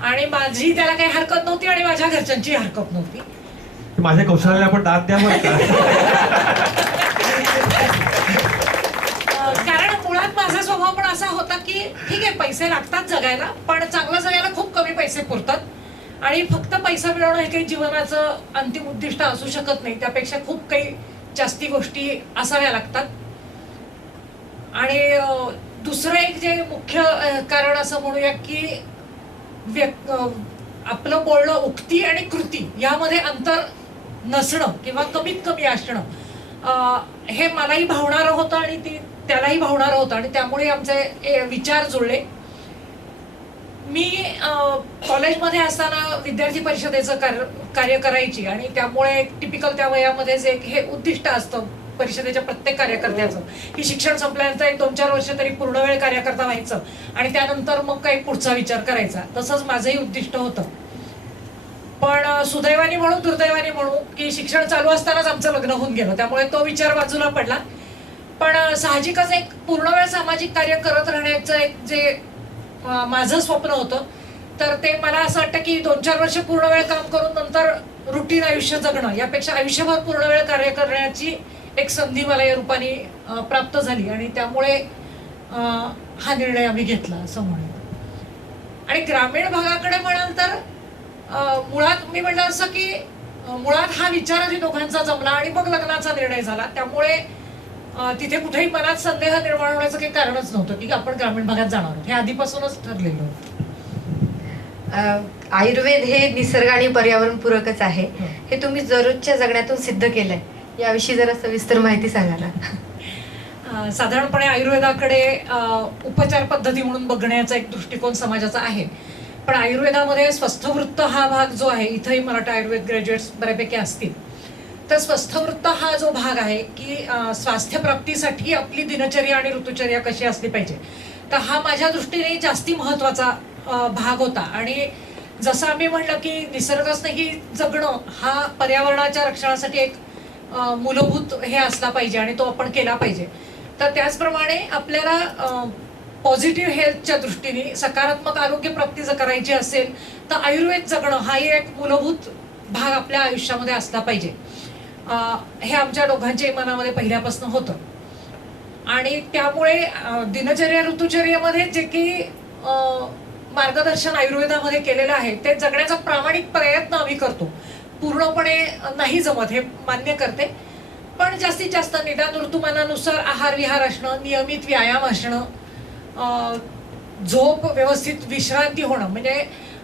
आणि माझी त्याला काही हरकत नव्हती आणि माझ्या घरच्यांची हरकत नव्हती. माझ्या कौशल्याला आपण दाद द्या बरं का. कारण मुळात माझा स्वभाव पण असा होता की ठीक आहे पैसे लागतात जगायला, पण चांगलं जगायला खूप कमी पैसे पुरतात. आणि फक्त पैसा मिळवणं हे काही जीवनाचं अंतिम उद्दिष्ट असू शकत नाही, त्यापेक्षा खूप काही जास्ती गोष्टी असाव्या लागतात. आणि दुसरं एक जे मुख्य कारण असं म्हणूया की आपलं बोलणं, उक्ती आणि कृती यामध्ये अंतर नसणं किंवा कमीत कमी असणं हे मलाही भावणारं होतं आणि त्यालाही भावणारं होतं. आणि त्यामुळे आमचे विचार जुळले. मी कॉलेजमध्ये असताना विद्यार्थी परिषदेचं कार्य करायची आणि त्यामुळे टिपिकल त्या वयामध्येच एक हे उद्दिष्ट असतं परिषदेच्या प्रत्येक कार्यकर्त्याचं की शिक्षण संपल्यानंतर 1-2-4 वर्ष तरी पूर्ण वेळ कार्यकर्ता व्हायचं आणि त्यानंतर मग काही पुढचा विचार करायचा. तसंच माझंही उद्दिष्ट होतं. पण सुदैवाने म्हणू दुर्दैवाने म्हणू की शिक्षण चालू असतानाच आमचं लग्न होऊन गेलं, त्यामुळे तो विचार बाजूला पडला. पण साहजिकच एक पूर्ण वेळ सामाजिक कार्य करत राहण्याचं एक जे माझं स्वप्न होतं तर ते मला असं वाटतं की 2-4 वर्ष पूर्ण वेळ काम करून नंतर रुटीन आयुष्य जगणं यापेक्षा आयुष्यभर पूर्ण वेळ कार्य करण्याची एक संधी मला या रूपाने प्राप्त झाली. आणि त्यामुळे हा निर्णय आम्ही घेतला असं म्हणून. आणि ग्रामीण भागाकडे म्हणाल तर मुळात मी म्हणलं असं की मुळात हा विचार आधी दोघांचा जमला आणि मग लग्नाचा निर्णय झाला. त्यामुळे तिथे कुठेही मनात संदेह निर्माण होण्याचं काही कारणच नव्हतं की आपण ग्रामीण भागात जाणार आहोत. हे आधीपासूनच ठरलेलं होतं. आयुर्वेद हे निसर्ग आणि पर्यावरण पूरकच आहे, हे तुम्ही दररोजच्या जगण्यातून सिद्ध केलंय. याविषयी जरा सविस्तर माहिती सांगा ना. साधारणपणे आयुर्वेदाकडे उपचार पद्धती म्हणून बघण्याचा एक दृष्टिकोन समाजाचा आहे. पण आयुर्वेदामध्ये स्वस्थवृत्त हा भाग जो आहे, इथंही मराठा आयुर्वेद ग्रॅज्युएट्स बऱ्यापैकी असतील, तर स्वस्थवृत्त हा जो भाग आहे की स्वास्थ्य प्राप्तीसाठी आपली दिनचर्या आणि ऋतुचर्या कशी असली पाहिजे, तर हा माझ्या दृष्टीने जास्ती महत्त्वाचा भाग होता. आणि जसं आम्ही म्हणलं की निसर्गस्नेही जगणं हा पर्यावरणाच्या रक्षणासाठी एक मूलभूत हे असला पाहिजे आणि तो आपण केला पाहिजे, तर त्याचप्रमाणे आपल्याला पॉझिटिव्ह हेल्थच्या दृष्टीने सकारात्मक आरोग्य प्राप्ती जर करायची असेल तर आयुर्वेद जगणं हाही एक मूलभूत भाग आपल्या आयुष्यामध्ये असला पाहिजे. हे आमच्या दोघांच्या मनामध्ये पहिल्यापासून होतं. आणि त्यामुळे दिनचर्या ऋतुचर्येमध्ये जे काही मार्गदर्शन आयुर्वेदामध्ये केलेलं आहे ते जगण्याचा प्रामाणिक प्रयत्न आम्ही करतो. पूर्णपणे नाही जमत हे मान्य करते, पण जास्तीत जास्त निदान ऋतुमानानुसार आहार विहार असणं, नियमित व्यायाम असणं, झोप, व्यवस्थित विश्रांती होणं, म्हणजे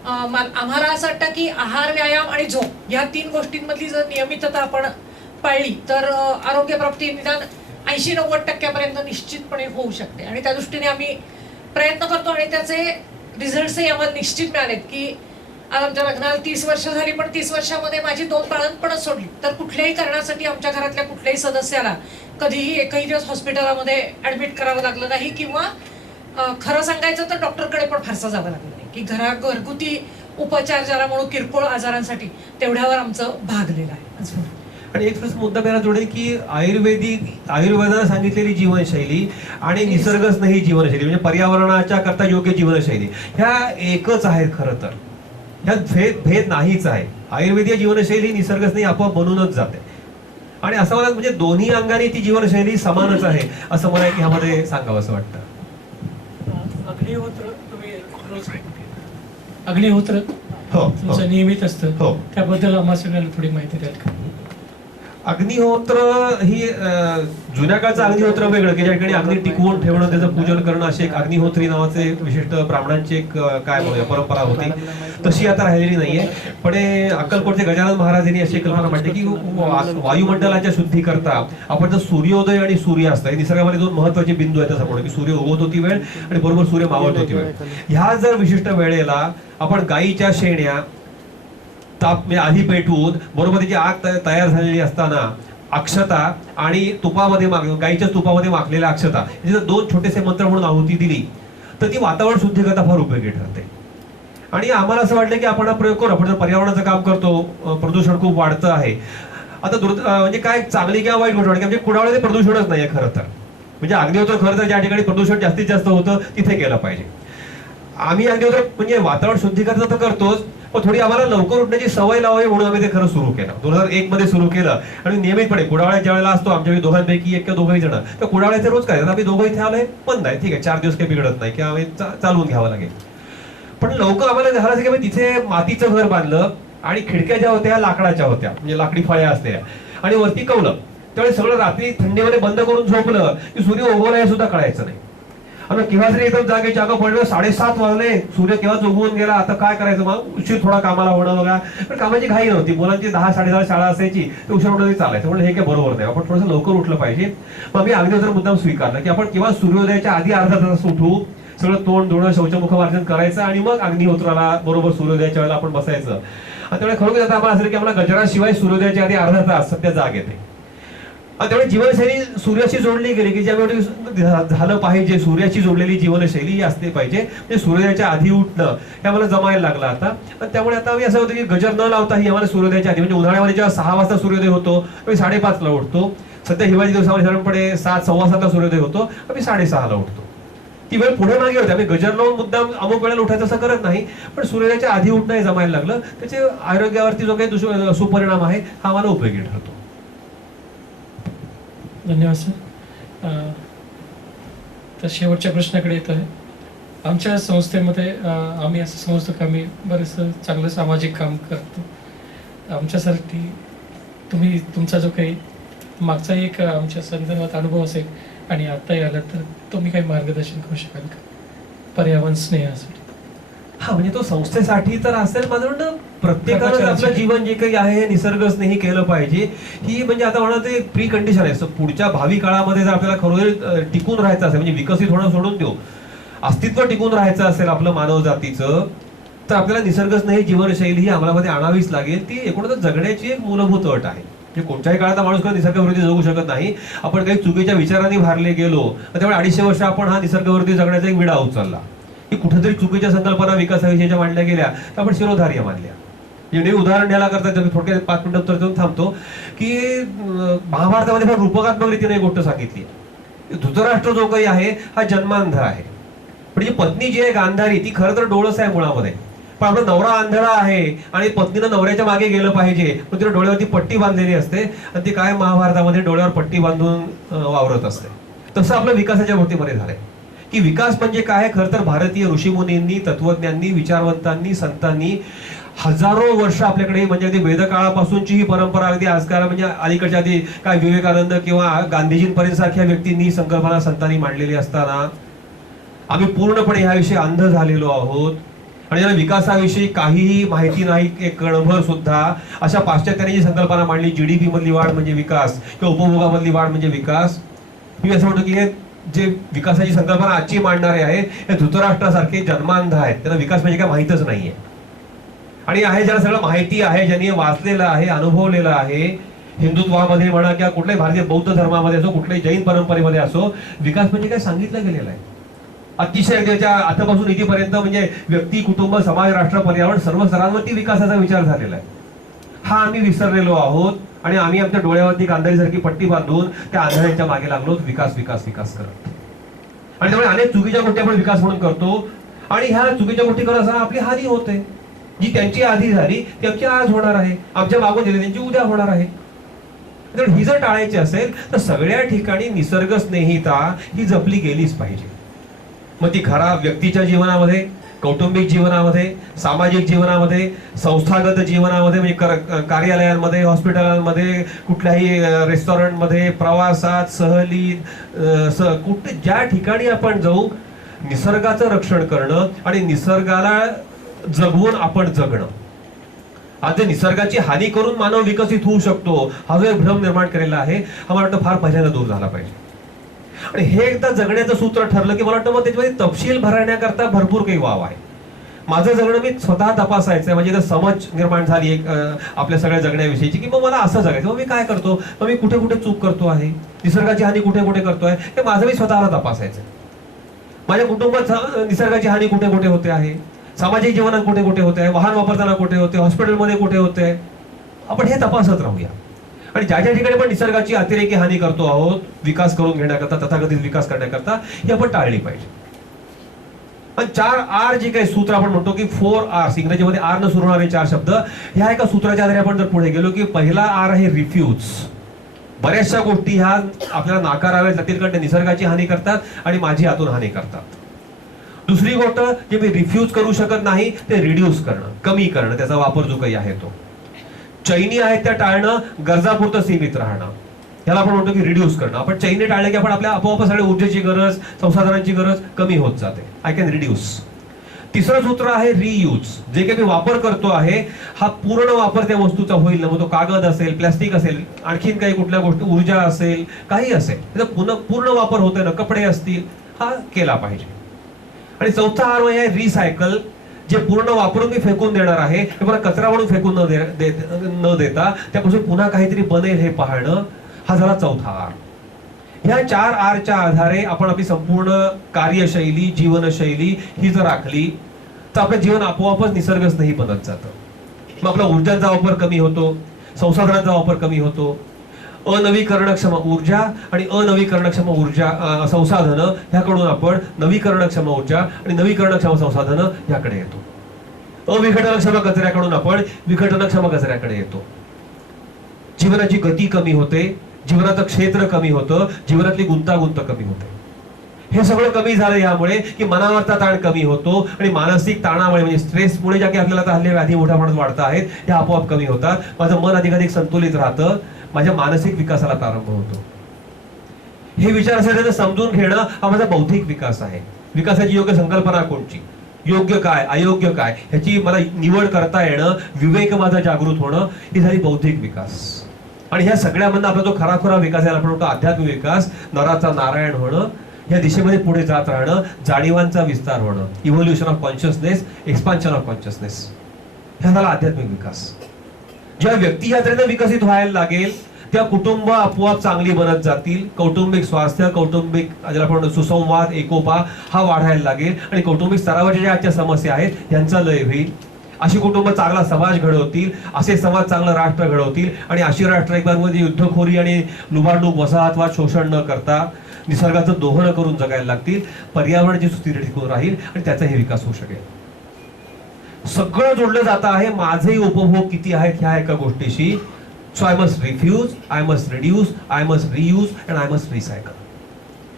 आम्हाला असं वाटतं की आहार व्यायाम आणि झोप या 3 गोष्टींमधली जर नियमितता आपण पाळली तर आरोग्यप्राप्ती निदान 80-90% निश्चितपणे होऊ शकते. आणि त्या दृष्टीने आम्ही प्रयत्न करतो आणि त्याचे रिझल्ट्सही आम्हाला निश्चित मिळालेत की आज आमच्या लग्नाला 30 वर्ष झाली, पण 30 वर्षामध्ये माझी 2 बाळंतपणच सोडली. तर कुठल्याही कारणासाठी आमच्या घरातल्या कुठल्याही सदस्याला कधीही एकही दिवस हॉस्पिटलमध्ये ऍडमिट करावं लागलं नाही, किंवा खरं सांगायचं तर डॉक्टरकडे पण फारसं जावं लागलं नाही, की घरगुती उपचार ज्याला म्हणून किरकोळ आजारांसाठी तेवढ्यावर आमचं भागलेलं आहे. आणि एक मुद्दा मला जोडेल की आयुर्वेदाने सांगितलेली जीवनशैली आणि निसर्गस्नेही जीवनशैली म्हणजे पर्यावरणाच्या करता योग्य जीवनशैली ह्या एकच आहेत. खरं तर ह्यात भेद नाहीच आहे. आयुर्वेदीय जीवनशैली निसर्गस्नेही आपोआप बनूनच जाते. आणि असं मला म्हणजे दोन्ही अंगाने ती जीवनशैली समानच आहे असं मला ह्यामध्ये सांगावं असं वाटतं. अग्निहोत्र तुम्ही रोज अग्निहोत्र हो तुमचं नियमित असतं, हो. त्याबद्दल आम्हा सगळ्यांना थोडी माहिती द्याल का? अग्निहोत्र ही जुन्या काळचं अग्निहोत्र वेगळं की ज्या ठिकाणी अग्नी टिकवून ठेवणं, त्याचं पूजन करणं, असे एक अग्निहोत्री नावाचे विशिष्ट ब्राह्मणांची एक काय म्हणूया परंपरा होती. तशी आता राहिलेली नाहीये. पण अक्कलकोटचे गजानन महाराज यांनी अशी कल्पना मांडली की वायुमंडलाच्या शुद्धीकरता आपण जर सूर्योदय आणि सूर्यास्त हे निसर्गामध्ये 2 महत्वाचे बिंदू आहेत असं म्हणतो की सूर्य उगवत होती वेळ आणि बरोबर सूर्य मावळत होती वेळ. ह्या जर विशिष्ट वेळेला आपण गायीच्या शेण्या म्हणजे आधी पेटवून बरोबर त्याची आग तयार झालेली असताना अक्षता आणि तुपामध्ये गाईच्या तुपामध्ये माखलेल्या अक्षता जर 2 छोटेसे मंत्र म्हणून आहुती दिली तर ती वातावरण शुद्ध करता फार उपयोगी ठरते. आणि आम्हाला असं वाटलं की आपण हा प्रयोग करू. आपण जर पर्यावरणाचं काम करतो, प्रदूषण खूप वाढतं आहे. आता म्हणजे काय चांगली किंवा वाईट गोष्ट म्हणजे कुडाळमध्ये प्रदूषणच नाहीये खरं तर. म्हणजे अग्निहोत्र खरं तर ज्या ठिकाणी प्रदूषण जास्तीत जास्त होतं तिथे केलं पाहिजे. आम्ही अग्निहोत्र म्हणजे वातावरण शुद्धीकरण तर करतोच, पण थोडी आम्हाला लवकर उठण्याची सवय लावावी म्हणून आम्ही ते खरं सुरू केलं. 2001 मध्ये सुरू केलं आणि नियमितपणे कुडाळ्यात ज्या वेळेला असतो आमच्या दोघांपैकी एक किंवा दोघंही जण तर कुडाळ्याचे रोज करायचं. आम्ही दोघं इथे आलोय, बंद आहे, ठीक आहे, 4 दिवस काही बिघडत नाही किंवा आम्ही चालवून घ्यावं लागेल. पण लवकर आम्हाला झालं असं की आम्ही तिथे मातीचं घर बांधलं आणि खिडक्या ज्या होत्या लाकडाच्या होत्या, म्हणजे लाकडी फळ्या असल्या आणि वरती कवलं. त्यावेळी सगळं रात्री थंडीमध्ये बंद करून झोपलं की सूर्य उगवला हे सुद्धा कळायचं नाही. आणि केव्हा जरी एकदम जागेच्या अगं पडलं 7:30 वाजले, सूर्य केव्हाच उगवून गेला, आता काय करायचं, मग उशीर थोडा कामाला होणं बघा. पण कामाची घाई नव्हती, मुलांची 10-10:30 शाळा असायची, ते उशीर होणं चालायचं. म्हणजे हे काय बरोबर नाही, आपण थोडंसं लवकर उठलं पाहिजे. मग आम्ही अग्निहोत्र मुद्दाम स्वीकारलं की आपण केव्हा सूर्योदयाच्या आधी अर्धा तास उठू, सगळं तोंड धुणं शौचमुख मार्जन करायचं आणि मग अग्निहोत्राला बरोबर सूर्योदयाच्या वेळेला आपण बसायचं. आणि त्यामुळे खरोखर आता आम्हाला असं की आम्हाला गजराशिवाय सूर्योदयाच्या आधी अर्धा तास सध्या जाग येते. आणि त्यामुळे जीवनशैली सूर्याशी जोडली गेली की ज्यावेळी झालं पाहिजे, सूर्याची जोडलेली जीवनशैली ही असते पाहिजे. म्हणजे सूर्योदयाच्या आधी उठणं हे आम्हाला जमायला लागलं आता. आणि त्यामुळे आता आम्ही असं होतं की गजर न लावताही आम्हाला सूर्योदयाच्या आधी म्हणजे उन्हाळ्यामध्ये जेव्हा 6 वाजता सूर्योदय होतो आम्ही 5:30ला उठतो. सध्या हिवाळी दिवसामध्ये साधारणपणे 7-7:15ला सूर्योदय होतो, आम्ही 6:30ला उठतो. ती वेळ पुढे मागे होते. आम्ही गजर लावून मुद्दाम अमुक वेळेला उठायचं असं करत नाही, पण सूर्योदयाच्या आधी उठणं हे जमायला लागलं. त्याचे आरोग्यावरती जो काही सुपरिणाम आहे हा आम्हाला उपयोगी ठरतो. धन्यवाद सर. तर शेवटच्या प्रश्नाकडे येत आहे. आमच्या संस्थेमध्ये आम्ही असं समजतो की आम्ही बरंचसं चांगलं सामाजिक काम करतो. आमच्यासाठी तुमचा जो काही मागचा एक आमच्या संदर्भात अनुभव असेल आणि आत्ताही आला तर तुम्ही काही मार्गदर्शन करू शकाल का पर्यावरण स्नेहासाठी? हा, म्हणजे तो संस्थेसाठी तर असेल, माझं म्हणणं प्रत्येकानं आपलं जीवन जे काही आहे हे निसर्गस्नेही केलं पाहिजे. ही म्हणजे आता म्हणा ते प्री कंडिशन आहे. So पुढच्या भावी काळामध्ये जर आपल्याला खरोखर टिकून राहायचं असेल, म्हणजे विकसित होणं सोडून देऊ, अस्तित्व टिकून राहायचं असेल आपलं मानव जातीचं, तर आपल्याला निसर्गस्नेही जीवनशैली ही अंमलामध्ये आणावीच लागेल. ती एकूणच जगण्याची एक मूलभूत अट आहे. म्हणजे कोणत्याही काळात माणूस कधी निसर्गाविरोधी जगू शकत नाही. आपण काही चुकीच्या विचारांनी भारले गेलो तर त्यामुळे 250 वर्ष आपण हा निसर्गविरोधी जगण्याचा एक विडा उचलला की कुठेतरी चुकीच्या संकल्पना विकासाविषयीच्या मांडल्या गेल्या तर आपण शिरोधार्य मानल्या. म्हणजे उदाहरण द्यायला करता मी थोडक्यात 5 मिनिटं उत्तर देऊन थांबतो की महाभारतामध्ये फार रूपकात्मक रीतीने एक गोष्ट सांगितली. धृतराष्ट्र जो काही आहे हा जन्मांध आहे, पण जी पत्नी जी आहे गांधारी ती खरं तर डोळस आहे मुळामध्ये. पण आपला नवरा आंधळा आहे आणि पत्नीनं नवऱ्याच्या मागे गेलं पाहिजे, पण तिला डोळ्यावरती पट्टी बांधलेली असते आणि ती काय महाभारतामध्ये डोळ्यावर पट्टी बांधून वावरत असते. तसं आपलं विकासाच्या बाबतीमध्ये झालंय की विकास म्हणजे काय, खरं तर भारतीय ऋषीमुनींनी, तत्वज्ञांनी, विचारवंतांनी, संतांनी हजारो वर्ष आपल्याकडे म्हणजे अगदी वेदकाळापासूनची ही परंपरा अगदी आजकाल म्हणजे अलीकडच्या आधी काय विवेकानंद किंवा गांधीजींपर्यंत सारख्या व्यक्तींनी संकल्पना संतांनी मांडलेली असताना आम्ही पूर्णपणे ह्याविषयी अंध झालेलो आहोत आणि ज्याला विकासाविषयी काहीही माहिती नाही एक कणभर सुद्धा. अशा पाश्चात्याने जी संकल्पना मांडली, जीडीपी मधली वाढ म्हणजे विकास किंवा उपभोगामधली वाढ म्हणजे विकास, मी असं म्हणतो की हे जे विकासाची संकल्पना आजची मांडणारे आहे हे धृतराष्ट्रासारखे जन्मांध आहेत. त्यांना विकास म्हणजे काय माहितच नाहीये. आणि आहे ज्याला सगळं माहिती आहे, ज्यांनी वाचलेलं आहे, अनुभवलेलं आहे, हिंदुत्वामध्ये म्हणा किंवा कुठल्याही भारतीय बौद्ध धर्मामध्ये असो, कुठल्याही जैन परंपरेमध्ये असो, विकास म्हणजे काय सांगितलं गेलेलं आहे. अतिशय त्याच्या आतापासून इथेपर्यंत म्हणजे व्यक्ती, कुटुंब, समाज, राष्ट्र, पर्यावरण सर्व स्तरांवरती विकासाचा विचार झालेला आहे. हा आम्ही विसरलेलो आहोत आणि आम्ही आमच्या डोळ्यावरती गांधारीसारखी पट्टी बांधून त्या आंधळ्यांच्या मागे लागलो विकास विकास विकास करत. आणि त्यामुळे अनेक चुकीच्या गोष्टी आपण विकास म्हणून करतो आणि ह्या चुकीच्या गोष्टी करत असताना आपली हानी होते. जी त्यांची आधी झाली ती आमची आज होणार आहे, आमच्या मागून दिली त्यांची उद्या होणार आहे. तर ही जर टाळायची असेल तर सगळ्या ठिकाणी निसर्गस्नेहिता ही जपली गेलीच पाहिजे. मग ती खरा व्यक्तीच्या जीवनामध्ये, कौटुंबिक जीवनामध्ये, सामाजिक जीवनामध्ये, संस्थागत जीवनामध्ये म्हणजे कार्यालयांमध्ये, हॉस्पिटलांमध्ये, कुठल्याही रेस्टॉरंटमध्ये, प्रवासात, सहलीत, कुठे ज्या ठिकाणी आपण जाऊ निसर्गाचं रक्षण करणं आणि निसर्गाला जगवून आपण जगणं. आज निसर्गाची हानी करून मानव विकसित होऊ शकतो हा जो एक भ्रम निर्माण केलेला आहे हा मला वाटतं फार पहिल्यांदा दूर झाला पाहिजे. आणि हे एकदा जगण्याचं सूत्र ठरलं की मला वाटतं मग त्याच्यामध्ये तपशील भरण्याकरता भरपूर काही वाव आहे. माझं जगणं मी स्वतः तपासायचंय. म्हणजे समज निर्माण झाली एक आपल्या सगळ्या जगण्याविषयीची की मग मला असं जगायचं, मग मी काय करतो, मग मी कुठे कुठे चूक करतो आहे, निसर्गाची हानी कुठे कुठे करतोय, हे माझं मी स्वतःला तपासायचं. माझ्या कुटुंबात निसर्गाची हानी कुठे कुठे होते आहे, सामाजिक जीवनात कुठे कुठे होते आहे, वाहन वापरताना कुठे होते, हॉस्पिटलमध्ये कुठे होते, आपण हे तपासत राहूया. आणि ज्या ज्या ठिकाणी आपण निसर्गाची अतिरेकी हानी करतो आहोत विकास करून घेण्याकरता, तथाकथित विकास करण्याकरता, ही आपण टाळली पाहिजे. आणि 4R जे काही सूत्र आपण म्हणतो की 4Rs, इंग्रजीमध्ये R न सुरू होणारे 4 शब्द, ह्या एका सूत्राच्या आधारे आपण जर पुढे गेलो की पहिला R आहे रिफ्यूज. बऱ्याचशा गोष्टी ह्या आपल्याला नाकाराव्या जातील कारण निसर्गाची हानी करतात आणि माझी आतून हानी करतात. दुसरी गोष्ट जे मी रिफ्यूज करू शकत नाही ते रिड्यूस करणं, कमी करणं, त्याचा वापर जो काही आहे तो. चैनी आहेत त्या टाळणं, गरजापुरतं सीमित राहणं, याला आपण म्हणतो की रिड्यूस करणं. आपण चैनी टाळले की आपण आपल्या आपोआप सगळ्या ऊर्जेची गरज, संसाधनांची गरज कमी होत जाते. I can reduce. तिसरं सूत्र आहे रियूज. जे काही मी वापर करतो आहे हा पूर्ण वापर त्या वस्तूचा होईल ना, मग तो कागद असेल, प्लास्टिक असेल, आणखीन काही कुठल्या गोष्टी, ऊर्जा असेल, काही असेल, त्याचा पूर्ण वापर होतोय ना, कपडे असतील, हा केला पाहिजे. आणि चौथा R आहे रिसायकल. जे पूर्ण वापरून मी फेकून देणार आहे हे मला कचरा म्हणून फेकून न देता त्यापासून पुन्हा काहीतरी बनेल हे पाहणं, हा झाला चौथा R. ह्या 4Rच्या आधारे आपण आपली संपूर्ण कार्यशैली, जीवनशैली ही जर राखली तर आपलं जीवन आपोआपच निसर्गस्नेही बनत जातं. मग आपला ऊर्जांचा वापर कमी होतो, संसाधनांचा वापर कमी होतो, अनवीकरणक्षम ऊर्जा आणि अनवीकरणक्षम ऊर्जा संसाधनं ह्याकडून आपण नवीकरणक्षम ऊर्जा आणि नवीकरणक्षम संसाधनं ह्याकडे येतो. अविघटनक्षम कचऱ्याकडून आपण विघटनक्षम कचऱ्याकडे येतो. जीवनाची गती कमी होते, जीवनाचं क्षेत्र कमी होतं, जीवनातली गुंतागुंत कमी होते. हे सगळं कमी झालं यामुळे की मनावरचा ताण कमी होतो आणि मानसिक ताणामुळे म्हणजे स्ट्रेसमुळे ज्या काही आपल्याला आता हल्ली व्याधी मोठ्या प्रमाणात वाढत आहेत त्या आपोआप कमी होतात. माझं मन अधिकाधिक संतुलित राहतं, माझ्या मानसिक विकासाला प्रारंभ होतो. हे विचार असेल तर समजून घेणं हा माझा बौद्धिक विकास आहे. विकासाची योग्य संकल्पना कोणची, योग्य काय अयोग्य काय ह्याची मला निवड करता येणं, विवेक माझा जागृत होणं, ही झाली बौद्धिक विकास. आणि ह्या सगळ्यामधनं आपला जो खराखुरा विकास आहे आपण म्हणतो आध्यात्मिक विकास, नराचा नारायण होणं, या दिशेमध्ये पुढे जात राहणं, जाणीवांचा विस्तार होणं, evolution of consciousness, expansion of consciousness, ह्या झाला आध्यात्मिक विकास. ज्या व्यक्ती या तऱ्हेने विकसित व्हायला लागेल त्या कुटुंब आपोआप चांगली बनत जातील. कौटुंबिक स्वास्थ्य, कौटुंबिक ज्याला आपण सुसंवाद, एकोपा हा वाढायला लागेल आणि कौटुंबिक स्तरावरच्या ज्या आजच्या समस्या आहेत यांचा लय होईल. अशी कुटुंब चांगला समाज घडवतील, असे समाज चांगलं राष्ट्र घडवतील आणि अशी राष्ट्र एक बार युद्धखोरी आणि लुबाडणूक, वसाहतवाद, शोषण न करता निसर्गाचं दोहन करून जगायला लागतील. पर्यावरणाची सुस्थिती टिकून राहील आणि त्याचाही विकास होऊ शकेल. सगळं जोडलं जात आहे माझेही उपभोग किती आहेत ह्या एका गोष्टीशी. So I must refuse, I must reduce, I must reuse and I must recycle.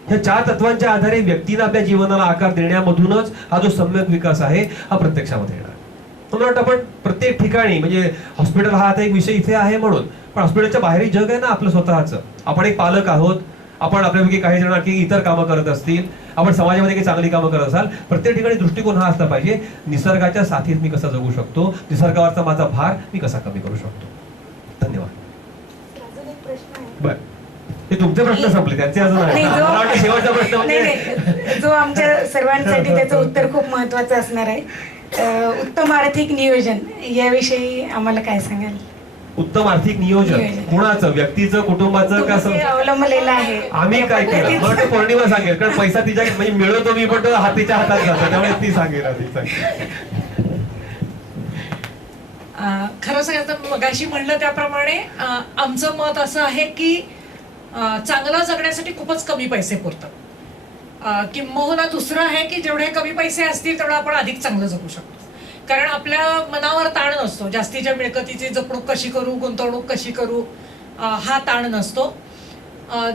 ह्या 4 तत्वांच्या आधारे व्यक्तीला आपल्या जीवनाला आकार देण्यामधूनच हा जो सम्यक विकास आहे हा प्रत्यक्षामध्ये येणार. मला वाटतं आपण प्रत्येक ठिकाणी म्हणजे हॉस्पिटल हा आता एक विषय इथे आहे म्हणून, पण हॉस्पिटलच्या बाहेरही जग आहे ना आपलं स्वतःचं. आपण एक पालक आहोत, आपण आपल्यापैकी काही जण की इतर कामं करत असतील, आपण समाजामध्ये काही चांगली कामं करत असाल. प्रत्येक ठिकाणी दृष्टिकोन हा असला पाहिजे, निसर्गाच्या साथीत मी कसा जगू शकतो, निसर्गावरचा माझा भार मी कसा कमी करू शकतो. धन्यवाद. अजून एक प्रश्न आहे. बर, ते तुमचे प्रश्न संपले, त्यांचे अजून आहे. नाही, मला वाटतं शेवटचा प्रश्न नाही, म्हणजे नाही, जो आमच्या सर्वांसाठी त्याचं उत्तर खूप महत्वाचं असणार आहे. उत्तम आर्थिक नियोजन याविषयी आम्हाला काय सांगाल? उत्तम आर्थिक नियोजन कुणाचं, व्यक्तीचं, कुटुंबाचं का तुम्ही अवलंबलेलं आहे. आम्ही काय केलं? मला वाटतं पौर्णिमा सांगेल, कारण पैसा तिच्या म्हणजे मिळवतो मी पण तो हातीच्या हातात जातो, त्यामुळे ती सांगेल आधी. खरं सांगायचं मगाशी म्हणलं त्याप्रमाणे आमचं मत असं आहे की चांगलं जगण्यासाठी खूपच कमी पैसे पुरतात. किंबहुना दुसरं आहे की जेवढे कमी पैसे असतील तेवढं आपण अधिक चांगलं जगू शकतो. कारण आपल्या मनावर ताण नसतो, जास्तीच्या मिळकतीची जपणूक कशी करू, गुंतवणूक कशी करू हा ताण नसतो.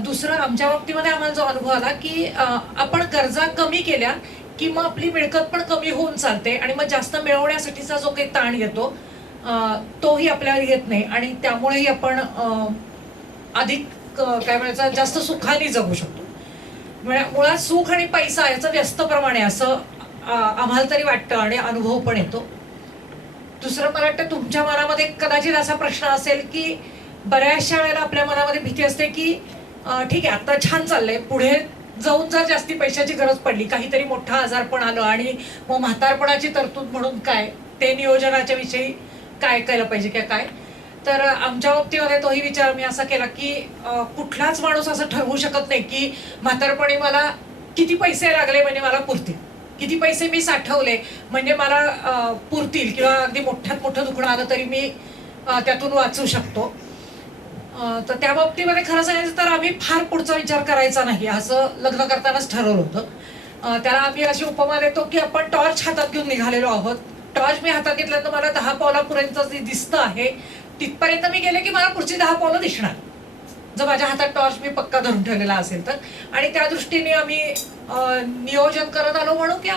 दुसरं आमच्या बाबतीमध्ये आम्हाला जो अनुभव आला की आपण गरजा कमी केल्या की मग आपली मिळकत पण कमी होऊन चालते आणि मग जास्त मिळवण्यासाठीचा जो काही ताण येतो तोही आपल्यावर येत नाही आणि त्यामुळेही आपण अधिक काय म्हणायचं जास्त सुखाने जगू शकतो. मुळात सुख आणि पैसा याचं व्यस्तप्रमाणे असं आम्हाला तरी वाटतं आणि अनुभव पण येतो. दुसरं मला वाटतं तुमच्या मनामध्ये कदाचित असा प्रश्न असेल की बऱ्याचशा वेळेला आपल्या मनामध्ये भीती असते की ठीक आहे आता छान चाललंय, पुढे जाऊन जर जास्ती पैशाची गरज पडली, काहीतरी मोठा आजारपण आलं आणि मग म्हातारपणाची तरतूद म्हणून काय, ते नियोजनाच्या विषयी काय केलं पाहिजे काय काय. तर आमच्या बाबतीमध्ये तोही विचार मी असा केला की कुठलाच माणूस असं ठरवू शकत नाही की म्हातारपणी मला किती पैसे लागले म्हणजे मला पुरतील, किती पैसे मी साठवले म्हणजे मला पुरतील किंवा अगदी मोठ्यात मोठं दुखणं आलं तरी मी त्यातून वाचू शकतो. तर त्या बाबतीमध्ये खरं सांगायचं तर आम्ही फार पुढचा विचार करायचा नाही असं लग्न करतानाच ठरवलं होतं. त्याला आम्ही अशी उपमा देतो की आपण टॉर्च हातात घेऊन निघालेलो आहोत. टॉर्च मी हातात घेतलं तर मला 10 पावलापर्यंत जे दिसतं आहे तिथपर्यंत मी गेले की मला पुढची 10 पावलं दिसणार जर माझ्या हातात टॉर्च मी पक्का धरून ठेवलेला असेल तर. आणि त्या दृष्टीने आम्ही नियोजन करत आलो म्हणून की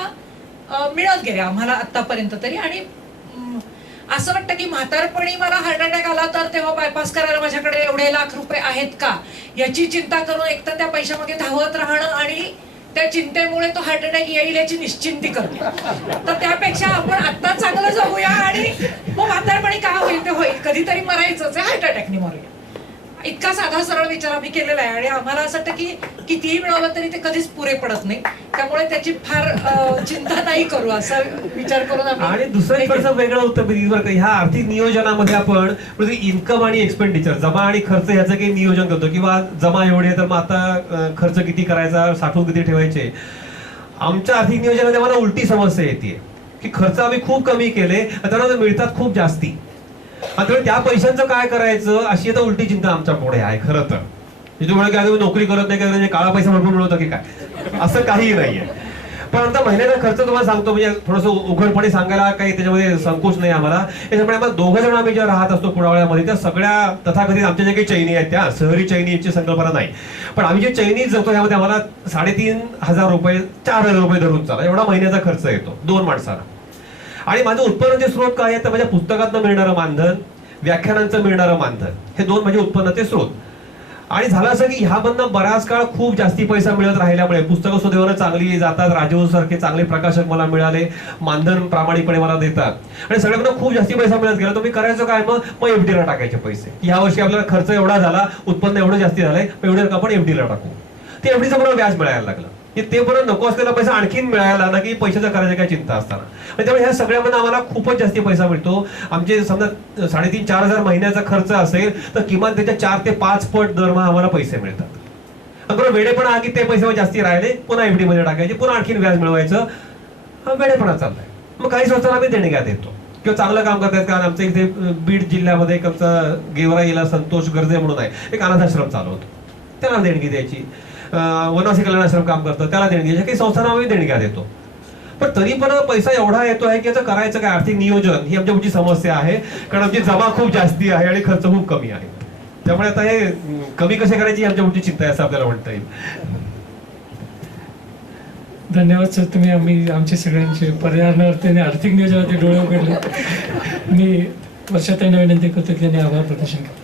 मिळत गेले आम्हाला आतापर्यंत तरी. आणि असं वाटतं की म्हातारपणी मला हार्ट अटॅक आला तर तेव्हा बायपास करायला माझ्याकडे एवढे लाख रुपये आहेत का याची चिंता करून एकतर त्या पैशामध्ये धावत राहणं आणि त्या चिंतेमुळे तो हार्ट अटॅक येईल याची निश्चिंती करतो. तर त्यापेक्षा आपण आता चांगलं जगूया आणि मग म्हातारपणी काय होईल ते होईल, कधीतरी मरायचंच आहे, हार्ट अटॅकने मरूया. इतका साधा सरळ विचार आम्ही केलेला आहे आणि आम्हाला असं वाटतं की कितीही मिळवलं तरी ते कधीच पुरे पडत नाही, त्यामुळे त्याची फार चिंता नाही करू असा विचार करून आम्ही. आणि दुसरं एक वेगळं उत्तर बरं, ह्या आर्थिक नियोजनामध्ये आपण इन्कम आणि एक्सपेंडिचर, जमा आणि खर्च ह्याचं काही नियोजन करतो किंवा जमा एवढे तर मग आता खर्च किती करायचा, साठवून किती ठेवायचे. आमच्या आर्थिक नियोजनामध्ये मला उलटी समस्या येते की खर्च आम्ही खूप कमी केले, त्यानंतर मिळतात खूप जास्ती, आता त्या पैशांचं काय करायचं अशी आता उलटी चिंता आमच्या पुढे आहे. खरं तर तुम्ही नोकरी करत नाही काय, काळा पैसा भरपूर मिळवतो की काय, असं काही नाहीये. पण आता महिन्याचा खर्च तुम्हाला सांगतो, म्हणजे थोडंसं उघडपणे सांगायला काही त्याच्यामध्ये संकोच नाही आम्हाला. त्याच्यामुळे आम्हाला 2 जण आम्ही ज्या राहत असतो पुढावळ्यामध्ये, त्या सगळ्या तथाकथित आमच्या ज्या काही चैनी आहेत, त्या शहरी चैनी याची संकल्पना नाही, पण आम्ही जे चैनीज जातो त्यामध्ये आम्हाला 3,500 रुपये 4,000 रुपये धरून चाला एवढा महिन्याचा खर्च येतो 2 माणसाला. आणि माझं उत्पन्नाचे स्रोत काय आहे तर माझ्या पुस्तकातनं मिळणारं मानधन, व्याख्यानांचं मिळणारं मानधन, हे 2 म्हणजे उत्पन्नाचे स्रोत. आणि झालं असं की ह्यामधनं बराच काळ खूप जास्ती पैसा मिळत राहिल्यामुळे पुस्तकं सुदैवानं चांगली जातात, राजीव सारखे चांगले प्रकाशक मला मिळाले, मानधन प्रामाणिकपणे मला देतात, आणि सगळ्यांना खूप जास्ती पैसा मिळत गेला. तुम्ही करायचं काय मग एफडीला टाकायचे पैसे. ह्या वर्षी आपल्याला खर्च एवढा झाला, उत्पन्न एवढं जास्ती झालंय, एवढे रक्कम आपण एफडीला टाकू. ते एफडीचं मला व्याज मिळायला लागलं, की ते परत नको असलेला पैसा आणखीन मिळायला लागला, की पैशाचं करायची काय चिंता असताना. त्यामुळे ह्या सगळ्यामध्ये आम्हाला खूपच जास्ती पैसा मिळतो. आमचे समजा 3,500-4,000 हजार महिन्याचा खर्च असेल तर किमान त्याच्या 4 ते 5 पट दरमहा आम्हाला पैसे मिळतात. बरोबर वेळेपणा हा की ते पैसे जास्ती राहिले पुन्हा एफडी मध्ये टाकायचे, पुन्हा आणखीन व्याज मिळवायचं, हा वेळेपणा चाललाय. मग काही संस्थांना आम्ही देणग्या देतो किंवा चांगलं काम करतात. कारण आमच्या इथे बीड जिल्ह्यामध्ये एक आमचा गेवराईला संतोष गर्जे म्हणून आहे, एक अनाथाश्रम चालवतो, त्याला देणगी द्यायची. वनवासी कल्याण आश्रम काम करतं, त्याला देणगी द्यायची. काही संस्थांना आम्ही देणग्या देतो. पण तरी पण पैसा एवढा येतो आहे की याचं करायचं काय, आर्थिक नियोजन ही आमच्या पुढची समस्या आहे. कारण आमची जमा खूप जास्ती आहे आणि खर्च खूप कमी आहे. त्यामुळे आता हे कमी कसे करायची आमच्या पुढची चिंता आहे असं आपल्याला म्हणता येईल. धन्यवाद सर, तुम्ही आमचे सगळ्यांचे पर्यावरणावरती आणि आर्थिक नियोजनावरती डोळे उघडले. मी वर्षाताईंना विनंती करतो की त्यांनी आभार प्रदर्शन केलं.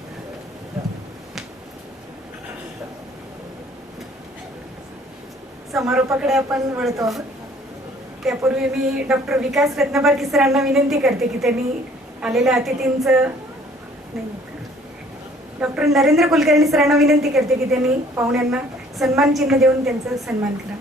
समारोपाकडे आपण वळतो आहोत. त्यापूर्वी मी डॉक्टर विकास रत्नबारकी सरांना विनंती करते की त्यांनी आलेल्या अतिथींचं डॉक्टर नरेंद्र कुलकर्णी सरांना विनंती करते की त्यांनी पाहुण्यांना सन्मान चिन्ह देऊन त्यांचा सन्मान करा.